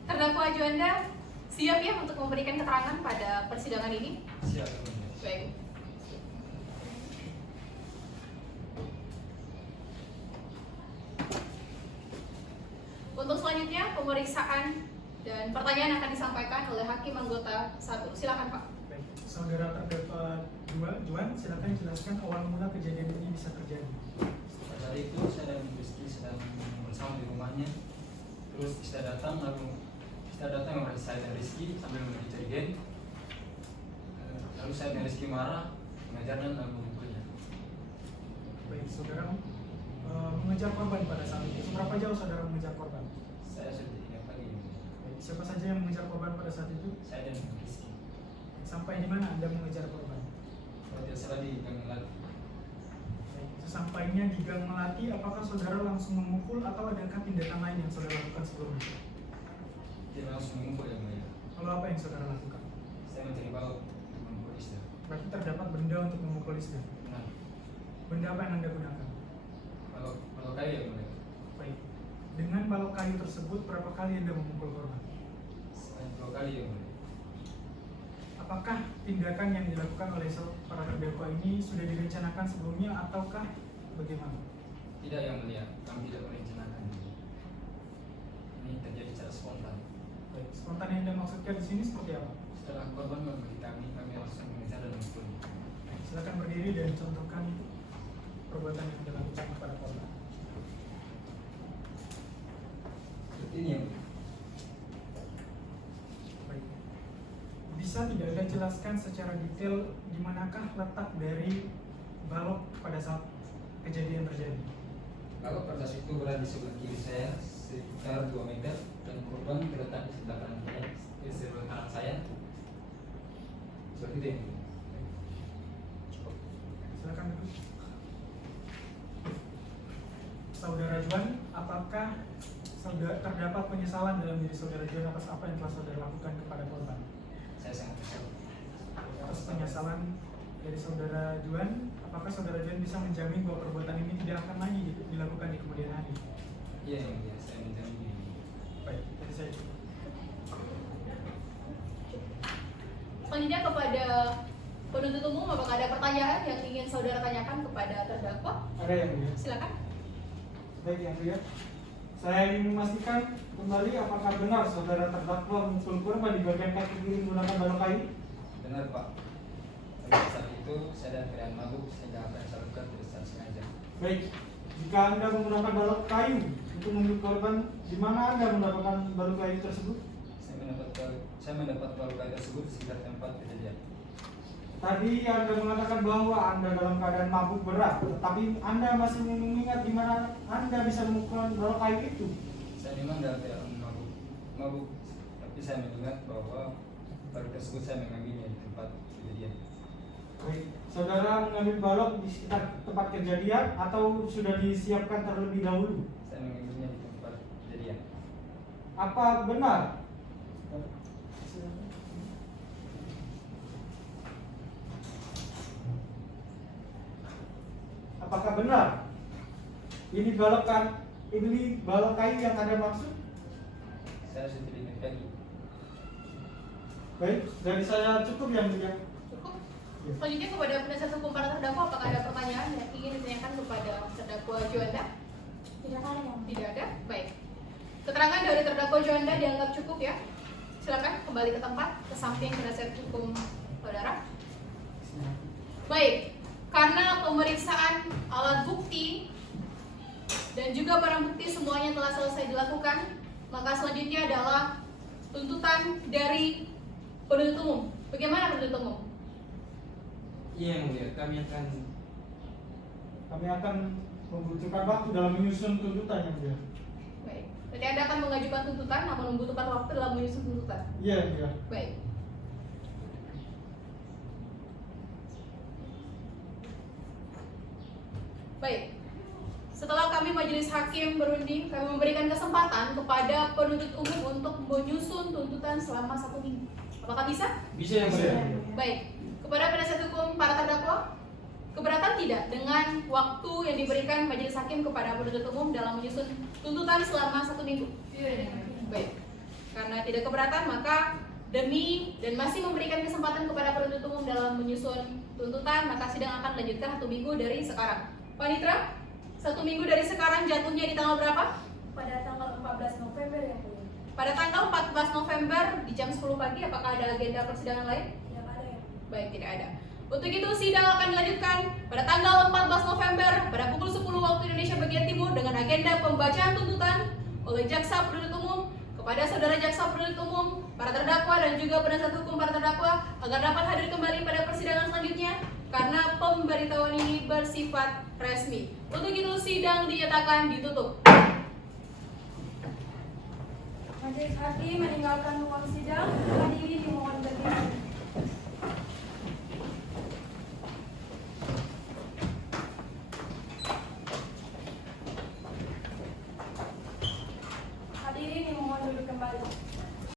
Terdakwa Juanda siap ya untuk memberikan keterangan pada persidangan ini? Siap. Baik. Untuk selanjutnya pemeriksaan dan pertanyaan akan disampaikan oleh hakim anggota 1. Silakan Pak. Baik, saudara terdakwa Juan, silakan jelaskan awal mula kejadian ini bisa terjadi. Pada hari itu saya dan Rizky sedang bersama di rumahnya. Terus kita datang memeriksa saya dan Rizky sambil memberi jerigen. Lalu saya dan Rizky marah, mengajar dan memukulnya. Baik, saudara mengejar korban pada saat itu. Seberapa jauh saudara mengejar korban? Saya sudah tidak lagi. Baik, siapa saja yang mengejar korban pada saat itu? Saya dan Rizky. Sampai di mana Anda mengejar korban? Kalau tidak salah di Gang Melati. Baik, sesampainya di Gang Melati, apakah saudara langsung memukul atau adakah tindakan lain yang saudara lakukan sebelumnya? Dia langsung memukul yang mulia. Lalu apa yang saudara lakukan? Saya mencari balok untuk memukul istri. Berarti terdapat benda untuk memukul istri. Nah, Benda apa yang Anda gunakan? balok kayu yang mulia. Baik. Dengan balok kayu tersebut, berapa kali Anda memukul korban? Selain 2 kali yang mulia. Apakah tindakan yang dilakukan oleh para terdakwa ini sudah direncanakan sebelumnya ataukah bagaimana? Tidak yang mulia, kami tidak merencanakan. Ini terjadi secara spontan. Baik, spontan yang Anda maksudkan di sini seperti apa? Setelah korban memberi kami langsung mengejar dan memukul. Silakan berdiri dan contohkan perbuatan yang dilakukan kepada korban. Seperti ini yang mulia. Baik. Bisa tidak Anda jelaskan secara detail di manakah letak dari balok pada saat kejadian terjadi? Balok pada saat itu berada di sebelah kiri saya sekitar 2 meter dan korban terletak di sebelah kanan saya, di sebelah kanan saya. Seperti itu yang mulia. Silakan duduk. Saudara Juan, apakah terdapat penyesalan dalam diri saudara Juan atas apa yang telah saudara lakukan kepada korban? Saya sangat kesal. Atas penyesalan dari saudara Juan, apakah saudara Juan bisa menjamin bahwa perbuatan ini tidak akan lagi dilakukan di kemudian hari? Iya yang mulia, saya menjamin. Baik, dari saya. Selanjutnya kepada penuntut umum, apakah ada pertanyaan yang ingin saudara tanyakan kepada terdakwa? Ada yang mulia. Silakan. Baik yang mulia. Saya ingin memastikan kembali apakah benar saudara terdakwa memukul korban di bagian kaki kiri menggunakan balok kayu? Benar Pak. Pada saat itu saya dan keadaan mabuk sehingga apa yang saya lakukan tidak secara sengaja. Baik, jika Anda menggunakan balok kayu untuk memukul korban, di mana Anda mendapatkan balok kayu tersebut? Saya mendapat balok kayu tersebut di sekitar tempat kejadian. Tadi Anda mengatakan bahwa Anda dalam keadaan mabuk berat, tetapi Anda masih mengingat di mana Anda bisa memukul balok kayu itu. Saya memang dalam keadaan mabuk, tapi saya mengingat bahwa balok tersebut saya mengambilnya di tempat kejadian. Baik, saudara mengambil balok di sekitar tempat kejadian atau sudah disiapkan terlebih dahulu? Saya mengambilnya di tempat kejadian. Apa benar? Apakah benar ini balok kayu yang Anda maksud? Saya sudah tidak ingat lagi. Baik, dari saya cukup yang mulia. Cukup. Selanjutnya kepada penasihat hukum para terdakwa, apakah ada pertanyaan yang ingin ditanyakan kepada terdakwa Juanda? Tidak ada yang mulia. Tidak ada. Baik. Keterangan dari terdakwa Juanda dianggap cukup ya. Silakan kembali ke tempat, ke samping penasihat hukum saudara. Baik. Karena pemeriksaan alat bukti dan juga barang bukti semuanya telah selesai dilakukan, maka selanjutnya adalah tuntutan dari penuntut umum. Bagaimana penuntut umum? Iya yang mulia, kami akan membutuhkan waktu dalam menyusun tuntutan yang mulia. Baik. Berarti Anda akan mengajukan tuntutan namun membutuhkan waktu dalam menyusun tuntutan. Iya yang mulia. Baik. Baik. Setelah kami majelis hakim berunding, kami memberikan kesempatan kepada penuntut umum untuk menyusun tuntutan selama 1 minggu. Apakah bisa? Bisa yang mulia. Baik. Kepada penasihat hukum para terdakwa, keberatan tidak dengan waktu yang diberikan majelis hakim kepada penuntut umum dalam menyusun tuntutan selama 1 minggu? Baik. Karena tidak keberatan, maka demi dan masih memberikan kesempatan kepada penuntut umum dalam menyusun tuntutan, maka sidang akan dilanjutkan 1 minggu dari sekarang. Panitra, 1 minggu dari sekarang jatuhnya di tanggal berapa? Pada tanggal 14 November yang mulia. Pada tanggal 14 November di jam 10 pagi, apakah ada agenda persidangan lain? Tidak ada ya. Baik, tidak ada. Untuk itu sidang akan dilanjutkan pada tanggal 14 November pada pukul 10 waktu Indonesia bagian Timur dengan agenda pembacaan tuntutan oleh jaksa penuntut umum kepada saudara jaksa penuntut umum, para terdakwa dan juga penasihat hukum para terdakwa agar dapat hadir kembali pada persidangan selanjutnya karena pemberitahuan ini bersifat resmi. Untuk itu sidang dinyatakan ditutup. Majelis hakim meninggalkan ruang sidang.